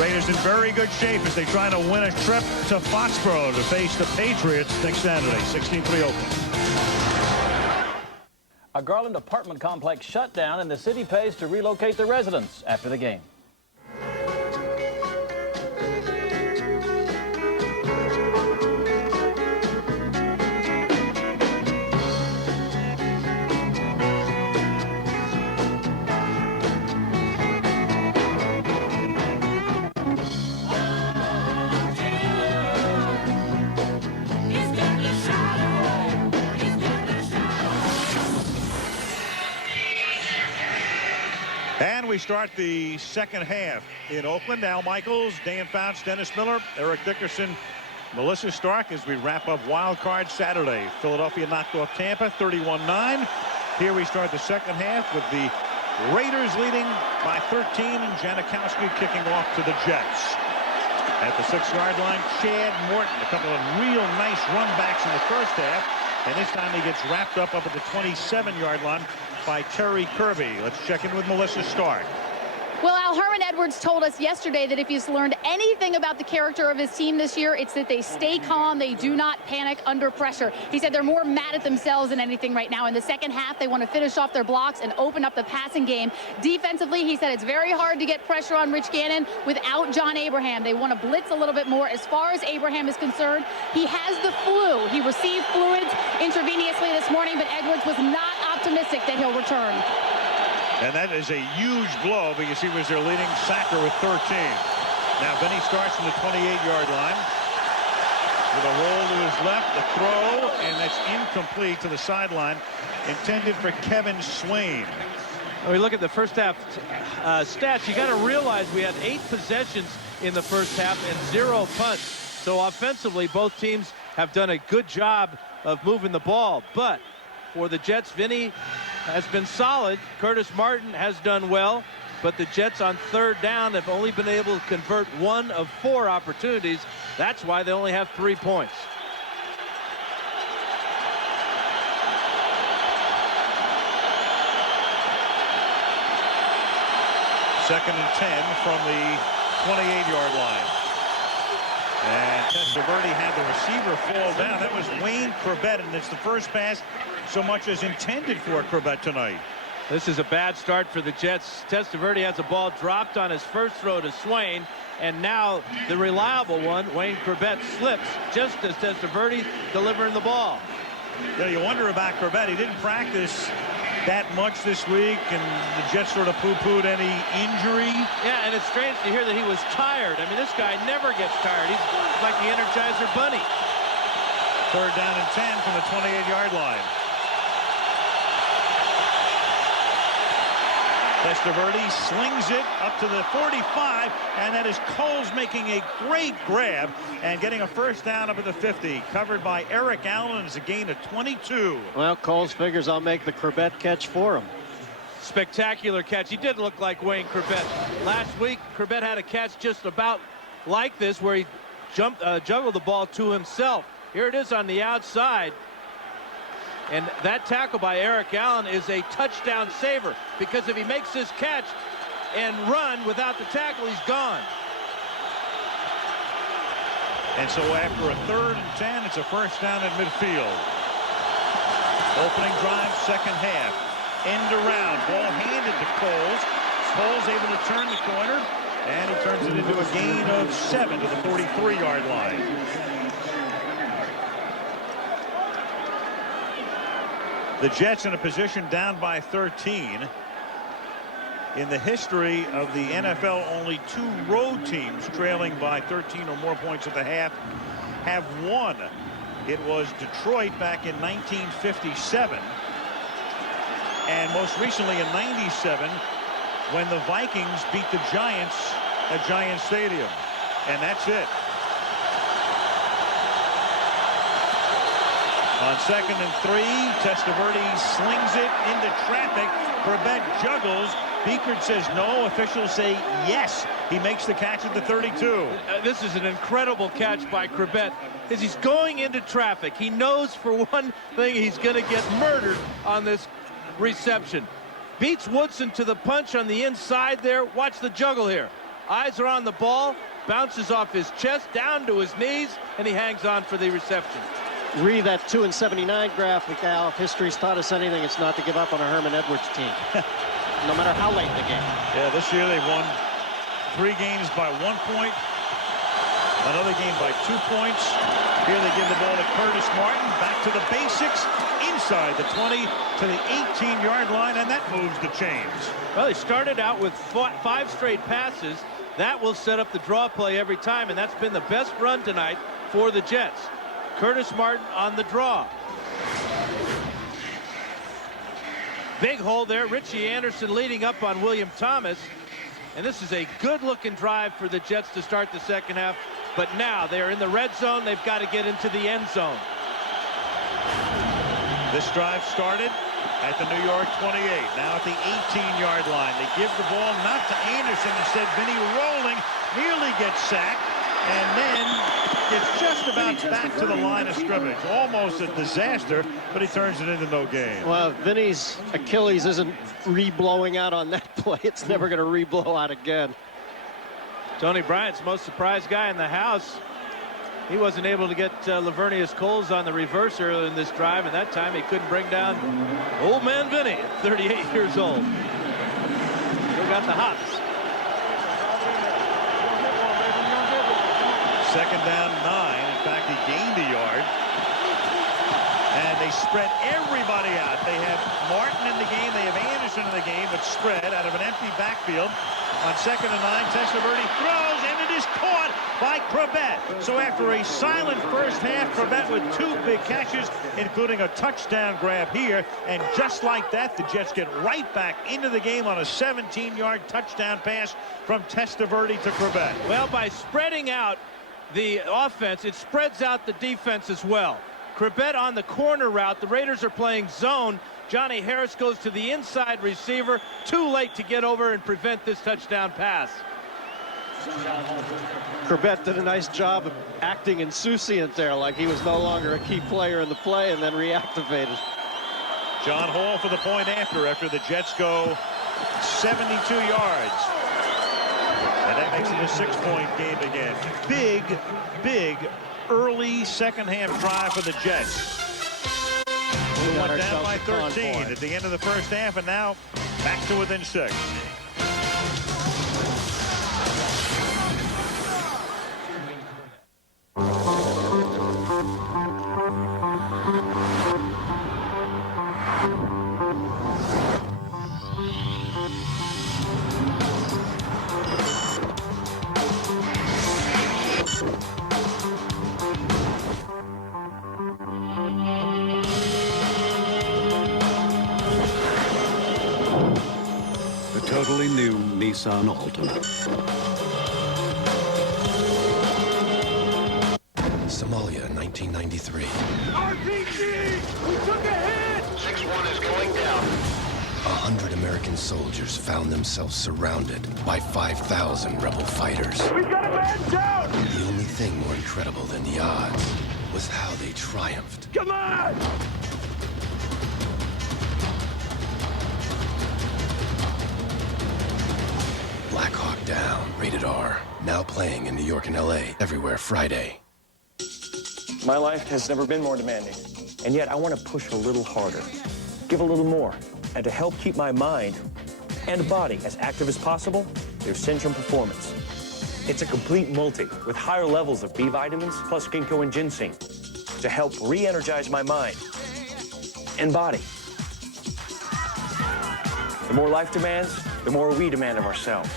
Raiders in very good shape as they try to win a trip to Foxborough to face the Patriots next Saturday, 16-3 Oakland. A Garland apartment complex shut down, and the city pays to relocate the residents after the game. And we start the second half in Oakland. Al Michaels, Dan Fouts, Dennis Miller, Eric Dickerson, Melissa Stark as we wrap up Wild Card Saturday. Philadelphia knocked off Tampa 31-9. Here we start the second half with the Raiders leading by 13 and Janikowski kicking off to the Jets. At the 6-yard line, Chad Morton, a couple of real nice runbacks in the first half. And this time he gets wrapped up at the 27-yard line by Terry Kirby. Let's check in with Melissa Stark. Well, Al, Herman Edwards told us yesterday that if he's learned anything about the character of his team this year, it's that they stay calm, they do not panic under pressure. He said they're more mad at themselves than anything right now. In the second half, they want to finish off their blocks and open up the passing game. Defensively, he said it's very hard to get pressure on Rich Gannon without John Abraham. They want to blitz a little bit more. As far as Abraham is concerned, he has the flu. He received fluids intravenously this morning, but Edwards was not optimistic that he'll return. And that is a huge blow because he was their leading sacker with 13. Now Benny starts from the 28-yard line with a roll to his left, the throw, and that's incomplete to the sideline, intended for Kevin Swain. When we look at the first half stats, you got to realize we had 8 possessions in the first half and 0 punts. So offensively, both teams have done a good job of moving the ball. But for the Jets, Vinny has been solid. Curtis Martin has done well, but the Jets on third down have only been able to convert 1 of 4 opportunities. That's why they only have 3 points. Second and 10 from the 28-yard line. And Testaverde had the receiver fall down. That was Wayne Corbett, and it's the first pass so much as intended for Corbett tonight. This is a bad start for the Jets. Testaverde has a ball dropped on his first throw to Swain, and now the reliable one, Wayne Corbett, slips just as Testaverde delivering the ball. You wonder about Corbett. He didn't practice that much this week, and the Jets sort of poo-pooed any injury. Yeah, and it's strange to hear that he was tired. I mean, this guy never gets tired. He's like the Energizer Bunny. Third down and 10 from the 28-yard line. Testaverde slings it up to the 45, and that is Coles making a great grab and getting a first down up at the 50. Covered by Eric Allen. It's a gain of 22. Well, Coles figures I'll make the Corbett catch for him. Spectacular catch. He did look like Wayne Corbett. Last week, Corbett had a catch just about like this where he juggled the ball to himself. Here it is on the outside. And that tackle by Eric Allen is a touchdown saver, because if he makes this catch and run without the tackle, he's gone. And so after a third and 10, it's a first down at midfield. Opening drive, second half. End around, ball handed to Coles. Coles able to turn the corner, and he turns it into a gain of 7 to the 43-yard line. The Jets in a position down by 13. In the history of the NFL, only 2 road teams trailing by 13 or more points at the half have won. It was Detroit back in 1957, and most recently in 97 when the Vikings beat the Giants at Giant Stadium. And that's it. On 2nd and 3, Testaverde slings it into traffic. Corbett juggles. Biekert says no. Officials say yes. He makes the catch at the 32. This is an incredible catch by Corbett as he's going into traffic. He knows for one thing he's going to get murdered on this reception. Beats Woodson to the punch on the inside there. Watch the juggle here. Eyes are on the ball. Bounces off his chest down to his knees, and he hangs on for the reception. Read that 2-79 graphic, Al. If history's taught us anything, it's not to give up on a Herman Edwards team, no matter how late in the game. Yeah, this year they've won 3 games by 1 point, another game by 2 points. Here they give the ball to Curtis Martin, back to the basics, inside the 20 to the 18-yard line, and that moves the chains. Well, he started out with 5 straight passes. That will set up the draw play every time, and that's been the best run tonight for the Jets. Curtis Martin on the draw. Big hole there. Richie Anderson leading up on William Thomas. And this is a good-looking drive for the Jets to start the second half. But now they're in the red zone. They've got to get into the end zone. This drive started at the New York 28. Now at the 18-yard line. They give the ball not to Anderson. Instead, Vinny rolling, nearly gets sacked, and then gets just about back to the line of scrimmage. Almost a disaster, but he turns it into no gain. Well, Vinny's Achilles isn't re-blowing out on that play. It's never going to re-blow out again. Tony Bryant's most surprised guy in the house. He wasn't able to get Lavernius Coles on the reverse earlier in this drive, and that time he couldn't bring down old man Vinny at 38 years old. Still got the hops. 2nd down 9. In fact, he gained a yard. And they spread everybody out. They have Martin in the game. They have Anderson in the game, but spread out of an empty backfield. On 2nd and 9, Testaverde throws, and it is caught by Corbett. So after a silent first half, Corbett with 2 big catches, including a touchdown grab here. And just like that, the Jets get right back into the game on a 17-yard touchdown pass from Testaverde to Corbett. Well, by spreading out the offense, it spreads out the defense as well. Corbett on the corner route. The Raiders are playing zone. Johnny Harris goes to the inside receiver. Too late to get over and prevent this touchdown pass. Corbett did a nice job of acting insouciant there, like he was no longer a key player in the play, and then reactivated. John Hall for the point after the Jets go 72 yards. And that makes it a 6-point game again. Big early second half drive for the Jets. We went down by 13 at the end of the first half, and now back to within 6. Totally new Nissan Altima. Somalia, 1993. RPG! We took a hit! 6-1 is going down. 100 American soldiers found themselves surrounded by 5,000 rebel fighters. We got a man down! The only thing more incredible than the odds was how they triumphed. Come on! Black Hawk Down, rated R. Now playing in New York and LA, everywhere Friday. My life has never been more demanding, and yet I want to push a little harder, give a little more, and to help keep my mind and body as active as possible, there's Centrum Performance. It's a complete multi with higher levels of B vitamins plus ginkgo and ginseng to help re-energize my mind and body. The more life demands, the more we demand of ourselves.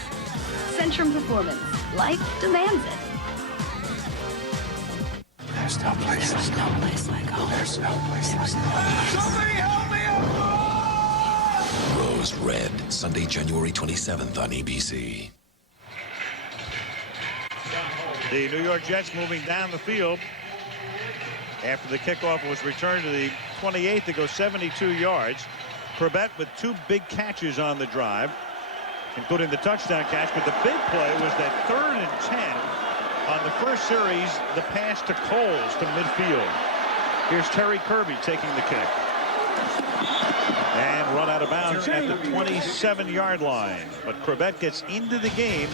Centrum Performance. Life demands it. There's no place like home. There's no place like home. Somebody help me! Rose Red, Sunday, January 27th on ABC. The New York Jets moving down the field. After the kickoff was returned to the 28 to go 72 yards. Corbett with 2 big catches on the drive, including the touchdown catch. But the big play was that 3rd and 10 on the first series, the pass to Coles to midfield. Here's Terry Kirby taking the kick. And run out of bounds at the 27-yard line. But Corbett gets into the game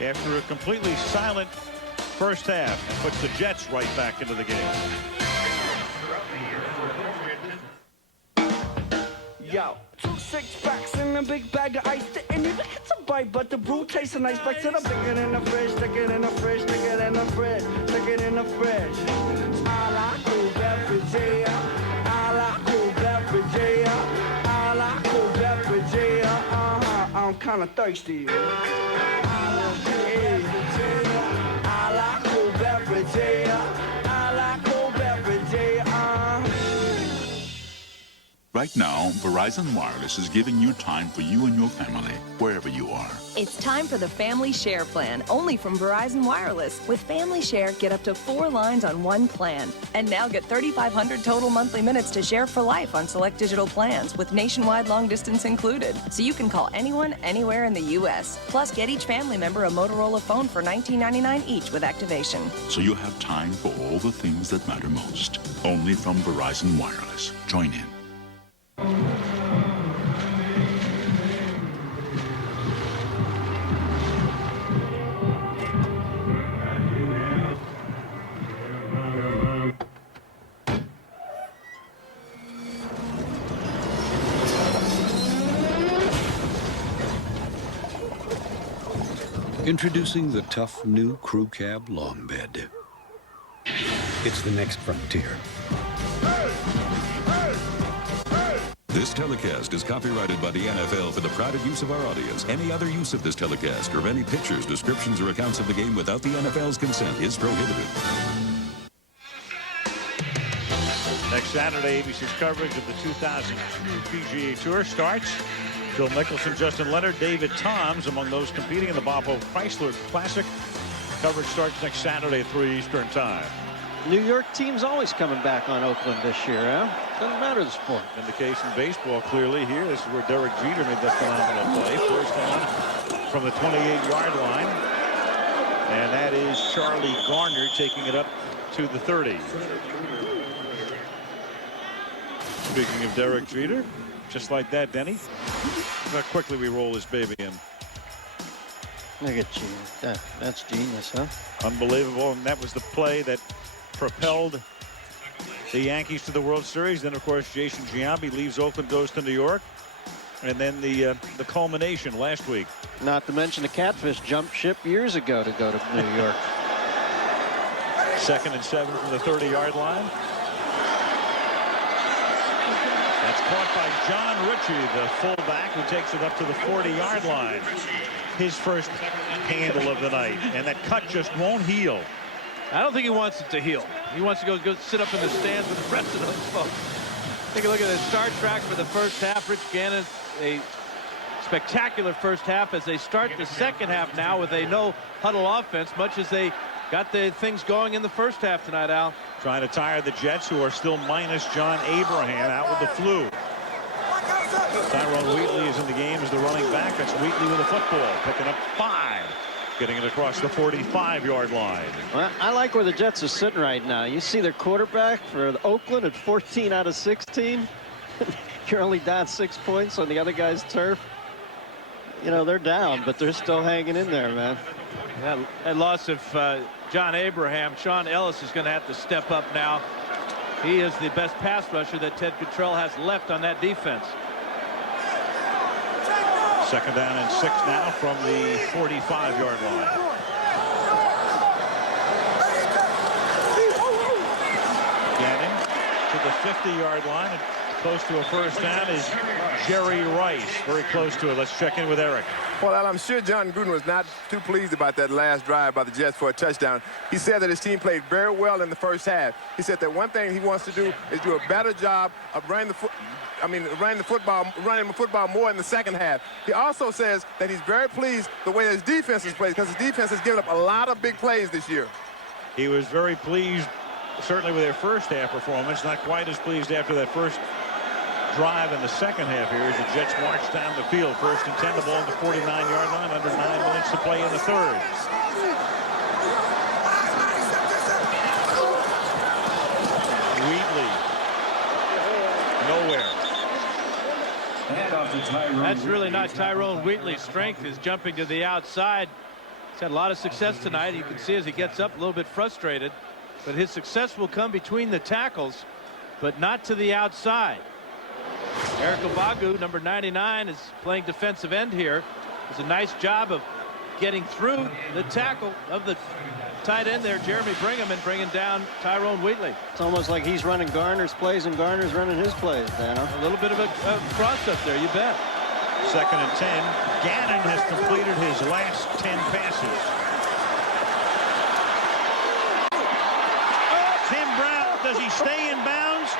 after a completely silent first half and puts the Jets right back into the game. Yo, 2 6-packs and a big bag of ice. And you think it's a bite, but the brew tastes nice. Back to the stick it in the fridge, stick it in the fridge, stick it in the fridge, stick it in the fridge. I like cool beverage, I like cool beverage, I like cool beverage. I'm kind of thirsty. I like cool beverage, I like cool beverage. Right now, Verizon Wireless is giving you time for you and your family, wherever you are. It's time for the Family Share plan, only from Verizon Wireless. With Family Share, get up to 4 lines on one plan. And now get 3,500 total monthly minutes to share for life on select digital plans with nationwide long distance included. So you can call anyone, anywhere in the U.S. Plus, get each family member a Motorola phone for $19.99 each with activation. So you have time for all the things that matter most. Only from Verizon Wireless. Join in. Introducing the tough new Crew Cab Long Bed. It's the next frontier. This telecast is copyrighted by the NFL for the private use of our audience. Any other use of this telecast or of any pictures, descriptions, or accounts of the game without the NFL's consent is prohibited. Next Saturday, ABC's coverage of the 2002 PGA Tour starts. Phil Mickelson, Justin Leonard, David Toms among those competing in the Bobo Chrysler Classic. Coverage starts next Saturday at 3 Eastern Time. New York team's always coming back on Oakland this year, huh? Doesn't matter the sport. Indication baseball clearly here. This is where Derek Jeter made that phenomenal play. First one from the 28-yard line. And that is Charlie Garner taking it up to the 30. Speaking of Derek Jeter, just like that, Denny. Look how quickly we roll this baby in. Look at you. That's genius, huh? Unbelievable. And that was the play that propelled the Yankees to the World Series. Then, of course, Jason Giambi leaves Oakland, goes to New York. And then the culmination last week. Not to mention the Catfish jumped ship years ago to go to New York. 2nd and 7 from the 30-yard line. That's caught by John Ritchie, the fullback, who takes it up to the 40-yard line. His first handle of the night. And that cut just won't heal. I don't think he wants it to heal. He wants to go sit up in the stands with the rest of those folks. Take a look at the start track for the first half. Rich Gannon, a spectacular first half as they start the second half now with a no huddle offense, much as they got the things going in the first half tonight, Al. Trying to tire the Jets, who are still minus John Abraham out with the flu. Tyrone Wheatley is in the game as the running back. That's Wheatley with a football, picking up 5. Getting it across the 45-yard line. Well, I like where the Jets are sitting right now. You see their quarterback for Oakland at 14 out of 16. You're only down 6 points on the other guy's turf. You know, they're down, but they're still hanging in there, man. That loss of John Abraham, Sean Ellis is going to have to step up now. He is the best pass rusher that Ted Cottrell has left on that defense. 2nd down and 6 now from the 45-yard line. Gannon to the 50-yard line, and close to a first down is Jerry Rice. Very close to it. Let's check in with Eric. Well, I'm sure John Gruden was not too pleased about that last drive by the Jets for a touchdown. He said that his team played very well in the first half. He said that one thing he wants to do is do a better job of running the football more in the second half. He also says that he's very pleased the way his defense has played, because his defense has given up a lot of big plays this year. He was very pleased certainly with their first half performance. Not quite as pleased after that first drive in the second half here as the Jets march down the field. 1st and 10, the ball at the 49-yard line, under 9 minutes to play in the third. Wheatley, nowhere. That's really not Tyrone Wheatley's strength, is jumping to the outside. He's had a lot of success tonight. You can see as he gets up a little bit frustrated, but his success will come between the tackles, but not to the outside. Eric Obagu, number 99, is playing defensive end here. Does a nice job of getting through the tackle of the tight end there, Jeremy Brigham, and bringing down Tyrone Wheatley. It's almost like he's running Garner's plays and Garner's running his plays, Dano. A little bit of a cross up there, you bet. 2nd and 10. Gannon has completed his last 10 passes. Tim Brown, does he stay in bounds?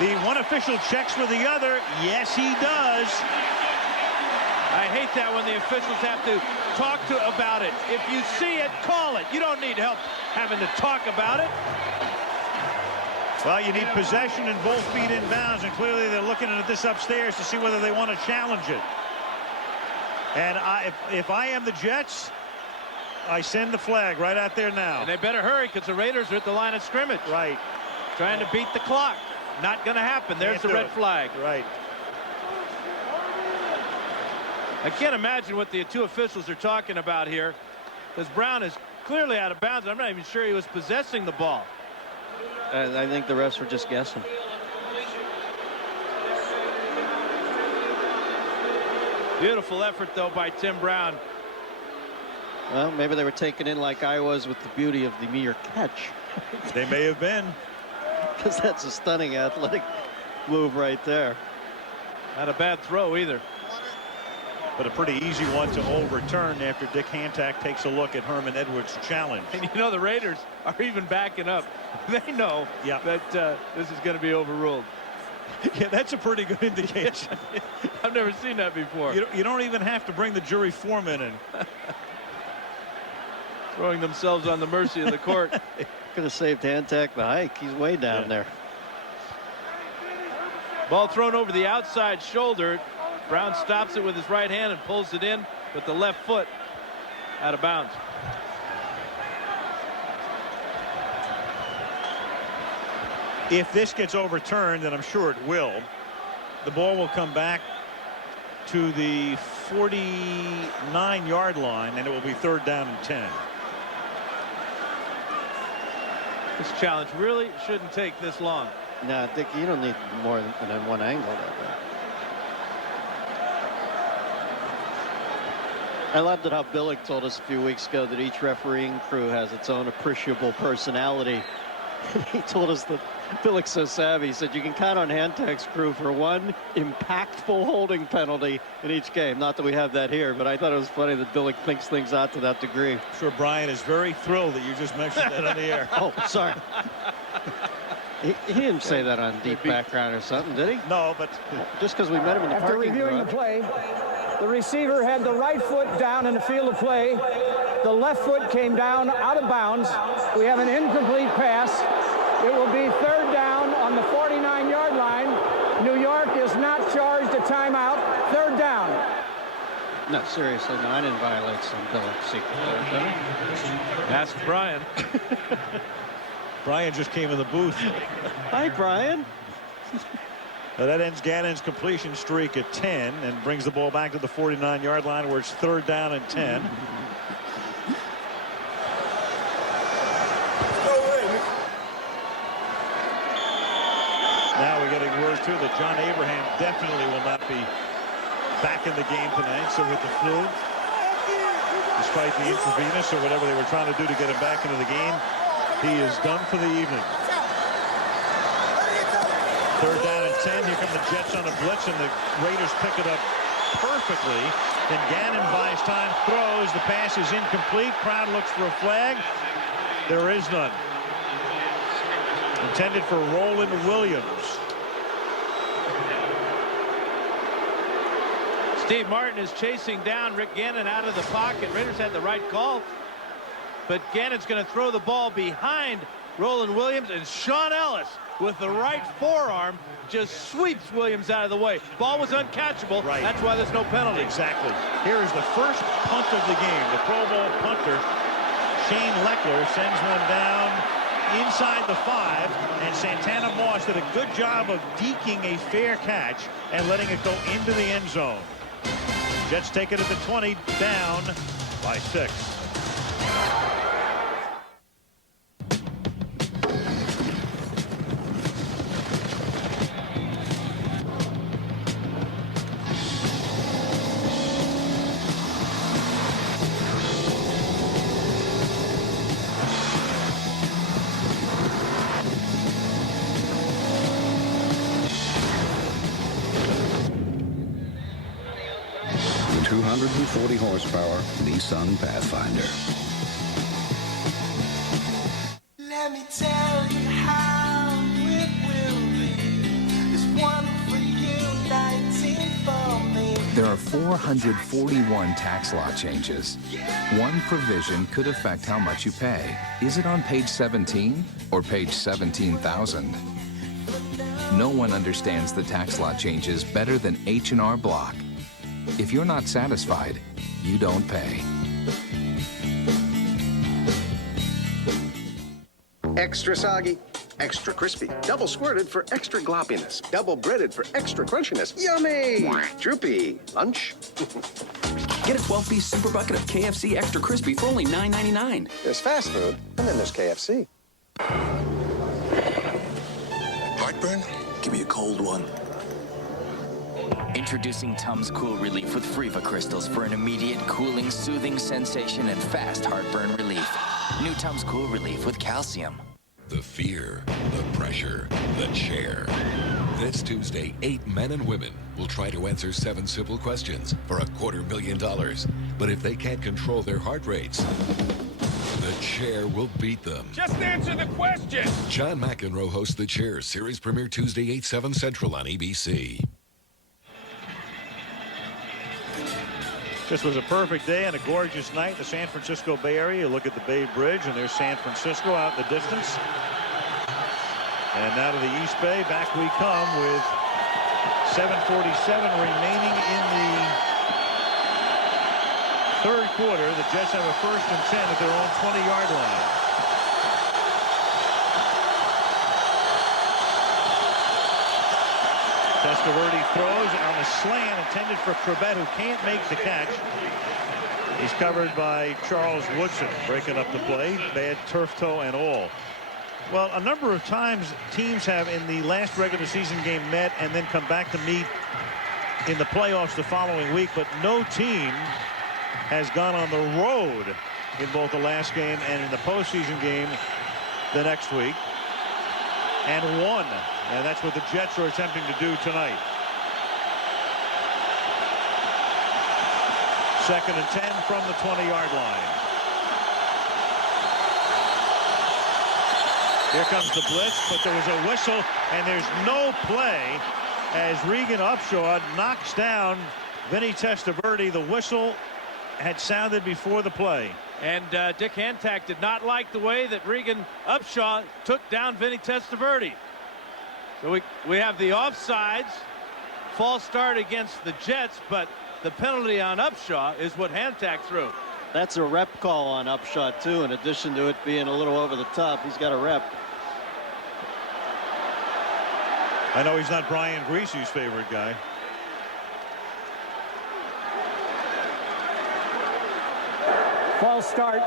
The one official checks with the other. Yes, he does. I hate that when the officials have to talk about it. If you see it, call it. You don't need help having to talk about it. Well, you need possession and both feet in bounds, and clearly they're looking at this upstairs to see whether they want to challenge it. And if I am the Jets, I send the flag right out there now. And they better hurry because the Raiders are at the line of scrimmage. Right. Trying to beat the clock. Not going to happen. There's the red flag. Right. I can't imagine what the two officials are talking about here, because Brown is clearly out of bounds. I'm not even sure he was possessing the ball. I think the refs were just guessing. Beautiful effort, though, by Tim Brown. Well, maybe they were taken in like I was with the beauty of the mere catch. They may have been. Because that's a stunning athletic move right there. Not a bad throw either. But a pretty easy one to overturn after Dick Hantak takes a look at Herman Edwards' challenge. And you know the Raiders are even backing up. They know that this is going to be overruled. Yeah, that's a pretty good indication. I've never seen that before. You don't even have to bring the jury foreman in. Throwing themselves on the mercy of the court. Could have saved Hantak the hike. He's way down there. Ball thrown over the outside shoulder. Brown stops it with his right hand and pulls it in with the left foot out of bounds. If this gets overturned, and I'm sure it will, the ball will come back to the 49-yard line, and it will be 3rd down and 10. This challenge really shouldn't take this long. No, Dick, you don't need more than one angle that way. I loved it how Billick told us a few weeks ago that each refereeing crew has its own appreciable personality. He told us that Billick's so savvy. He said you can count on Hantak's crew for one impactful holding penalty in each game. Not that we have that here, but I thought it was funny that Billick thinks things out to that degree. I'm sure Brian is very thrilled that you just mentioned that on the air. Oh, sorry. He didn't say that on Deep Background or something, did he? No, but just because we met him in the After parking reviewing garage. the play, the receiver had the right foot down in the field of play. The left foot came down out of bounds. We have an incomplete pass. It will be 3rd down on the 49-yard line. New York is not charged a timeout. 3rd down. No, seriously, no, I didn't violate some Billick secret, did I? Ask Brian. Brian just came in the booth. Hi, Brian. Now that ends Gannon's completion streak at 10 and brings the ball back to the 49-yard line where it's 3rd down and 10. Now we're getting word too that John Abraham definitely will not be back in the game tonight. So with the flu, despite the intravenous or whatever they were trying to do to get him back into the game, he is done for the evening. 3rd down and 10. Here come the Jets on a blitz, and the Raiders pick it up perfectly. Then Gannon buys time, throws. The pass is incomplete. Crowd looks for a flag. There is none. Intended for Roland Williams. Steve Martin is chasing down Rick Gannon out of the pocket. Raiders had the right call, but Gannon's going to throw the ball behind Roland Williams, and Sean Ellis with the right forearm just sweeps Williams out of the way. Ball was uncatchable. Right. That's why there's no penalty. Exactly. Here is the first punt of the game. The Pro Bowl punter, Shane Leckler, sends one down inside the 5, and Santana Moss did a good job of deking a fair catch and letting it go into the end zone. Jets take it at the 20, down by 6. The 240 horsepower Nissan Pathfinder. Let me tell you how it will be. There's one for you, 19 for me. There are 441 tax law changes. One provision could affect how much you pay. Is it on page 17 or page 17,000? No one understands the tax law changes better than H&R Block. If you're not satisfied, you don't pay. Extra soggy, extra crispy, double squirted for extra gloppiness, double breaded for extra crunchiness. Yummy! Droopy. Lunch? Get a 12-piece super bucket of KFC Extra Crispy for only $9.99. There's fast food, and then there's KFC. Heartburn? Give me a cold one. Introducing Tums Cool Relief with Freva crystals for an immediate cooling, soothing sensation and fast heartburn relief. New Tums Cool Relief with calcium. The fear, the pressure, the chair. This Tuesday, 8 men and women will try to answer 7 simple questions for $250,000. But if they can't control their heart rates, the chair will beat them. Just answer the question. John McEnroe hosts The Chair, series premiere Tuesday, 8/7 Central on ABC. This was a perfect day and a gorgeous night in the San Francisco Bay Area. You look at the Bay Bridge, and there's San Francisco out in the distance. And now to the East Bay. Back we come with 7:47 remaining in the third quarter. The Jets have a 1st and 10 at their own 20-yard line. Testaverde throws on a slant intended for Chrebet, who can't make the catch. He's covered by Charles Woodson, breaking up the play. Bad turf toe and all. Well, a number of times teams have in the last regular season game met and then come back to meet in the playoffs the following week, but no team has gone on the road in both the last game and in the postseason game the next week and won. And that's what the Jets are attempting to do tonight. 2nd and 10 from the 20-yard line. Here comes the blitz, but there was a whistle, and there's no play as Regan Upshaw knocks down Vinny Testaverde. The whistle had sounded before the play. And Dick Hantak did not like the way that Regan Upshaw took down Vinny Testaverde. So we have the offsides, false start against the Jets, but the penalty on Upshaw is what Hantak threw. That's a rep call on Upshaw, too, in addition to it being a little over the top. He's got a rep. I know he's not Brian Griese's favorite guy. False start.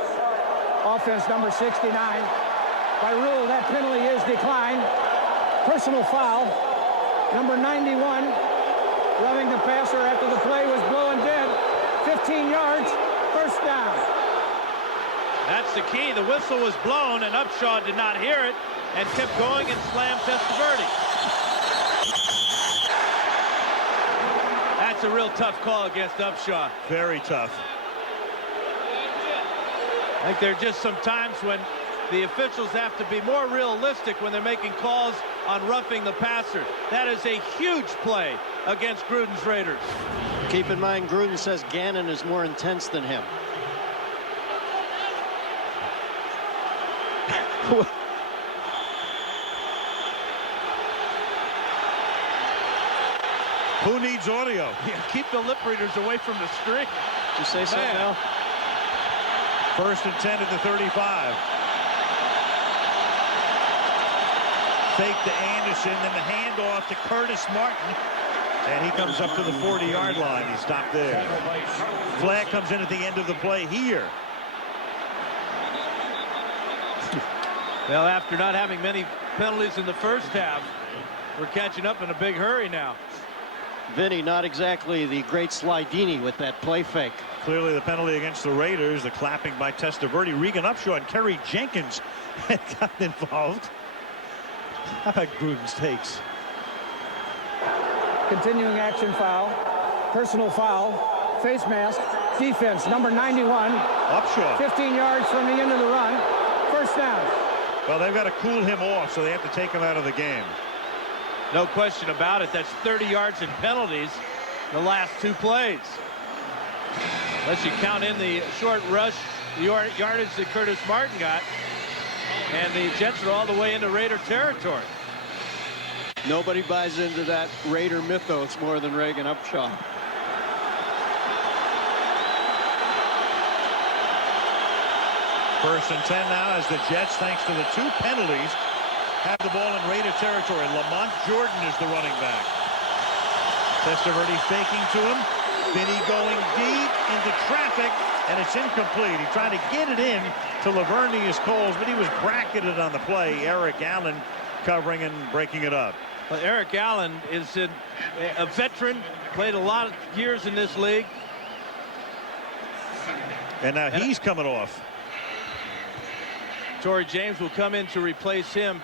Offense number 69. By rule, that penalty is declined. Personal foul. Number 91. Rubbing the passer after the play was blowing dead. 15 yards. 1st down. That's the key. The whistle was blown, and Upshaw did not hear it and kept going and slammed Testaverde. That's a real tough call against Upshaw. Very tough. I think there are just some times when the officials have to be more realistic when they're making calls on roughing the passer. That is a huge play against Gruden's Raiders. Keep in mind, Gruden says Gannon is more intense than him. Who needs audio? Yeah, keep the lip readers away from the screen. Did you say something now? 1st and 10 at the 35. Fake to Anderson, then the handoff to Curtis Martin. And he comes up to the 40-yard line. He stopped there. Flag comes in at the end of the play here. Well, after not having many penalties in the first half, we're catching up in a big hurry now. Vinny, not exactly the great Slidini with that play fake. Clearly the penalty against the Raiders, the clapping by Testaverde. Regan Upshaw and Kerry Jenkins had gotten involved. How about Gruden's takes? Continuing action foul, personal foul, face mask, defense, number 91. Upshaw. 15 yards from the end of the run. First down. Well, they've got to cool him off, so they have to take him out of the game. No question about it. That's 30 yards in penalties the last 2 plays. Unless you count in the short rush, the yardage that Curtis Martin got. And the Jets are all the way into Raider territory. Nobody buys into that Raider mythos more than Reagan Upshaw. First and 10 now as the Jets, thanks to the 2 penalties, have the ball in Raider territory. Lamont Jordan is the running back. Testaverde faking to him. Vinny going deep into traffic, and it's incomplete. He tried to get it in to Lavernius Coles, but he was bracketed on the play. Eric Allen covering and breaking it up. Well, Eric Allen is a veteran, played a lot of years in this league. And now he's coming off. Torrey James will come in to replace him.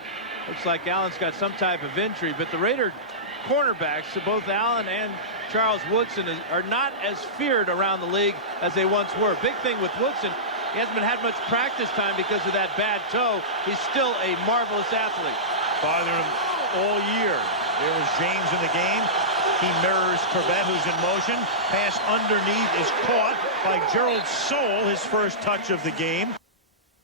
Looks like Allen's got some type of injury, but the Raider cornerbacks, both Allen and Charles Woodson, are not as feared around the league as they once were. Big thing with Woodson, he hasn't had much practice time because of that bad toe. He's still a marvelous athlete. Bothered him all year. There was James in the game. He mirrors Corbett, who's in motion. Pass underneath is caught by Gerald Soule, his first touch of the game.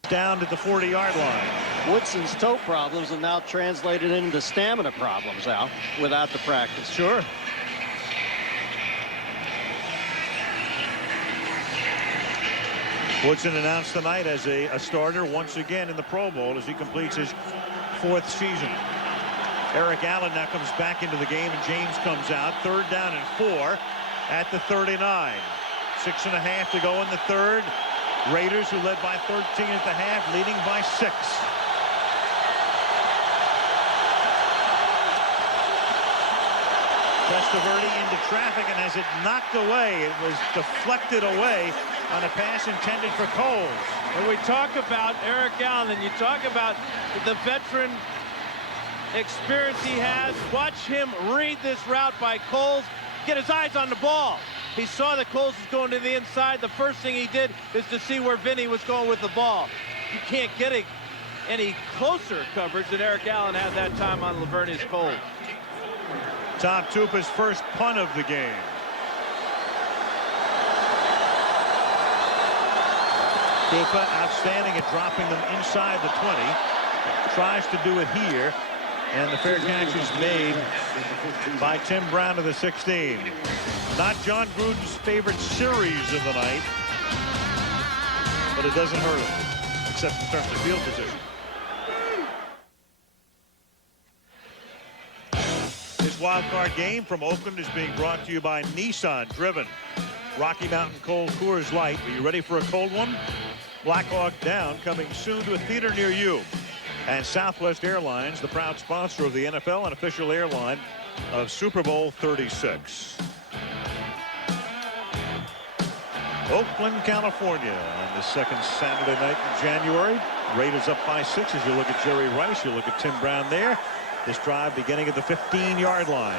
Down at the 40-yard line. Woodson's toe problems have now translated into stamina problems, Al, without the practice. Sure. Woodson announced tonight as a starter once again in the Pro Bowl as he completes his 4th season. Eric Allen now comes back into the game, and James comes out. 3rd down and 4 at the 39. 6.5 to go in the 3rd. Raiders, who led by 13 at the half, leading by 6. Testaverde into traffic, and as it knocked away, it was deflected away on a pass intended for Coles. When we talk about Eric Allen, and you talk about the veteran experience he has, watch him read this route by Coles, get his eyes on the ball. He saw that Coles was going to the inside. The first thing he did is to see where Vinny was going with the ball. You can't get any closer coverage than Eric Allen had that time on Lavernius Coles. Tom Tupa's first punt of the game. Tupa outstanding at dropping them inside the 20. Tries to do it here. And the fair catch is made by Tim Brown to the 16. Not John Gruden's favorite series of the night, but it doesn't hurt him, except in terms of field position. This wild card game from Oakland is being brought to you by Nissan Driven. Rocky Mountain Cold Coors Light. Are you ready for a cold one? Black Hawk Down coming soon to a theater near you. And Southwest Airlines, the proud sponsor of the NFL and official airline of Super Bowl 36. Oakland, California on the second Saturday night in January. Raiders up by 6 as you look at Jerry Rice. You look at Tim Brown there. This drive beginning at the 15-yard line.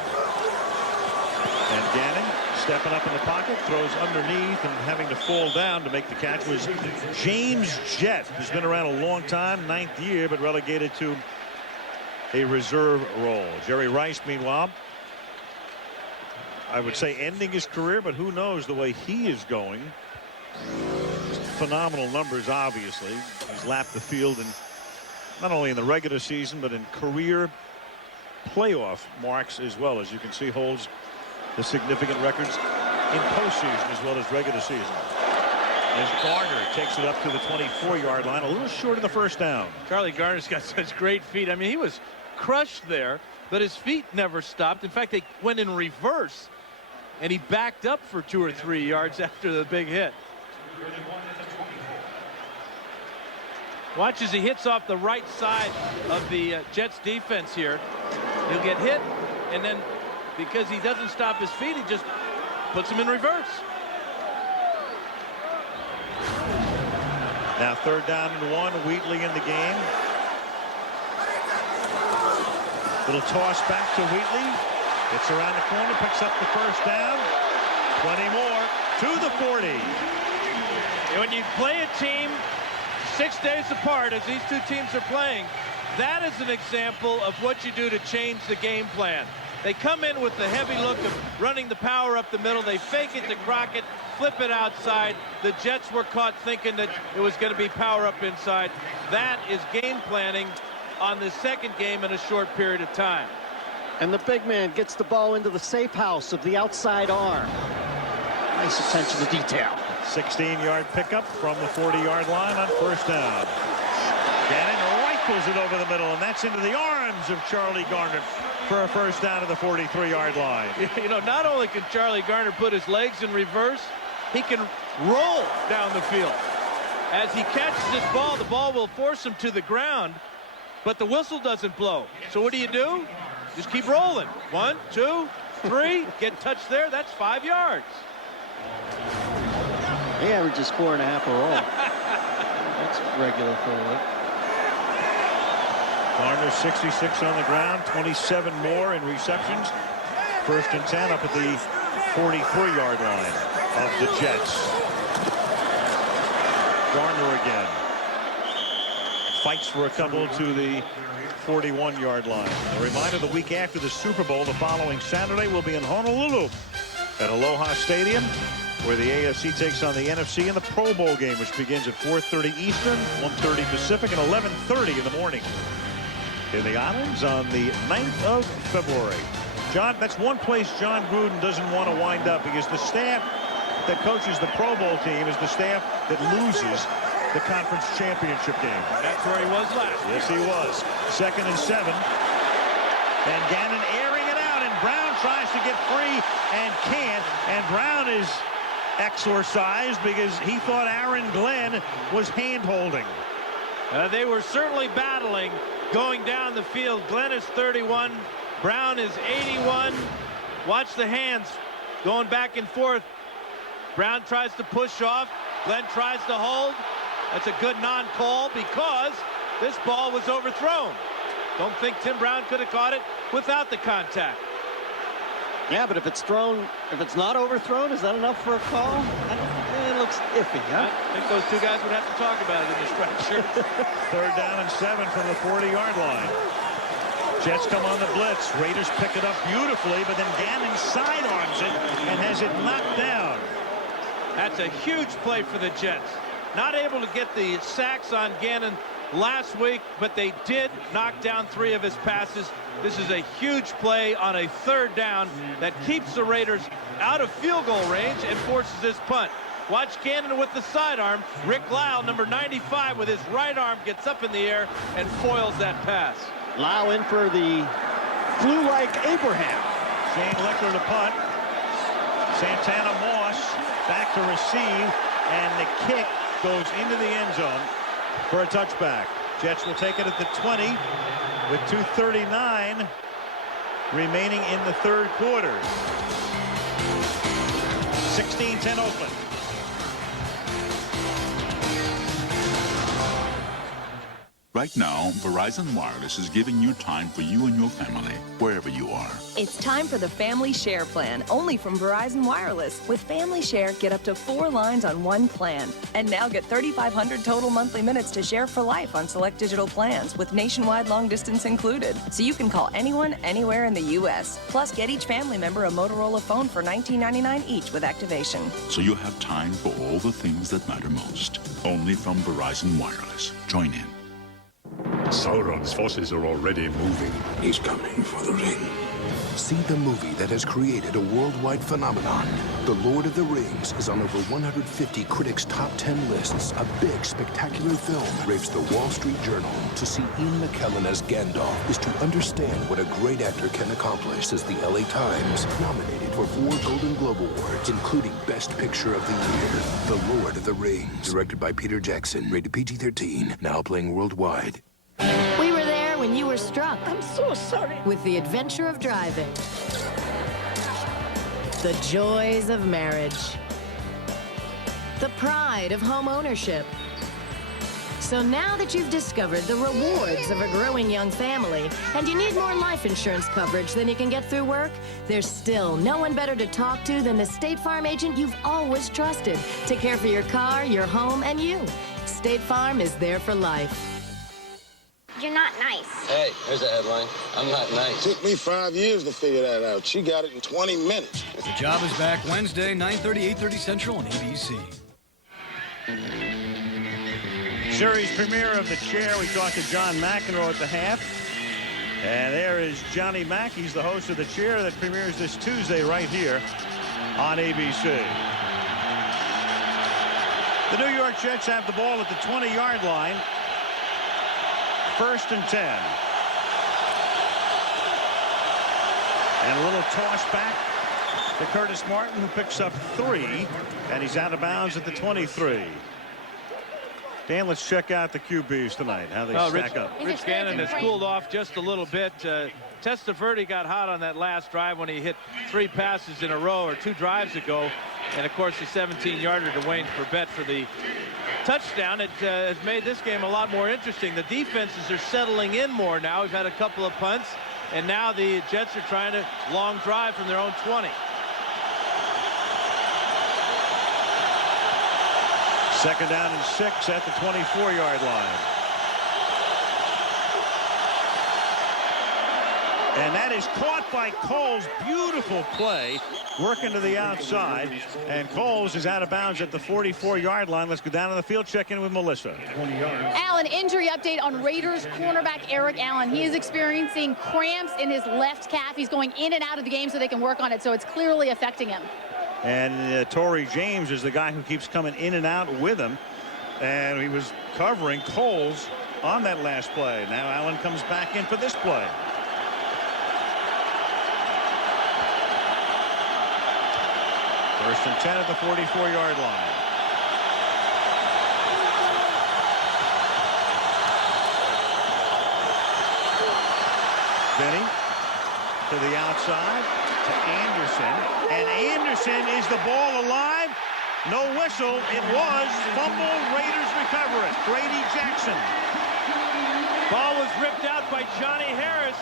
And Gannon stepping up in the pocket, throws underneath, and having to fall down to make the catch was James Jett, who's been around a long time, 9th year, but relegated to a reserve role. Jerry Rice, meanwhile, I would say ending his career, but who knows the way he is going. Just phenomenal numbers, obviously. He's lapped the field, and not only in the regular season, but in career playoff marks as well. As you can see, holds the significant records in postseason as well as regular season. As Garner takes it up to the 24-yard line, a little short of the first down. Charlie Garner's got such great feet. I mean, he was crushed there, but his feet never stopped. In fact, they went in reverse, and he backed up for 2 or 3 yards after the big hit. Watch as he hits off the right side of the Jets defense here. He'll get hit, and then because he doesn't stop his feet, he just puts him in reverse. Now 3rd down and 1, Wheatley in the game. Little toss back to Wheatley. Gets around the corner, picks up the first down. 20 more to the 40. And when you play a team 6 days apart, as these two teams are playing, that is an example of what you do to change the game plan. They come in with the heavy look of running the power up the middle. They fake it to Crockett, flip it outside. The Jets were caught thinking that it was going to be power up inside. That is game planning on the second game in a short period of time. And the big man gets the ball into the safe house of the outside arm. Nice attention to detail. 16-yard pickup from the 40-yard line on 1st down. Gannon rifles it over the middle, and that's into the arms of Charlie Garner for a 1st down to the 43-yard line. You know, not only can Charlie Garner put his legs in reverse, he can roll down the field. As he catches this ball, the ball will force him to the ground, but the whistle doesn't blow. So what do? Just keep rolling. 1, 2, 3, get touched there. That's 5 yards. He averages 4.5 a roll. That's regular for him. Garner 66 on the ground, 27 more in receptions. 1st and 10 up at the 43-yard line of the Jets. Garner again. Fights for a couple to the 41-yard line. A reminder, the week after the Super Bowl, the following Saturday, will be in Honolulu at Aloha Stadium, where the AFC takes on the NFC in the Pro Bowl game, which begins at 4:30 Eastern, 1:30 Pacific, and 11:30 in the morning in the islands on the 9th of February. John, that's one place John Gruden doesn't want to wind up, because the staff that coaches the Pro Bowl team is the staff that loses the conference championship game. That's where he was last. Yes, he was. 2nd and 7. And Gannon airing it out, and Brown tries to get free and can't. And Brown is exorcised because he thought Aaron Glenn was hand-holding. They were certainly battling going down the field. Glenn is 31. Brown is 81. Watch the hands going back and forth. Brown tries to push off. Glenn tries to hold. That's a good non-call because this ball was overthrown. Don't think Tim Brown could have caught it without the contact. Yeah, but if it's thrown, if it's not overthrown, is that enough for a call? It looks iffy, huh? I think those two guys would have to talk about it in the structure. 3rd down and 7 from the 40-yard line. Jets come on the blitz. Raiders pick it up beautifully, but then Gannon sidearms it and has it knocked down. That's a huge play for the Jets. Not able to get the sacks on Gannon last week, but they did knock down 3 of his passes. This is a huge play on a 3rd down that keeps the Raiders out of field goal range and forces this punt. Watch Gannon with the sidearm. Rick Lyle, number 95, with his right arm, gets up in the air and foils that pass. Lyle in for the flu-like Abraham. Shane Leckler to punt. Santana Moss back to receive, and the kick goes into the end zone for a touchback. Jets will take it at the 20 with 2:39 remaining in the 3rd quarter. 16-10 Oakland. Right now, Verizon Wireless is giving you time for you and your family, wherever you are. It's time for the Family Share plan, only from Verizon Wireless. With Family Share, get up to 4 lines on one plan. And now get 3,500 total monthly minutes to share for life on select digital plans with nationwide long distance included. So you can call anyone, anywhere in the U.S. Plus, get each family member a Motorola phone for $19.99 each with activation. So you have time for all the things that matter most. Only from Verizon Wireless. Join in. Sauron's forces are already moving. He's coming for the ring. See the movie that has created a worldwide phenomenon. The Lord of the Rings is on over 150 critics' top 10 lists. A big, spectacular film, raves the Wall Street Journal. To see Ian McKellen as Gandalf is to understand what a great actor can accomplish, says the LA Times. Nominated for 4 Golden Globe Awards, including Best Picture of the Year. The Lord of the Rings, directed by Peter Jackson, rated PG-13, now playing worldwide. We were there when you were struck. I'm so sorry. With the adventure of driving. The joys of marriage. The pride of home ownership. So now that you've discovered the rewards of a growing young family, and you need more life insurance coverage than you can get through work, there's still no one better to talk to than the State Farm agent you've always trusted to care for your car, your home, and you. State Farm is there for life. You're not nice. Hey, here's a headline. I'm not nice. Took me 5 years to figure that out. She got it in 20 minutes. The Job is back Wednesday, 9:30, 8:30 Central on ABC. Series premiere of The Chair. We talked to John McEnroe at the half. And there is Johnny Mack. He's the host of The Chair that premieres this Tuesday right here on ABC. The New York Jets have the ball at the 20-yard line. 1st and 10. And a little toss back to Curtis Martin, who picks up 3, and he's out of bounds at the 23. Dan, let's check out the QBs tonight, how they stack up. Rich Gannon has cooled off just a little bit. Testaverde got hot on that last drive when he hit 3 passes in a row, or 2 drives ago. And, of course, the 17-yarder to Wayne Forbett for the touchdown. It has made this game a lot more interesting. The defenses are settling in more now. We've had a couple of punts, and now the Jets are trying to long drive from their own 20. Second down and 6 at the 24-yard line. And that is caught by Coles. Beautiful play. Working to the outside. And Coles is out of bounds at the 44-yard line. Let's go down to the field. Check in with Melissa. Allen, injury update on Raiders cornerback Eric Allen. He is experiencing cramps in his left calf. He's going in and out of the game so they can work on it. So it's clearly affecting him. And Torrey James is the guy who keeps coming in and out with him. And he was covering Coles on that last play. Now Allen comes back in for this play. First and 10 at the 44-yard line. Benny to the outside to Anderson. And Anderson, is the ball alive? No whistle. It was. Fumble. Raiders recover it. Grady Jackson. Ball was ripped out by Johnny Harris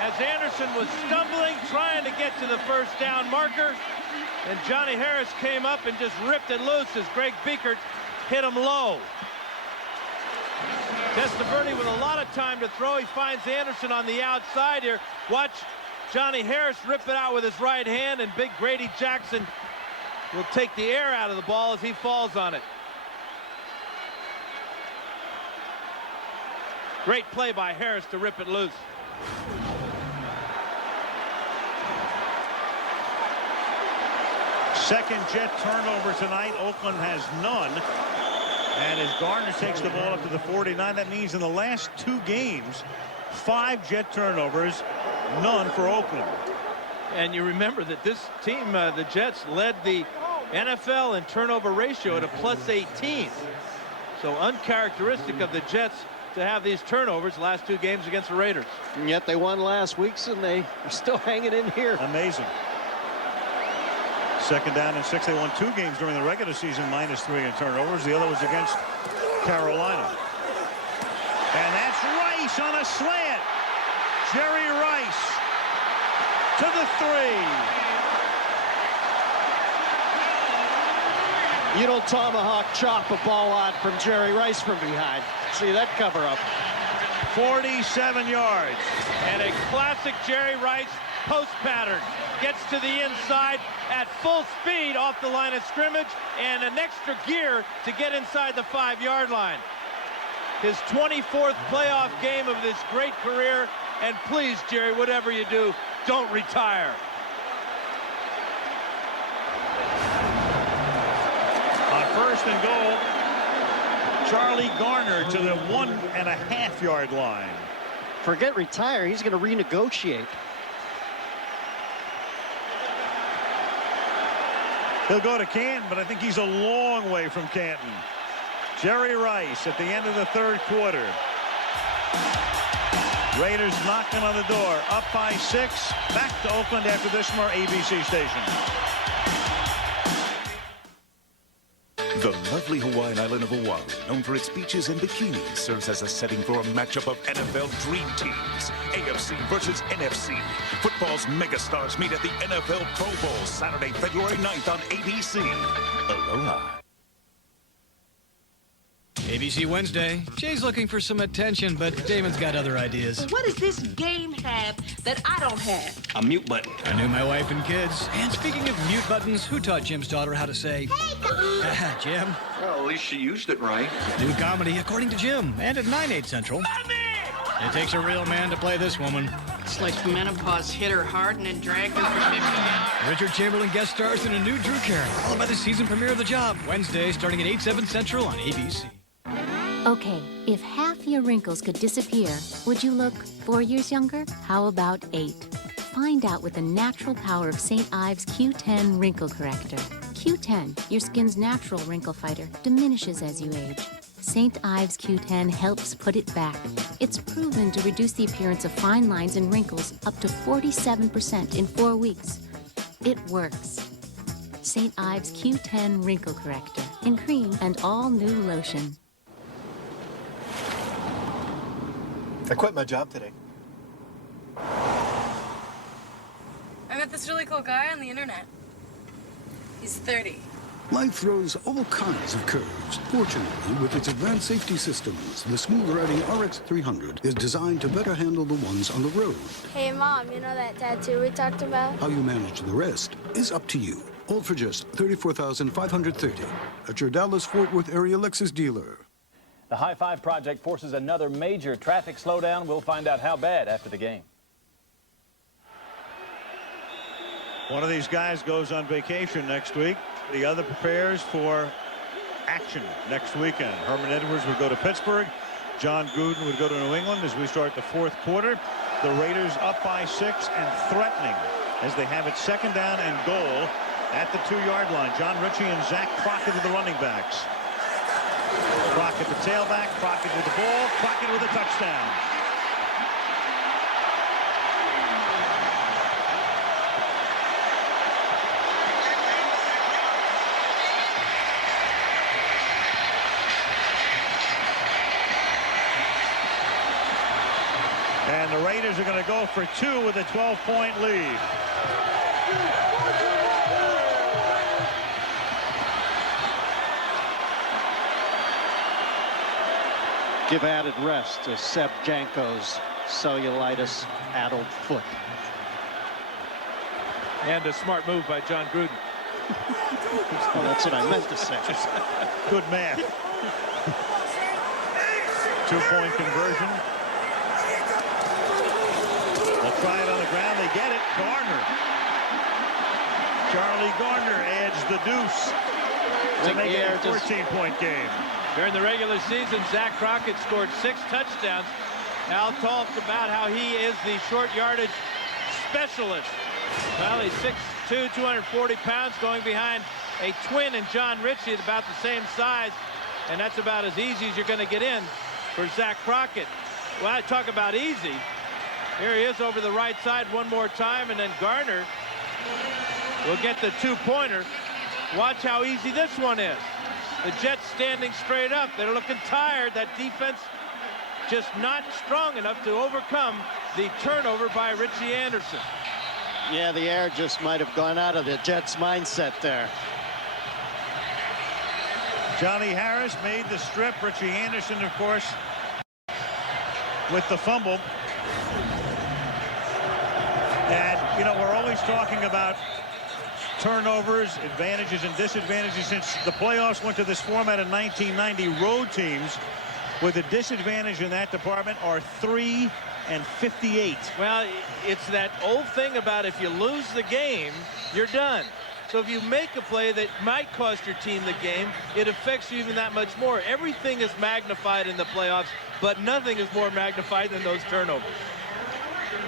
as Anderson was stumbling, trying to get to the first down marker. And Johnny Harris came up and just ripped it loose as Greg Biekert hit him low. Testaverde with a lot of time to throw. He finds Anderson on the outside here. Watch Johnny Harris rip it out with his right hand, and big Grady Jackson will take the air out of the ball as he falls on it. Great play by Harris to rip it loose. Second Jet turnover tonight. Oakland has none. And as Garner takes the ball up to the 49, that means in the last 2 games, 5 Jet turnovers, none for Oakland. And you remember that this team, the Jets, led the NFL in turnover ratio at a +18. So uncharacteristic of the Jets to have these turnovers last 2 games against the Raiders. And yet they won last week, and they are still hanging in here. Amazing. Second down and 6. They won 2 games during the regular season, -3 in turnovers. The other was against Carolina. And that's Rice on a slant. Jerry Rice to the 3. You don't tomahawk chop a ball out from Jerry Rice from behind. See that cover up. 47 yards. And a classic Jerry Rice post pattern. Gets to the inside at full speed off the line of scrimmage, and an extra gear to get inside the 5-yard line. His 24th playoff game of this great career, And please, Jerry, whatever you do, don't retire. On first and goal, Charlie Garner to the 1.5-yard line. Forget retire. He's going to renegotiate. He'll go to Canton, but I think he's a long way from Canton. Jerry Rice at the end of the third quarter. Raiders knocking on the door. Up by 6. Back to Oakland after this from our ABC station. The lovely Hawaiian island of Oahu, known for its beaches and bikinis, serves as a setting for a matchup of NFL dream teams. AFC versus NFC. Football's megastars meet at the NFL Pro Bowl Saturday, February 9th on ABC. Aloha. ABC Wednesday. Jay's looking for some attention, but Damon's got other ideas. What does this game have that I don't have? A mute button. I knew my wife and kids. And speaking of mute buttons, who taught Jim's daughter how to say, hey, Jim? Well, at least she used it right. New comedy, according to Jim, and at 9/8 Central. It takes a real man to play this woman. It's like menopause hit her hard and it dragged her for 50 years. Richard Chamberlain guest stars in a new Drew Carey, followed by the season premiere of The Job, Wednesday, starting at 8/7 Central on ABC. Okay, if half your wrinkles could disappear, would you look 4 years younger? How about 8? Find out with the natural power of St. Ives Q10 Wrinkle Corrector. Q10, your skin's natural wrinkle fighter, diminishes as you age. St. Ives Q10 helps put it back. It's proven to reduce the appearance of fine lines and wrinkles up to 47% in 4 weeks. It works. St. Ives Q10 Wrinkle Corrector in cream and all new lotion. I quit my job today. I met this really cool guy on the internet. He's 30. Life throws all kinds of curves. Fortunately, with its advanced safety systems, the smooth-riding RX300 is designed to better handle the ones on the road. Hey, Mom, you know that tattoo we talked about? How you manage the rest is up to you. All for just $34,530 at your Dallas-Fort Worth area Lexus dealer. The High Five Project forces another major traffic slowdown. We'll find out how bad after the game. One of these guys goes on vacation next week. The other prepares for action next weekend. Herman Edwards would go to Pittsburgh. John Gruden would go to New England as we start the fourth quarter. The Raiders up by 6 and threatening as they have it second down and goal at the 2-yard line. John Ritchie and Zach Crockett are the running backs. Crockett the tailback, Crockett with the ball, Crockett with a touchdown. And the Raiders are going to go for 2 with a 12-point lead. Give added rest to Seb Janko's cellulitis-addled foot. And a smart move by John Gruden. Oh, that's what I meant to say. Good math. 2-point conversion. They'll try it on the ground. They get it. Garner. Charlie Garner adds the deuce to make it a 14-point game. During the regular season, Zach Crockett scored 6 touchdowns. Al talked about how he is the short yardage specialist. Well, he's 6'2", 240 pounds, going behind a twin in John Ritchie at about the same size. And that's about as easy as you're going to get in for Zach Crockett. Well, I talk about easy. Here he is over the right side one more time, and then Garner will get the 2-pointer. Watch how easy this one is. The Jets standing straight up. They're looking tired. That defense just not strong enough to overcome the turnover by Richie Anderson. Yeah, the air just might have gone out of the Jets' mindset there. Johnny Harris made the strip. Richie Anderson, of course, with the fumble. And, you know, we're always talking about turnovers, advantages and disadvantages. Since the playoffs went to this format in 1990, road teams with a disadvantage in that department are 3 58. Well, it's that old thing about if you lose the game, you're done. So if you make a play that might cost your team the game, it affects you even that much more. Everything is magnified in the playoffs, but nothing is more magnified than those turnovers.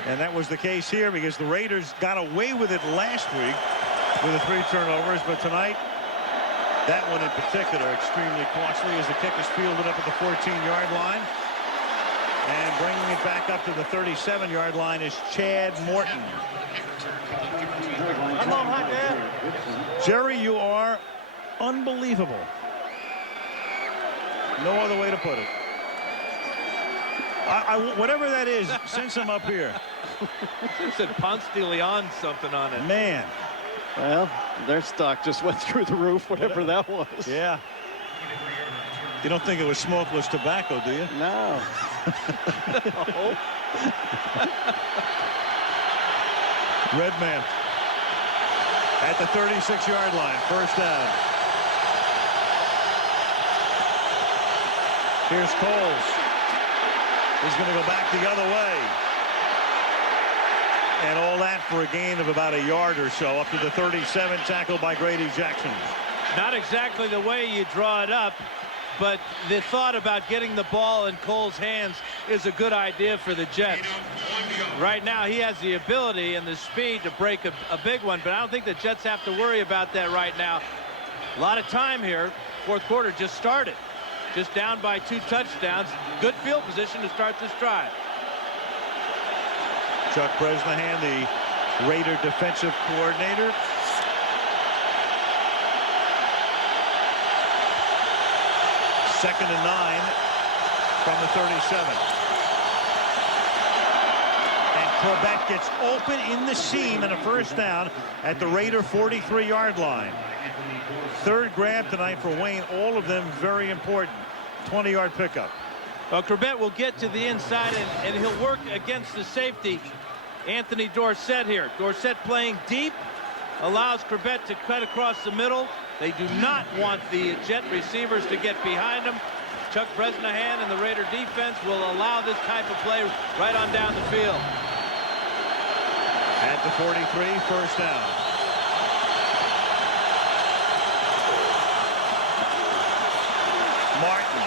And that was the case here because the Raiders got away with it last week with the 3 turnovers, but tonight, that one in particular, extremely costly as the kick is fielded up at the 14-yard line. And bringing it back up to the 37-yard line is Chad Morton. Come on, hot dad. Jerry, you are unbelievable. No other way to put it. Whatever that is, send some up here. It said Ponce de Leon something on it. Man. Well, their stock just went through the roof, whatever that was. Yeah. You don't think it was smokeless tobacco, do you? No. No. Redman at the 36-yard line, first down. Here's Coles. He's going to go back the other way. And all that for a gain of about a yard or so up to the 37, tackled by Grady Jackson. Not exactly the way you draw it up, but the thought about getting the ball in Cole's hands is a good idea for the Jets. Right now he has the ability and the speed to break a big one, but I don't think the Jets have to worry about that right now. A lot of time here. Fourth quarter just started. Just down by 2 touchdowns. Good field position to start this drive. Chuck Bresnahan, the Raider defensive coordinator. Second and 9 from the 37. And Corbett gets open in the seam and a first down at the Raider 43-yard line. Third grab tonight for Wayne. All of them very important. 20-yard pickup. Well, Corbett will get to the inside and he'll work against the safety, Anthony Dorsett here. Dorsett playing deep, allows Corbett to cut across the middle. They do not want the Jet receivers to get behind them. Chuck Bresnahan and the Raider defense will allow this type of play right on down the field. At the 43, first down. Martin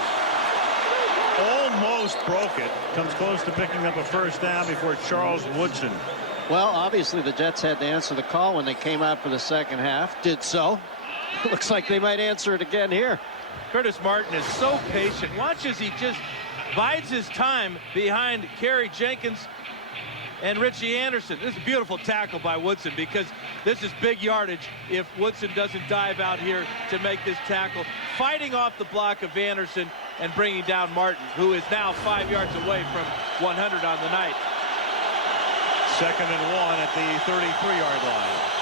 almost broke it. Comes close to picking up a first down before Charles Woodson. Well, obviously the Jets had to answer the call when they came out for the second half. Did so. Looks like they might answer it again here. Curtis Martin is so patient. Watch as he just bides his time behind Kerry Jenkins and Richie Anderson. This is a beautiful tackle by Woodson because this is big yardage if Woodson doesn't dive out here to make this tackle. Fighting off the block of Anderson and bringing down Martin, who is now 5 yards away from 100 on the night. Second and 1 at the 33-yard line.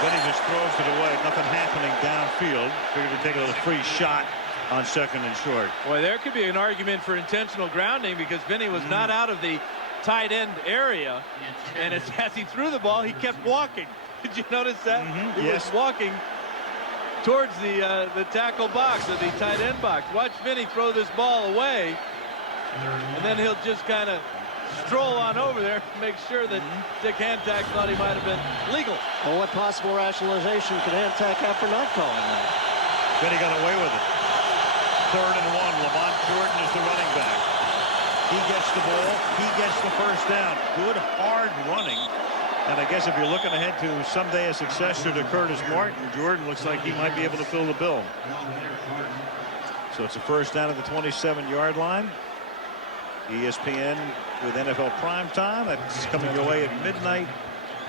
Benny just throws it away. Nothing happening downfield. Figured to take a little free shot on second and short. Boy, there could be an argument for intentional grounding because Benny was not out of the tight end area. And as he threw the ball, he kept walking. Did you notice that? He was walking towards the tackle box or the tight end box. Watch Benny throw this ball away. And then he'll just kind of stroll on over there to make sure that Dick Hantak thought he might have been legal. Well, what possible rationalization could Hantak have for not calling that? Then he got away with it. Third and 1. Lamont Jordan is the running back. He gets the ball. He gets the first down. Good hard running. And I guess if you're looking ahead to someday a successor to Curtis Martin, Jordan looks like he might be able to fill the bill. So it's a first down at the 27-yard line. ESPN with NFL Primetime. That's coming your way at midnight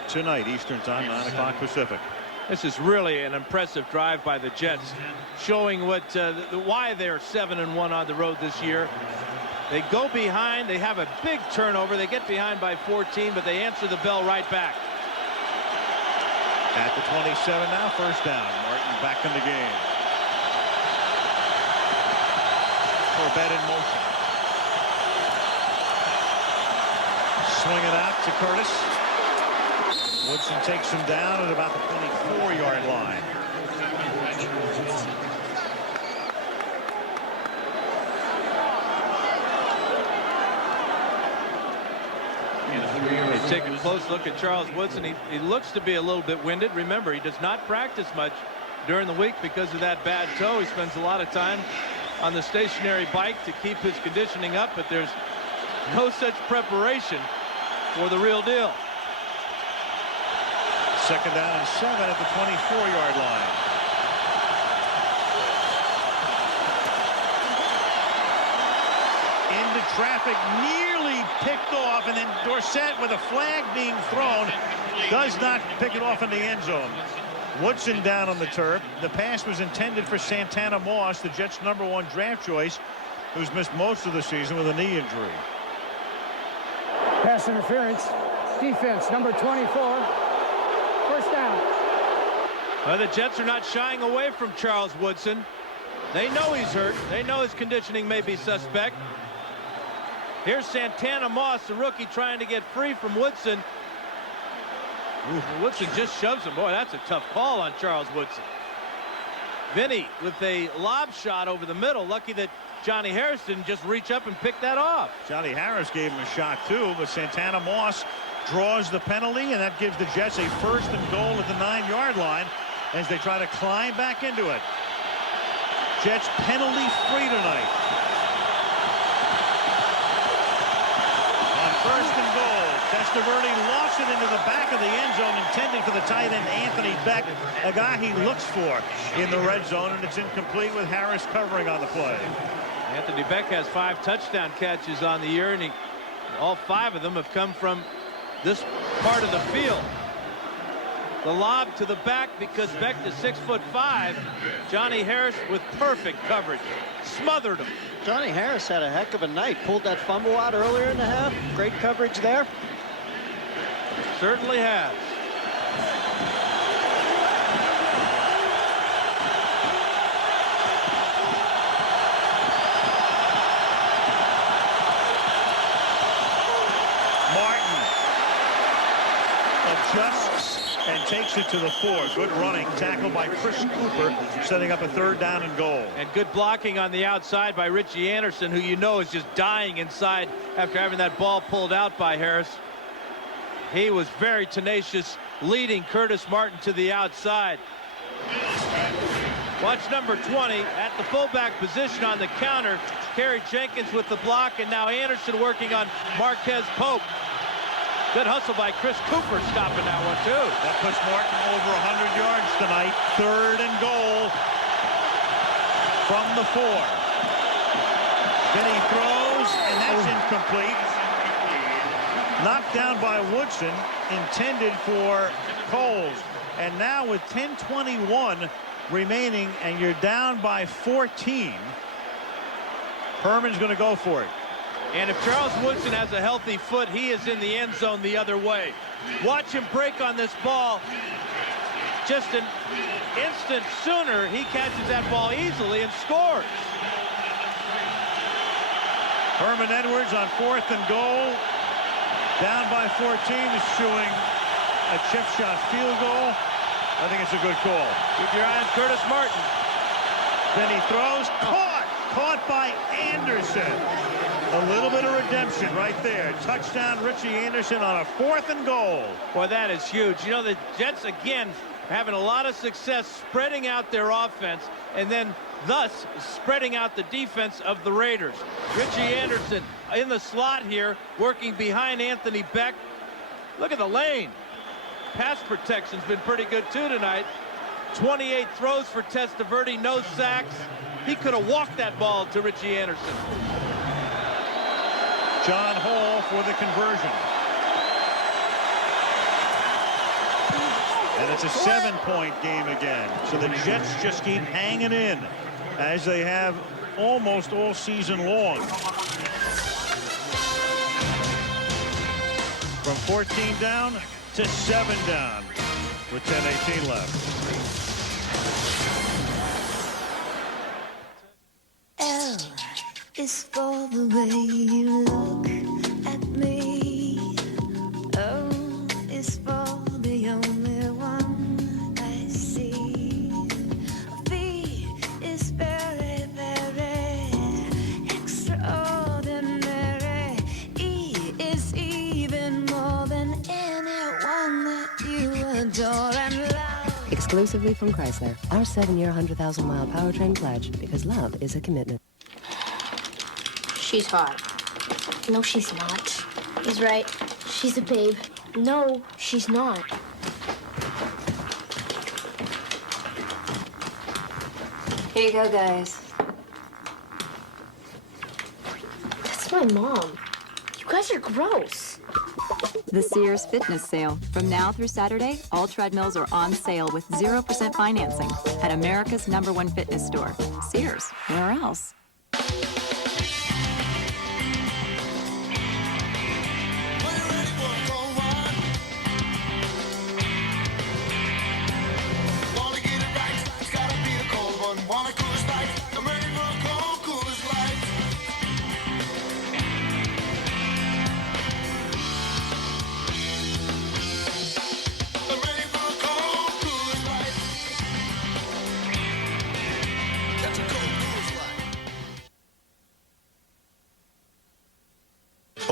tonight, Eastern Time, 9 o'clock Pacific. This is really an impressive drive by the Jets, showing what why they're 7-1 on the road this year. They go behind. They have a big turnover. They get behind by 14, but they answer the bell right back. At the 27 now, first down. Martin back in the game. Corbett in motion. Swing it out to Curtis. Woodson takes him down at about the 24-yard line. take a close look at Charles Woodson. He looks to be a little bit winded. Remember, he does not practice much during the week because of that bad toe. He spends a lot of time on the stationary bike to keep his conditioning up, but there's no such preparation for the real deal. Second down and 7 at the 24-yard line. Into traffic, nearly picked off, and then Dorsett with a flag being thrown does not pick it off in the end zone. Woodson down on the turf. The pass was intended for Santana Moss, the Jets' #1 draft choice, who's missed most of the season with a knee injury. Pass interference. Defense, number 24. First down. Well, the Jets are not shying away from Charles Woodson. They know he's hurt. They know his conditioning may be suspect. Here's Santana Moss, the rookie, trying to get free from Woodson. Woodson just shoves him. Boy, that's a tough call on Charles Woodson. Vinny with a lob shot over the middle. Lucky that Johnny Harris didn't just reach up and pick that off. Johnny Harris gave him a shot too, but Santana Moss draws the penalty, and that gives the Jets a 1st and goal at the 9-yard line as they try to climb back into it. Jets penalty free tonight. On 1st and goal, Testaverde lost it into the back of the end zone, intending for the tight end Anthony Beck, a guy he looks for in the red zone, and it's incomplete with Harris covering on the play. Anthony Beck has 5 touchdown catches on the year, and all 5 of them have come from this part of the field. The lob to the back because Beck is 6'5". Johnny Harris with perfect coverage. Smothered him. Johnny Harris had a heck of a night. Pulled that fumble out earlier in the half. Great coverage there. Certainly has. Adjusts and takes it to the 4. Good running tackle by Chris Cooper, setting up a 3rd down and goal. And good blocking on the outside by Richie Anderson, who you know is just dying inside after having that ball pulled out by Harris. He was very tenacious, leading Curtis Martin to the outside. Watch number 20 at the fullback position on the counter. Kerry Jenkins with the block, and now Anderson working on Marquez Pope. Good hustle by Chris Cooper, stopping that one too. That puts Martin over 100 yards tonight. 3rd and goal from the 4. Vinny throws, and that's incomplete. Knocked down by Woodson, intended for Coles. And now with 10:21 remaining, and you're down by 14, Herman's going to go for it. And if Charles Woodson has a healthy foot, he is in the end zone the other way. Watch him break on this ball. Just an instant sooner, he catches that ball easily and scores. Herman Edwards on 4th and goal. Down by 14, eschewing a chip shot field goal. I think it's a good call. Keep your eye on Curtis Martin. Then he throws. Caught by Anderson. A little bit of redemption right there. Touchdown, Richie Anderson on a 4th and goal. Boy, that is huge. You know, the Jets, again, having a lot of success spreading out their offense and then thus spreading out the defense of the Raiders. Richie Anderson in the slot here, working behind Anthony Beck. Look at the lane. Pass protection's been pretty good, too, tonight. 28 throws for Testaverde, no sacks. He could have walked that ball to Richie Anderson. John Hall for the conversion. And it's a 7-point game again. So the Jets just keep hanging in, as they have almost all season long. From 14 down to 7 down with 10:18 left. L is for the way you look at me. O is for the only one I see. V is very, very extraordinary. E is even more than door and love. Exclusively from Chrysler, our 7-year, 100,000-mile powertrain pledge, because love is a commitment. She's hot. No, she's not. He's right. She's a babe. No, she's not. Here you go, guys. That's my mom. You guys are gross. The Sears Fitness Sale. From now through Saturday, all treadmills are on sale with 0% financing at America's #1 fitness store. Sears. Where else?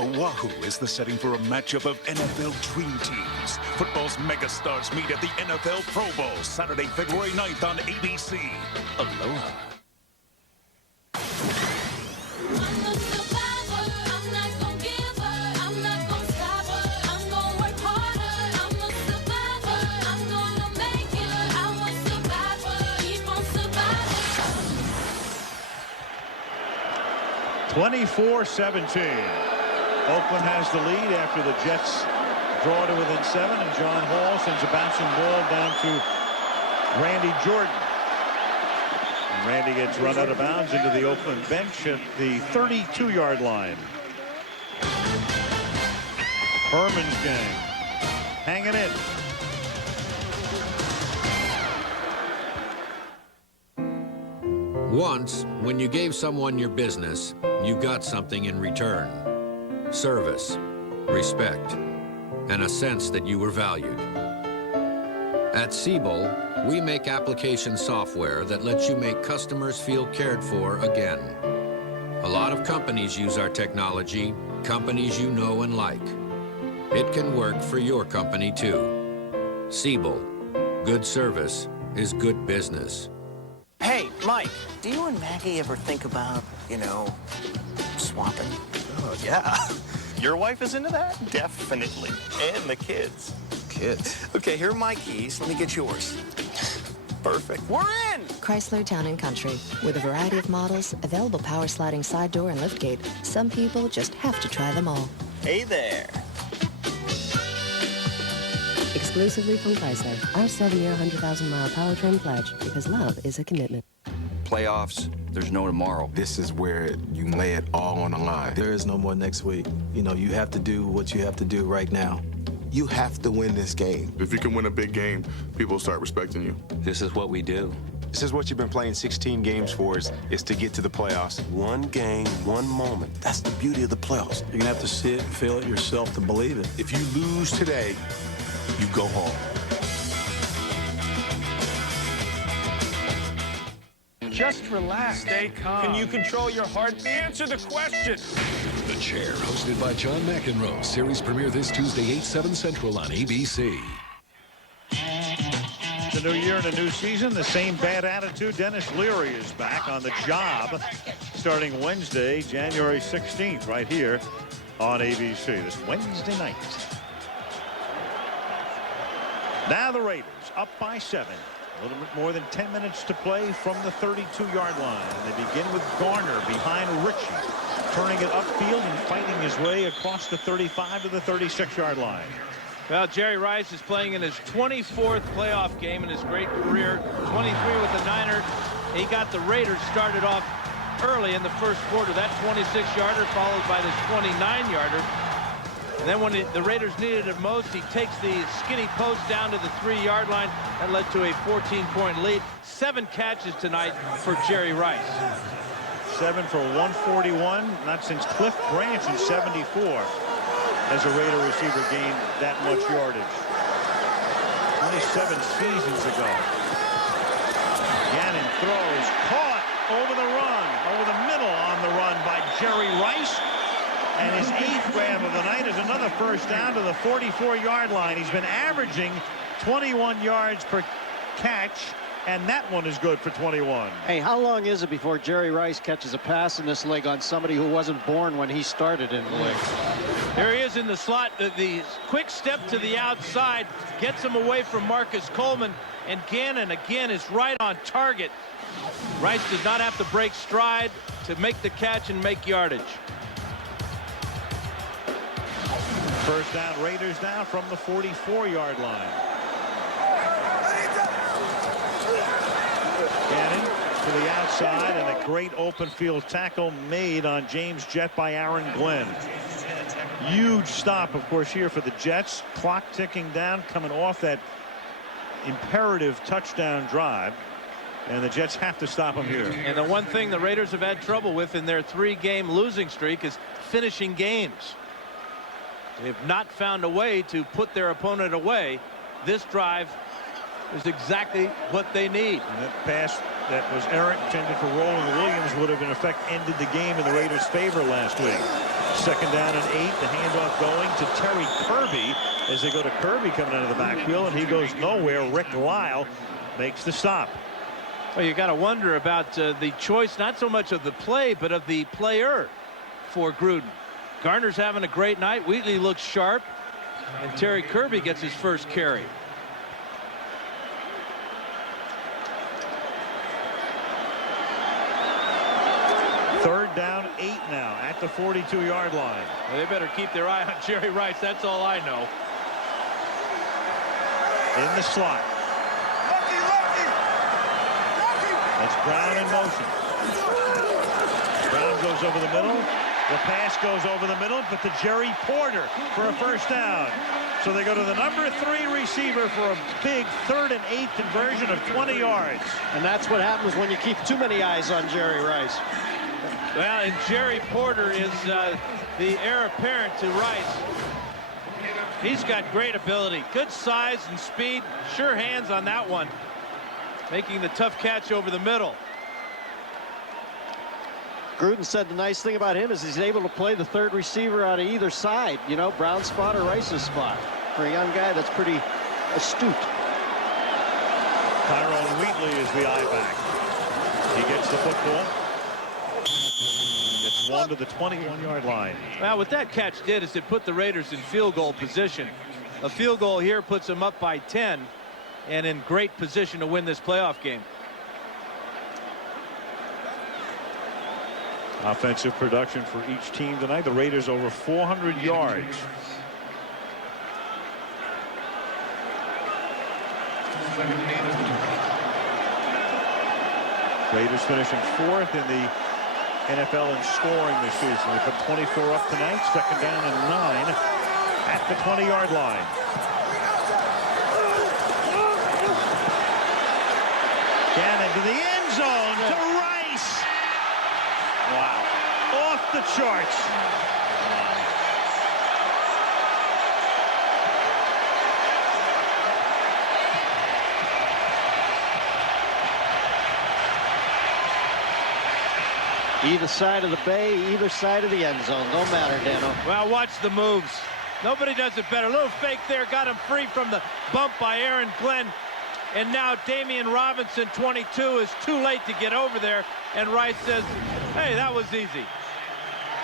Oahu is the setting for a matchup of NFL dream teams. Football's megastars meet at the NFL Pro Bowl, Saturday, February 9th on ABC. Aloha. Oakland has the lead after the Jets draw to within 7, and John Hall sends a bouncing ball down to Randy Jordan. And Randy gets run out of bounds into the Oakland bench at the 32-yard line. Herman's gang hanging in. Once, when you gave someone your business, you got something in return. Service, respect, and a sense that you were valued. At Siebel, we make application software that lets you make customers feel cared for again. A lot of companies use our technology, companies you know and like. It can work for your company too. Siebel, good service is good business. Hey, Mike, do you and Maggie ever think about, swapping? Oh, yeah. Your wife is into that? Definitely. And the kids. Kids? Okay, here are my keys. Let me get yours. Perfect. We're in! Chrysler Town & Country. With a variety of models, available power sliding side door and liftgate, some people just have to try them all. Hey there. Exclusively from Chrysler, our 7-year, 100,000-mile powertrain pledge, because love is a commitment. Playoffs, there's no tomorrow. This is where you lay it all on the line. There is no more next week. You have to do what you have to do right now. You have to win this game. If you can win a big game, people start respecting you. This is what we do. This is what you've been playing 16 games for, is to get to the playoffs. One game, one moment. That's the beauty of the playoffs. You're going to have to see it and feel it yourself to believe it. If you lose today, you go home. Just relax. Stay calm. Can you control your heartbeat? Answer the question. The Chair, hosted by John McEnroe. Series premiere this Tuesday, 8/7 Central on ABC. The new year and a new season, the same bad attitude. Dennis Leary is back on the job starting Wednesday, January 16th, right here on ABC this Wednesday night. Now the Raiders up by 7. A little bit more than 10 minutes to play from the 32-yard line. And they begin with Garner behind Ritchie, turning it upfield and fighting his way across the 35 to the 36-yard line. Well, Jerry Rice is playing in his 24th playoff game in his great career. 23 with the Niners. He got the Raiders started off early in the first quarter. That 26-yarder followed by this 29-yarder. And then when the Raiders needed it most, he takes the skinny post down to the 3-yard line. That led to a 14-point lead. 7 catches tonight for Jerry Rice. 7 for 141. Not since Cliff Branch in 74 has a Raider receiver gained that much yardage. 27 seasons ago. Gannon throws. Caught over the run. Over the middle on the run by Jerry Rice. And his 8th grab of the night is another first down to the 44-yard line. He's been averaging 21 yards per catch, and that one is good for 21. Hey, how long is it before Jerry Rice catches a pass in this league on somebody who wasn't born when he started in the league? There he is in the slot. The quick step to the outside gets him away from Marcus Coleman, and Gannon again is right on target. Rice does not have to break stride to make the catch and make yardage. First down, Raiders down from the 44-yard line. Gannon to the outside, and a great open field tackle made on James Jett by Aaron Glenn. Huge stop, of course, here for the Jets. Clock ticking down, coming off that imperative touchdown drive. And the Jets have to stop him here. And the one thing the Raiders have had trouble with in their 3-game losing streak is finishing games. They have not found a way to put their opponent away. This drive is exactly what they need. And that pass that was errant, intended for Roland Williams, would have in effect ended the game in the Raiders' favor last week. Second down and 8. The handoff going to Terry Kirby as they go to Kirby coming out of the backfield, and he goes nowhere. Rick Lyle makes the stop. Well, you got to wonder about the choice, not so much of the play, but of the player for Gruden. Garner's having a great night. Wheatley looks sharp, and Terry Kirby gets his first carry. Third down, 8 now at the 42-yard line. Well, they better keep their eye on Jerry Rice. That's all I know. In the slot. That's Brown in motion. Brown goes over the middle. The pass goes over the middle, but to Jerry Porter for a first down. So they go to the number 3 receiver for a big 3rd and 8 conversion of 20 yards. And that's what happens when you keep too many eyes on Jerry Rice. Well, and Jerry Porter is the heir apparent to Rice. He's got great ability, good size and speed, sure hands on that one, making the tough catch over the middle. Gruden said the nice thing about him is he's able to play the 3rd receiver out of either side, you know, Brown's spot or Rice's spot. For a young guy, that's pretty astute. Tyrone Wheatley is the eye back. He gets the football. Gets one to the 21-yard line. Well, what that catch did is it put the Raiders in field goal position. A field goal here puts them up by 10 and in great position to win this playoff game. Offensive production for each team tonight. The Raiders over 400 yards. Raiders finishing 4th in the NFL in scoring this season. They put 24 up tonight. Second down and 9 at the 20-yard line. Gannon to the end zone to Rice. Wow. Off the charts. Either side of the bay, either side of the end zone. Don't matter, Dano. Well, watch the moves. Nobody does it better. A little fake there, got him free from the bump by Aaron Glenn. And now Damian Robinson, 22, is too late to get over there. And Rice says, hey, that was easy.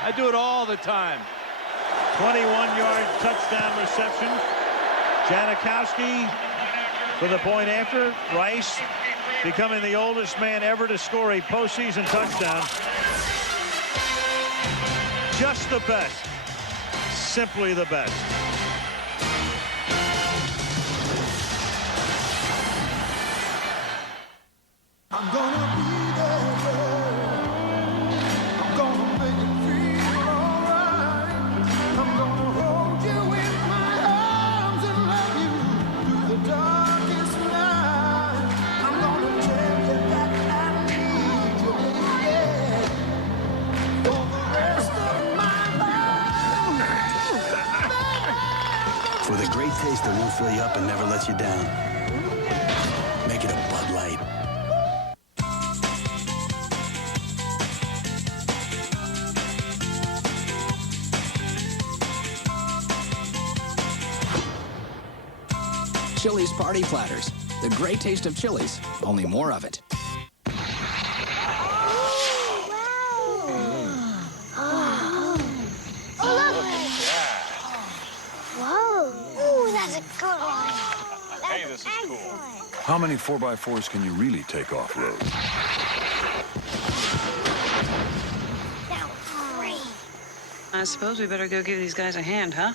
I do it all the time. 21-yard touchdown reception. Janikowski for the point after. Rice becoming the oldest man ever to score a postseason touchdown. Just the best. Simply the best. I'm gonna be there, girl. I'm gonna make it feel alright. I'm gonna hold you in my arms and love you through the darkest night. I'm gonna tell you that I need you, yeah, for the rest of my life. For the great taste that won't fill you up and never lets you down. Make it a Bud Light. Chili's Party Platters. The great taste of Chili's, only more of it. Whoa. Ooh, that's a good one. Hey, this is cool. How many 4x4s can you really take off-road? That was great. I suppose we better go give these guys a hand, huh?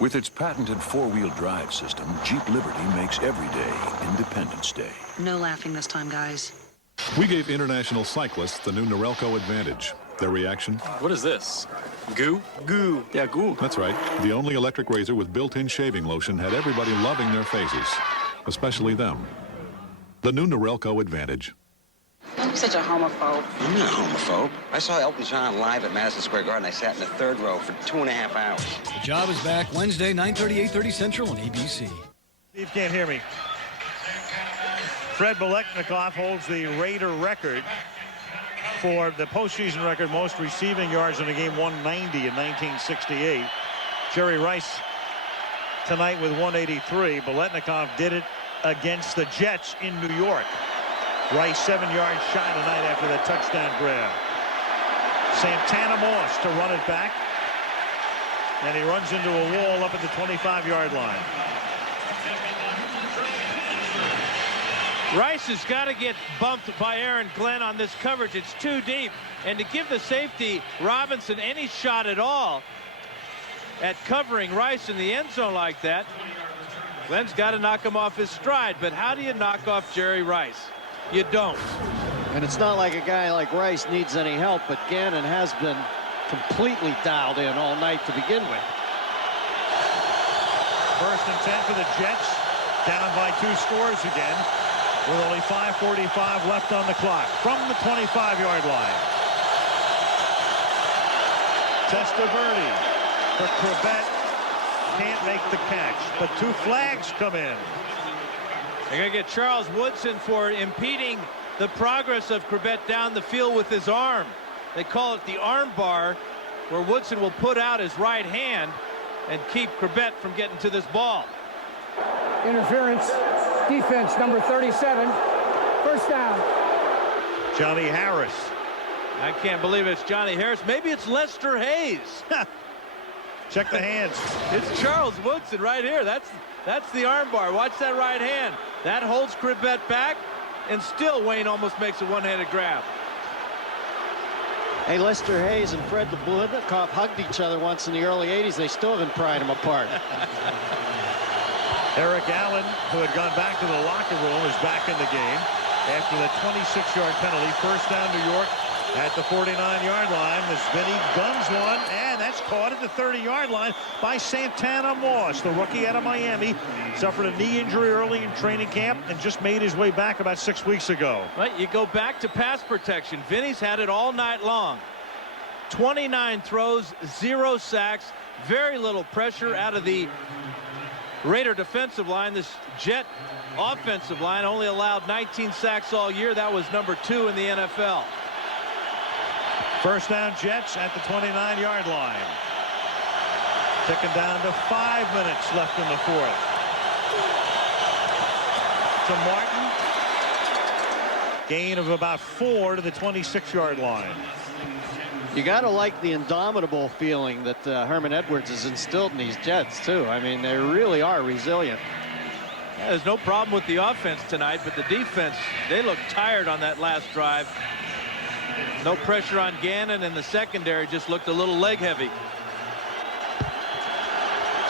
With its patented four-wheel drive system, Jeep Liberty makes every day Independence Day. No laughing this time, guys. We gave international cyclists the new Norelco Advantage. Their reaction? What is this? Goo? Goo. Yeah, goo. That's right. The only electric razor with built-in shaving lotion had everybody loving their faces, especially them. The new Norelco Advantage. You're such a homophobe. I'm not a homophobe. I saw Elton John live at Madison Square Garden. I sat in the third row for 2.5 hours. The Job is back Wednesday, 9:30, 8:30 Central on ABC. Steve can't hear me. Fred Biletnikoff holds the Raider record for the postseason record, most receiving yards in a game, 190 in 1968. Jerry Rice tonight with 183. Biletnikoff did it against the Jets in New York. Rice 7 yards shy tonight after that touchdown grab. Santana Moss to run it back. And he runs into a wall up at the 25-yard line. Rice has got to get bumped by Aaron Glenn on this coverage. It's too deep. And to give the safety Robinson any shot at all at covering Rice in the end zone like that, Glenn's got to knock him off his stride. But how do you knock off Jerry Rice? You don't. And it's not like a guy like Rice needs any help, but Gannon has been completely dialed in all night to begin with. 1st and 10 for the Jets, down by 2 scores again, with only 5:45 left on the clock from the 25-yard line. Testaverde for Corbett, can't make the catch, but 2 flags come in. They're going to get Charles Woodson for impeding the progress of Corbett down the field with his arm. They call it the arm bar, where Woodson will put out his right hand and keep Corbett from getting to this ball. Interference, defense number 37, 1st down. Johnny Harris. I can't believe it's Johnny Harris. Maybe it's Lester Hayes. Check the hands. It's Charles Woodson right here. That's the arm bar. Watch that right hand. That holds Corbett back, and still Wayne almost makes a one-handed grab. Hey, Lester Hayes and Fred Biletnikoff hugged each other once in the early 80s. They still haven't pried them apart. Eric Allen, who had gone back to the locker room, is back in the game after the 26-yard penalty. 1st down, New York at the 49-yard line. As Vinny guns one, and that's caught at the 30-yard line by Santana Moss, the rookie out of Miami. Suffered a knee injury early in training camp and just made his way back about 6 weeks ago. Right, you go back to pass protection. Vinny's had it all night long. 29 throws, 0 sacks, very little pressure out of the Raider defensive line. This Jet offensive line only allowed 19 sacks all year. That was number 2 in the NFL. 1st down, Jets at the 29-yard line. Ticking down to 5 minutes left in the 4th. To Martin. Gain of about 4 to the 26-yard line. You got to like the indomitable feeling that Herman Edwards has instilled in these Jets, too. I mean, they really are resilient. Yeah, there's no problem with the offense tonight, but the defense, they look tired on that last drive. No pressure on Gannon, and the secondary just looked a little leg heavy.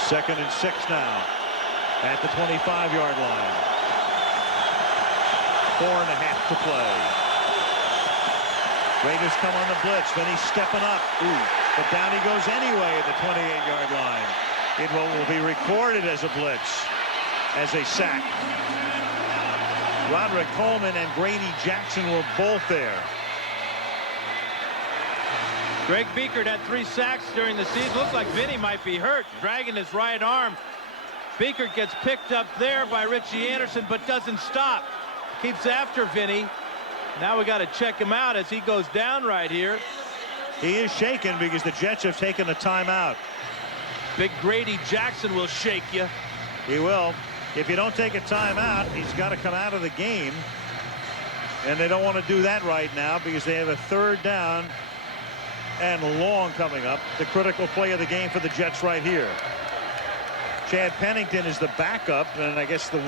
2nd and 6 now at the 25-yard line. 4.5 to play. Raiders come on the blitz. Then he's stepping up. But down he goes anyway at the 28-yard line. It will be recorded as a blitz, as a sack. Roderick Coleman and Grady Jackson were both there. Greg Biekert had 3 sacks during the season. Looks like Vinny might be hurt, dragging his right arm. Biekert gets picked up there by Richie Anderson, but doesn't stop. Keeps after Vinny. Now we got to check him out as he goes down right here. He is shaken because the Jets have taken a timeout. Big Grady Jackson will shake you. He will. if you don't take a timeout, he's got to come out of the game. And they don't want to do that right now because they have a 3rd down and long coming up. The critical play of the game for the Jets right here. Chad Pennington is the backup, and I guess the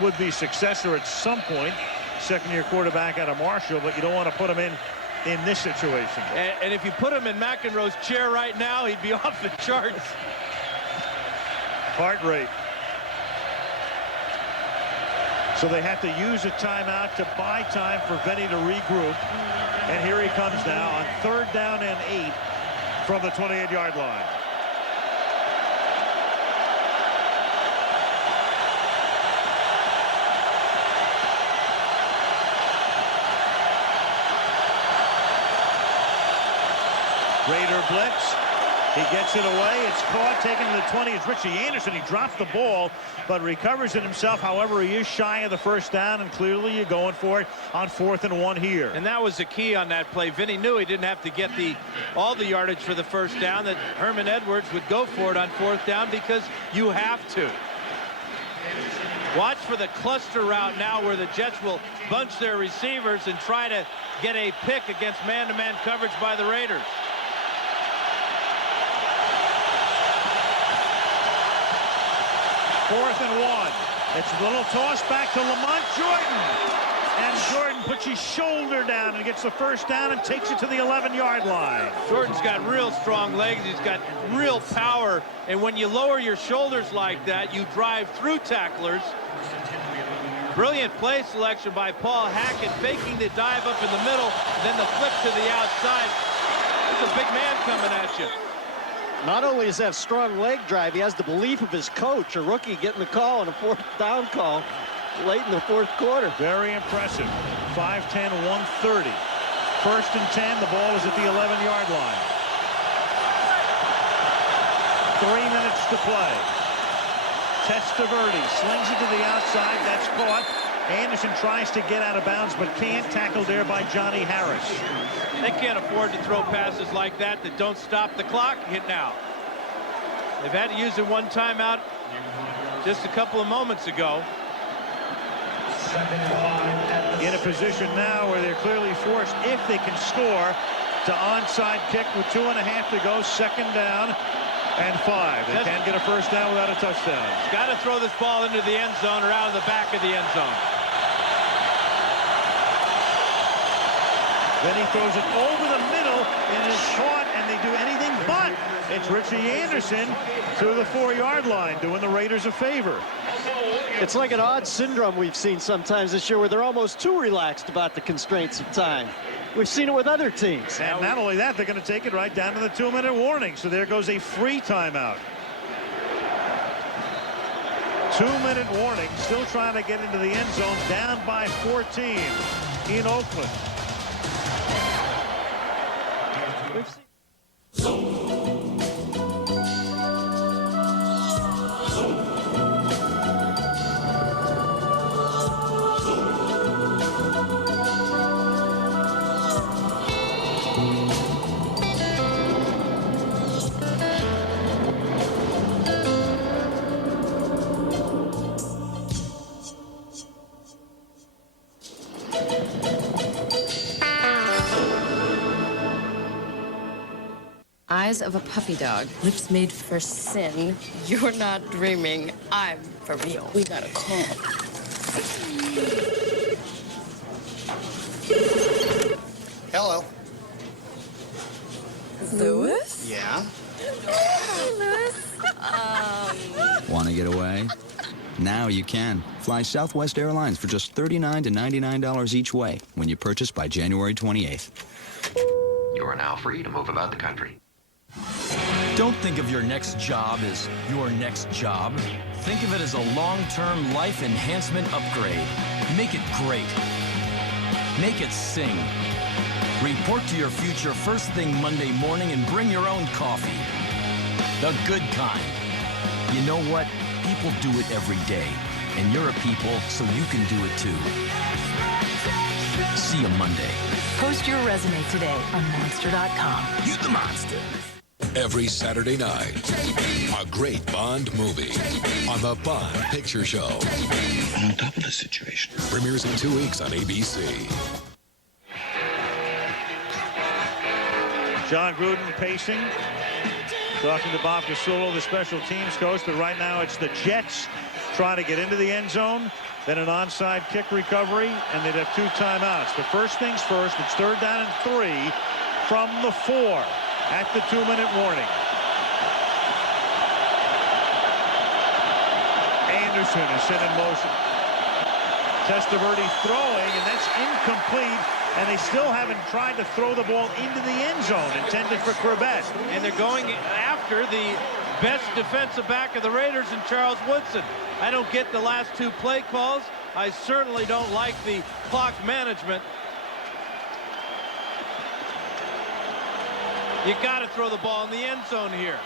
would-be successor at some point. Second-year quarterback out of Marshall, but you don't want to put him in this situation. And if you put him in McEnroe's chair right now, he'd be off the charts. Heart rate. So they have to use a timeout to buy time for Vinny to regroup. And here he comes now on 3rd down and 8 from the 28-yard line. Raider blitz. He gets it away. It's caught, taken to the 20. It's Richie Anderson. He dropped the ball, but recovers it himself. However, he is shy of the 1st down, and clearly you're going for it on 4th and 1 here. And that was the key on that play. Vinny knew he didn't have to get all the yardage for the 1st down, that Herman Edwards would go for it on 4th down because you have to. Watch for the cluster route now where the Jets will bunch their receivers and try to get a pick against man-to-man coverage by the Raiders. Fourth and 1. It's a little toss back to Lamont Jordan. And Jordan puts his shoulder down and gets the 1st down and takes it to the 11-yard line. Jordan's got real strong legs. He's got real power. And when you lower your shoulders like that, you drive through tacklers. Brilliant play selection by Paul Hackett, faking the dive up in the middle, and then the flip to the outside. There's a big man coming at you. Not only does he have strong leg drive, he has the belief of his coach, a rookie getting the call on a 4th down call late in the 4th quarter. Very impressive. 5'10", 130. 1st and 10. The ball is at the 11-yard line. 3 minutes to play. Testaverde slings it to the outside. That's caught. Anderson tries to get out of bounds, but can't. Tackled there by Johnny Harris. They can't afford to throw passes like that don't stop the clock. Hit now. They've had to use it one timeout just a couple of moments ago. In a position now where they're clearly forced, if they can score, to onside kick with 2.5 to go. 2nd down and 5. They can't get a 1st down without a touchdown. Got to throw this ball into the end zone or out of the back of the end zone. Then he throws it over the middle and is caught, and they do anything but. It's Richie Anderson to the 4-yard line, doing the Raiders a favor. It's like an odd syndrome we've seen sometimes this year where they're almost too relaxed about the constraints of time. We've seen it with other teams. And not only that, they're going to take it right down to the 2-minute warning. So there goes a free timeout. 2-minute warning. Still trying to get into the end zone. Down by 14 in Oakland. Eyes of a puppy dog. Lips made for sin. You're not dreaming. I'm for real. We got a call. Hello. Louis? Yeah? Louis? Want to get away? Now you can. Fly Southwest Airlines for just $39 to $99 each way when you purchase by January 28th. You are now free to move about the country. Don't think of your next job as your next job. Think of it as a long-term life enhancement upgrade. Make it great. Make it sing. Report to your future first thing Monday morning and bring your own coffee. The good kind. You know what? People do it every day. And you're a people, so you can do it too. See you Monday. Post your resume today on Monster.com. You the monster. Every Saturday night, a great Bond movie on the Bond Picture Show. I'm on top of the situation. Premieres in 2 weeks on ABC. John Gruden pacing, talking to Bob Casulo, the special teams coach, but right now it's the Jets trying to get into the end zone, then an onside kick recovery, and they'd have 2 timeouts. But first things first, it's 3rd down and 3 from the 4 at the 2-minute warning. Anderson is set in motion. Testaverde throwing, and that's incomplete. And they still haven't tried to throw the ball into the end zone intended for Corbett. And they're going after the best defensive back of the Raiders in Charles Woodson. I don't get the last 2 play calls. I certainly don't like the clock management. You got to throw the ball in the end zone here.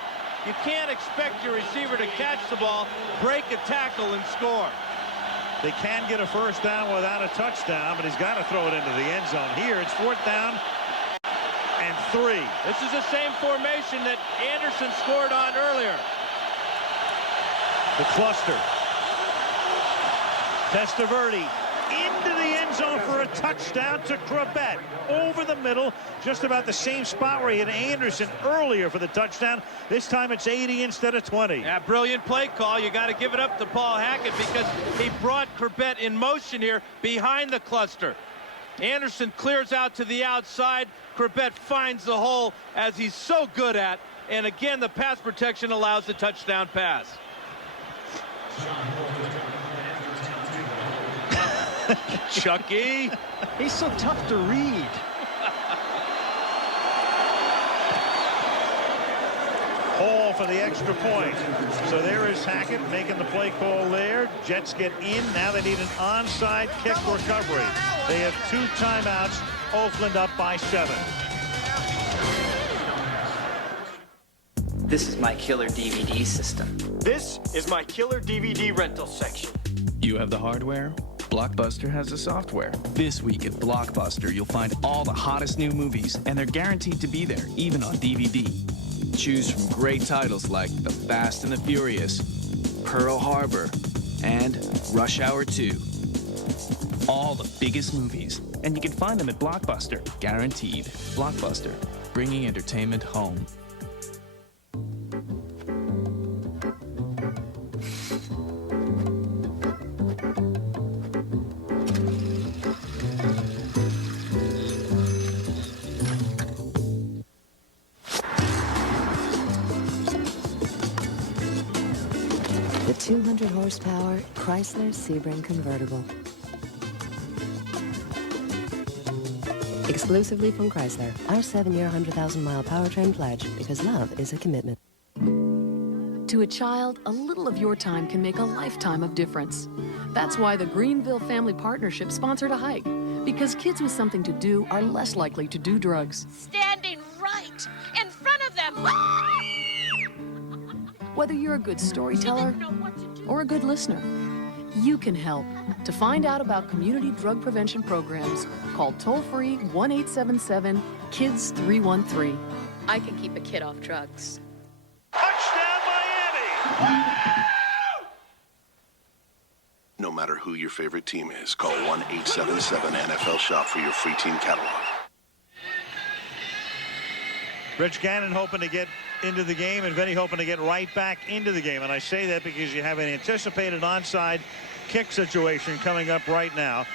You can't expect your receiver to catch the ball, break a tackle, and score. They can get a first down without a touchdown, but he's got to throw it into the end zone. Here, it's 4th down and 3. This is the same formation that Anderson scored on earlier. The cluster. Testaverde into the end zone for a touchdown to Corbett. Over the middle, just about the same spot where he had Anderson earlier for the touchdown. This time it's 80 instead of 20. Yeah, brilliant play call. You got to give it up to Paul Hackett because he brought Corbett in motion here behind the cluster. Anderson clears out to the outside. Corbett finds the hole as he's so good at. And again, the pass protection allows the touchdown pass. Chucky. He's so tough to read. Hall for the extra point. So there is Hackett making the play call there. Jets get in. Now they need an onside kick recovery. They have 2 timeouts. Oakland up by 7. This is my killer DVD system. This is my killer DVD rental section. You have the hardware? Blockbuster has the software. This week at Blockbuster, you'll find all the hottest new movies, and they're guaranteed to be there, even on DVD. Choose from great titles like The Fast and the Furious, Pearl Harbor, and Rush Hour 2. All the biggest movies, and you can find them at Blockbuster, guaranteed. Blockbuster, bringing entertainment home. The 200 horsepower Chrysler Sebring convertible. Exclusively from Chrysler, our 7-year, 100,000-mile powertrain pledge, because love is a commitment. To a child, a little of your time can make a lifetime of difference. That's why the Greenville Family Partnership sponsored a hike, because kids with something to do are less likely to do drugs. Standing right in front of them. Whether you're a good storyteller or a good listener, you can help. To find out about community drug prevention programs, call toll-free 1-877-KIDS-313. I can keep a kid off drugs. No matter who your favorite team is, call 1-877-NFL-SHOP for your free team catalog. Rich Gannon hoping to get into the game, and Vinny hoping to get right back into the game. And I say that because you have an anticipated onside kick situation coming up right now.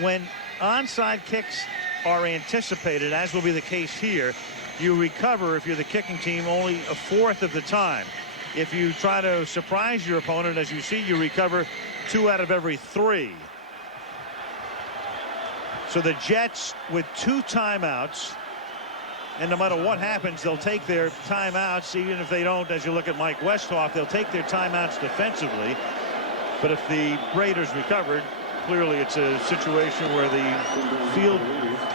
When onside kicks are anticipated, as will be the case here, you recover, if you're the kicking team, only a 1/4 of the time. If you try to surprise your opponent, as you see, you recover 2 out of every 3. So the Jets with 2 timeouts, and no matter what happens, they'll take their timeouts, even if they don't, as you look at Mike Westhoff, they'll take their timeouts defensively. But if the Raiders recovered, clearly it's a situation where the field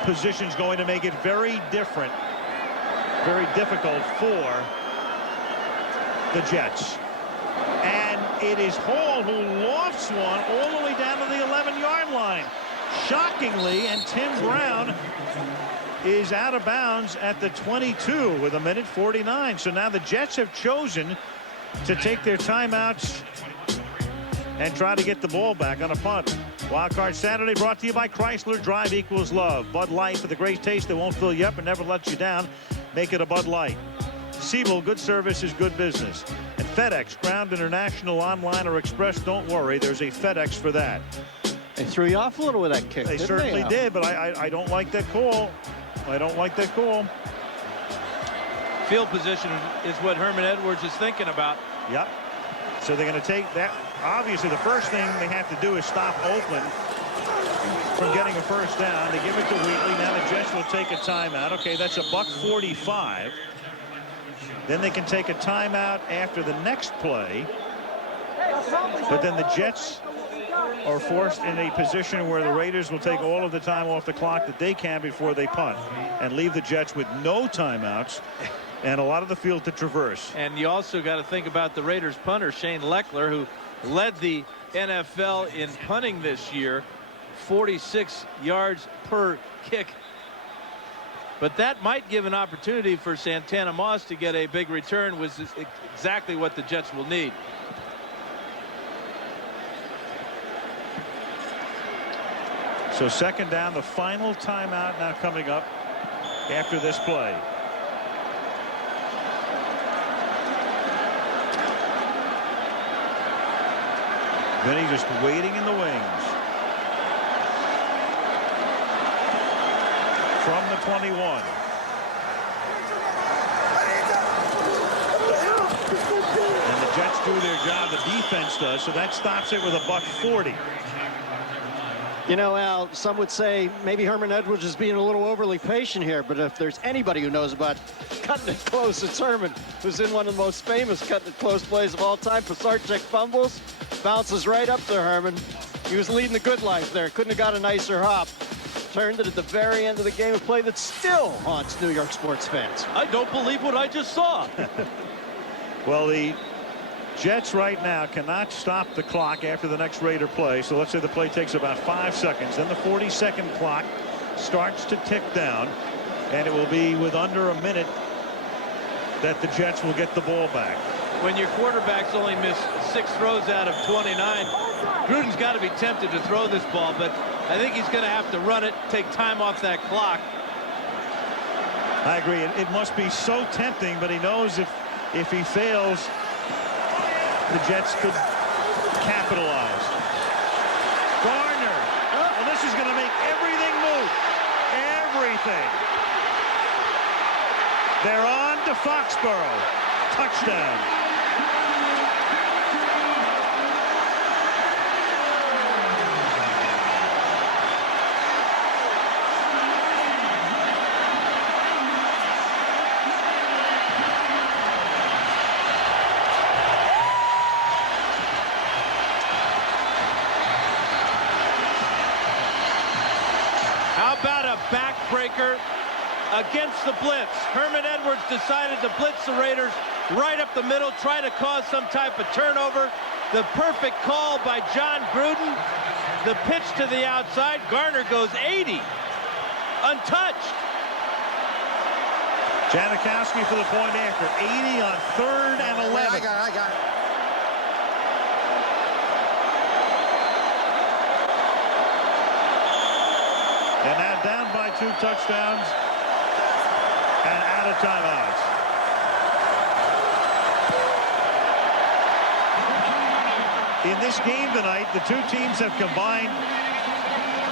position is going to make it very different, very difficult for the Jets. And it is Hall who lofts one all the way down to the 11-yard line. Shockingly, and Tim Brown is out of bounds at the 22 with 1:49. So now the Jets have chosen to take their timeouts and try to get the ball back on a punt. Wild Card Saturday brought to you by Chrysler. Drive equals love. Bud Light, for the great taste that won't fill you up and never lets you down. Make it a Bud Light. Siebel, good service is good business. And FedEx, ground, international, online, or express, don't worry, there's a FedEx for that. They threw you off a little with that kick. They certainly did, but I don't like that call. I don't like that call. Field position is what Herman Edwards is thinking about. Yep. So they're going to take that. Obviously, the first thing they have to do is stop Oakland from getting a first down. They give it to Wheatley. Now the Jets will take a timeout. Okay, that's a $1:45. Then they can take a timeout after the next play. But then the Jets are forced in a position where the Raiders will take all of the time off the clock that they can before they punt and leave the Jets with no timeouts and a lot of the field to traverse. And you also got to think about the Raiders punter, Shane Lechler, who led the NFL in punting this year, 46 yards per kick. But that might give an opportunity for Santana Moss to get a big return, which is exactly what the Jets will need. So second down, the final timeout now coming up after this play. Vinny just waiting in the wings. From the 21. And the Jets do their job. The defense does. So that stops it with a $1:40. You know, Al, some would say maybe Herman Edwards is being a little overly patient here, but if there's anybody who knows about cutting it close, it's Herman, who's in one of the most famous cutting it close plays of all time. Pisarcik fumbles, bounces right up to Herman. He was leading the good life there. Couldn't have got a nicer hop. Turned it at the very end of the game, a play that still haunts New York sports fans. I don't believe what I just saw. Well, the Jets right now cannot stop the clock after the next Raider play. So let's say the play takes about 5 seconds. Then the 40-second clock starts to tick down. And it will be with under a minute that the Jets will get the ball back. When your quarterback's only missed 6 throws out of 29, Gruden's got to be tempted to throw this ball, but I think he's going to have to run it, take time off that clock. I agree. It must be so tempting, but he knows if he fails, the Jets could capitalize. Garner. Oh, this is going to make everything move. Everything. They're on to Foxborough. Touchdown. How about a backbreaker against the blitz? Herman Edwards decided to blitz the Raiders right up the middle, try to cause some type of turnover. The perfect call by John Gruden. The pitch to the outside. Garner goes 80. Untouched. Janikowski for the point after. 80 on 3rd and 11. I got it. And now down by 2 touchdowns and out of timeouts. In this game tonight, the two teams have combined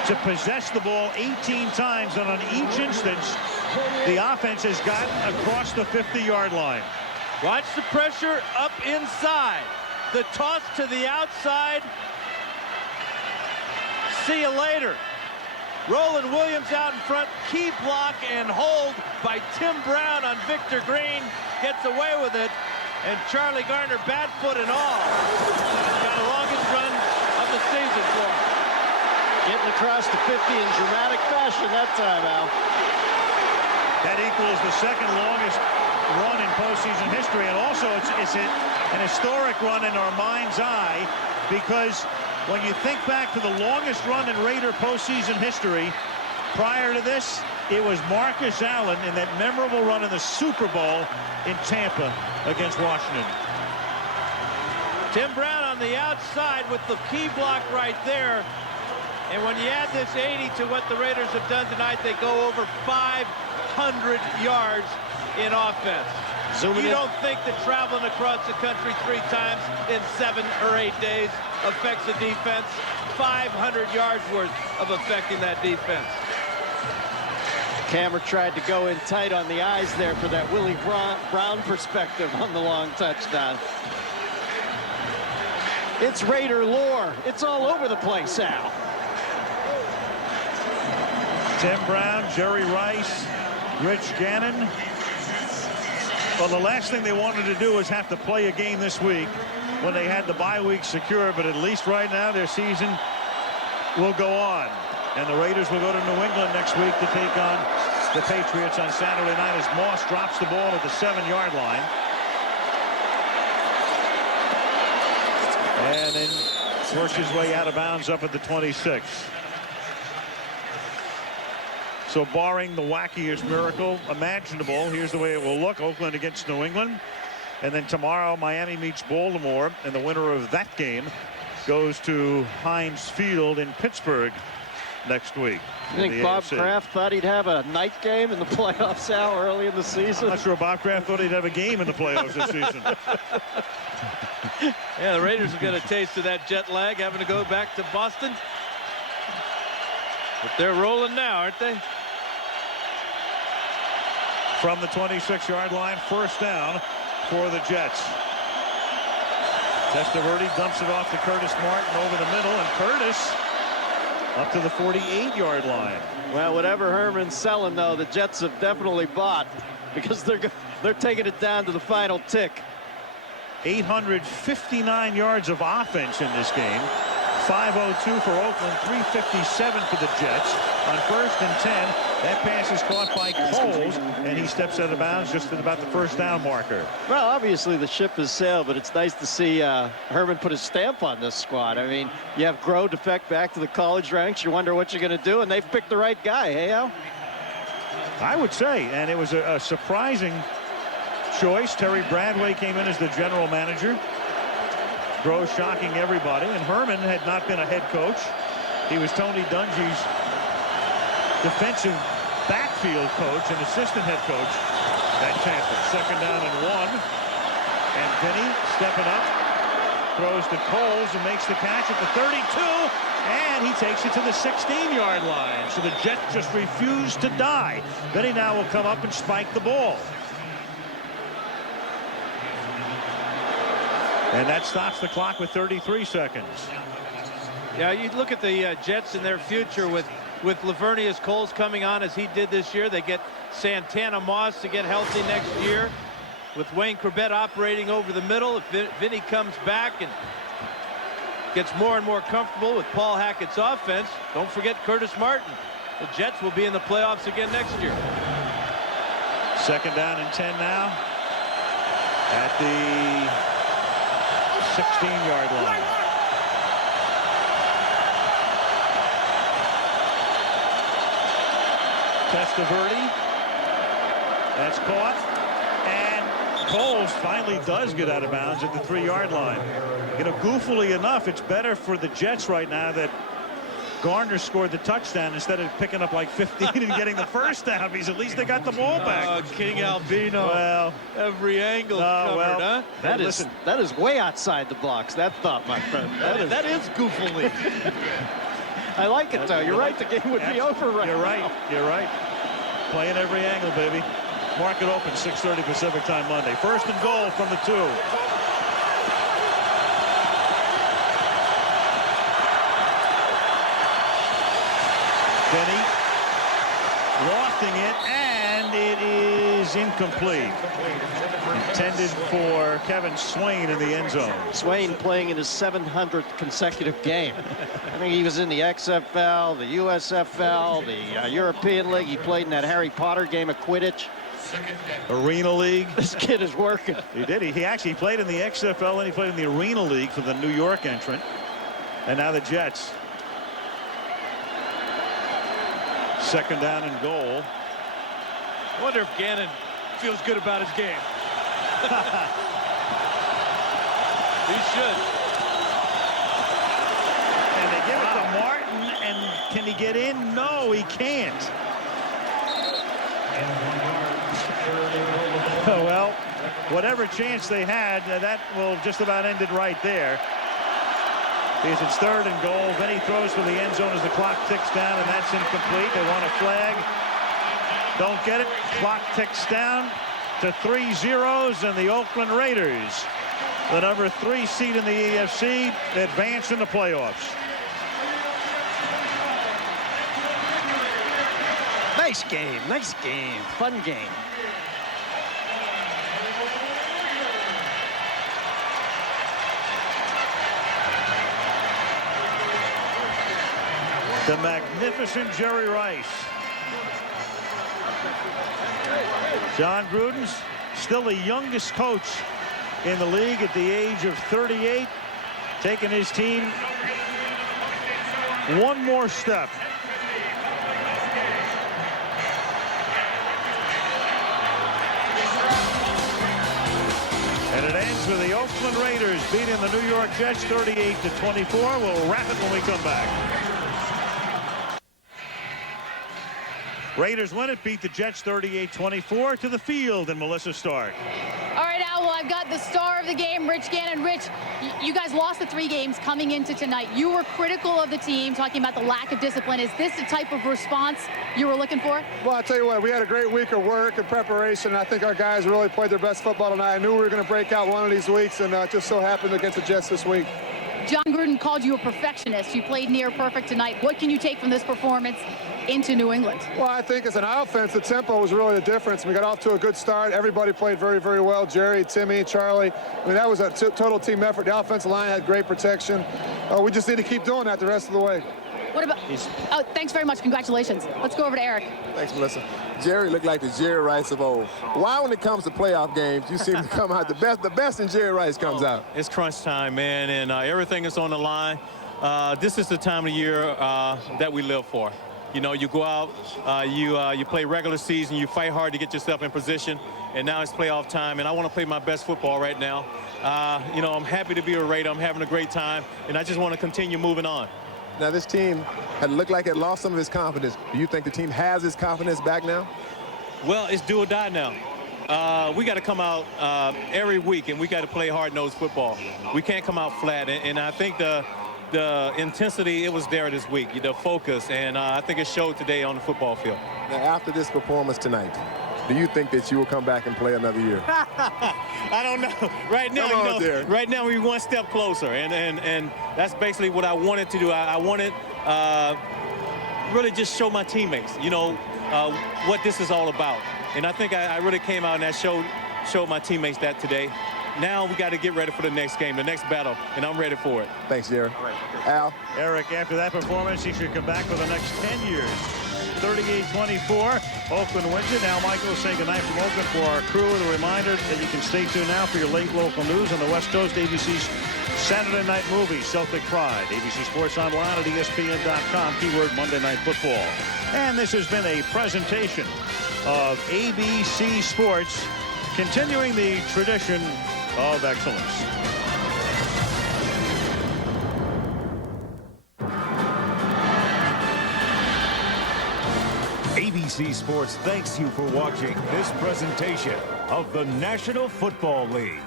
to possess the ball 18 times, and on each instance, the offense has gotten across the 50-yard line. Watch the pressure up inside. The toss to the outside. See you later. Roland Williams out in front. Key block and hold by Tim Brown on Victor Green. Gets away with it. And Charlie Garner, bad foot and all, got the longest run of the season for him. Getting across the 50 in dramatic fashion that time, Al. That equals the second longest run in postseason history, and also it's an historic run in our mind's eye, because when you think back to the longest run in Raider postseason history, prior to this, It was Marcus Allen in that memorable run in the Super Bowl in Tampa against Washington. Tim Brown on the outside with the key block right there. And when you add this 80 to what the Raiders have done tonight, they go over 500 yards in offense. You don't think that traveling across the country 3 times in 7 or 8 days affects the defense? 500 yards worth of affecting that defense. Cameron tried to go in tight on the eyes there for that Willie Brown perspective on the long touchdown. It's Raider lore. It's all over the place, Al. Tim Brown, Jerry Rice, Rich Gannon. Well, the last thing they wanted to do was have to play a game this week when they had the bye week secure, but at least right now their season will go on. And the Raiders will go to New England next week to take on the Patriots on Saturday night as Moss drops the ball at the 7-yard line. And then works his way out of bounds up at the 26. So barring the wackiest miracle imaginable, here's the way it will look. Oakland against New England. And then tomorrow Miami meets Baltimore, and the winner of that game goes to Heinz Field in Pittsburgh next week. You think Bob Kraft thought he'd have a night game in the playoffs, Al, early in the season? I'm not sure Bob Kraft thought he'd have a game in the playoffs this season. Yeah, the Raiders have got a taste of that jet lag, having to go back to Boston. But they're rolling now, aren't they? From the 26-yard line, first down for the Jets. Testaverde dumps it off to Curtis Martin over the middle, and Curtis up to the 48-yard line. Well, whatever Herman's selling, though, the Jets have definitely bought, because they're taking it down to the final tick. 859 yards of offense in this game. 5:02 for Oakland, 3:57 for the Jets. On 1st and 10, that pass is caught by Coles, and he steps out of bounds just at about the first down marker. Well, obviously the ship has sailed, but it's nice to see Herman put his stamp on this squad. I mean, you have Groh defect back to the college ranks. You wonder what you're going to do, and they've picked the right guy. Hey, Al? I would say, and it was a surprising choice. Terry Bradway came in as the general manager. Groh shocking everybody, and Herman had not been a head coach. He was Tony Dungy's defensive backfield coach and assistant head coach at Tampa. 2nd down and 1. And Vinny stepping up, throws to Coles and makes the catch at the 32, and he takes it to the 16-yard line. So the Jets just refuse to die. Vinny now will come up and spike the ball. And that stops the clock with 33 seconds. Yeah, you look at the Jets and their future with Lavernius Coles coming on as he did this year. They get Santana Moss to get healthy next year. With Wayne Corbett operating over the middle, if Vinny comes back and gets more and more comfortable with Paul Hackett's offense, don't forget Curtis Martin. The Jets will be in the playoffs again next year. 2nd down and 10 now at the 16-yard line. Testaverde. That's caught. And Coles finally does get out of bounds at the 3-yard line. You know, goofily enough, it's better for the Jets right now that Garner scored the touchdown instead of picking up like 15 and getting the first down, because at least they got the ball back. King Albino. Well, every angle covered, huh? That is way outside the box, that thought, my friend. That is goofily. I like it, though. You're right. The game would be over right now. You're right. You're right. Playing every angle, baby. Market open, 6:30 Pacific time Monday. 1st and goal from the 2. Benny lofting it, and it is incomplete. Intended for Kevin Swain in the end zone. Swain playing in his 700th consecutive game. I think he was in the XFL, the USFL, the European League. He played in that Harry Potter game of Quidditch. Arena League. This kid is working. He did. He actually played in the XFL, and he played in the Arena League for the New York entrant. And now the Jets. 2nd down and goal I wonder if Gannon feels good about his game. He should. And they give it to Martin, and can he get in? No, he can't. Well, whatever chance they had, that will just about end it right there. Because it's 3rd and goal. Then he throws for the end zone as the clock ticks down, and that's incomplete. They want a flag. Don't get it. Clock ticks down to 3-0, and the Oakland Raiders, the number 3 seed in the AFC, advance in the playoffs. Nice game, fun game. The magnificent Jerry Rice. John Gruden's still the youngest coach in the league at the age of 38, taking his team one more step. And it ends with the Oakland Raiders beating the New York Jets 38-24. We'll wrap it when we come back. Raiders win it, beat the Jets 38-24. To the field, and Melissa Stark. All right, Al, well, I've got the star of the game, Rich Gannon. Rich, you guys lost the 3 games coming into tonight. You were critical of the team, talking about the lack of discipline. Is this the type of response you were looking for? Well, I'll tell you what, we had a great week of work and preparation. I think our guys really played their best football tonight. I knew we were going to break out one of these weeks, and it just so happened against the Jets this week. John Gruden called you a perfectionist. You played near perfect tonight. What can you take from this performance into New England? Well, I think as an offense, the tempo was really the difference. We got off to a good start. Everybody played very, very well. Jerry, Timmy, Charlie. I mean, that was a total team effort. The offensive line had great protection. We just need to keep doing that the rest of the way. What about... Oh, thanks very much. Congratulations. Let's go over to Eric. Thanks, Melissa. Jerry looked like the Jerry Rice of old. Why, when it comes to playoff games, you seem to come out the best in Jerry Rice comes out? It's crunch time, man, and everything is on the line. This is the time of the year that we live for. You know, you go out, you play regular season, you fight hard to get yourself in position, and now it's playoff time, and I want to play my best football right now. You know, I'm happy to be a Raider. I'm having a great time, and I just want to continue moving on. Now, this team had looked like it lost some of its confidence. Do you think the team has its confidence back now? Well, it's do or die now. We got to come out every week, and we got to play hard-nosed football. We can't come out flat, and I think the intensity, it was there this week, the focus, and I think it showed today on the football field. Now, after this performance tonight, do you think that you will come back and play another year? I don't know. Right now, right now we're one step closer, and that's basically what I wanted to do. I wanted really just show my teammates, you know, what this is all about. And I think I really came out and I showed my teammates that today. Now we got to get ready for the next game, the next battle, and I'm ready for it. Thanks, Jerry. Al? Eric, after that performance, he should come back for the next 10 years. 38-24, Oakland wins it. Al Michaels saying goodnight from Oakland. For our crew, the reminder that you can stay tuned now for your late local news on the West Coast. ABC's Saturday Night Movie, Celtic Pride. ABC Sports Online at ESPN.com, keyword Monday Night Football. And this has been a presentation of ABC Sports, continuing the tradition of excellence. ABC Sports thanks you for watching this presentation of the National Football League.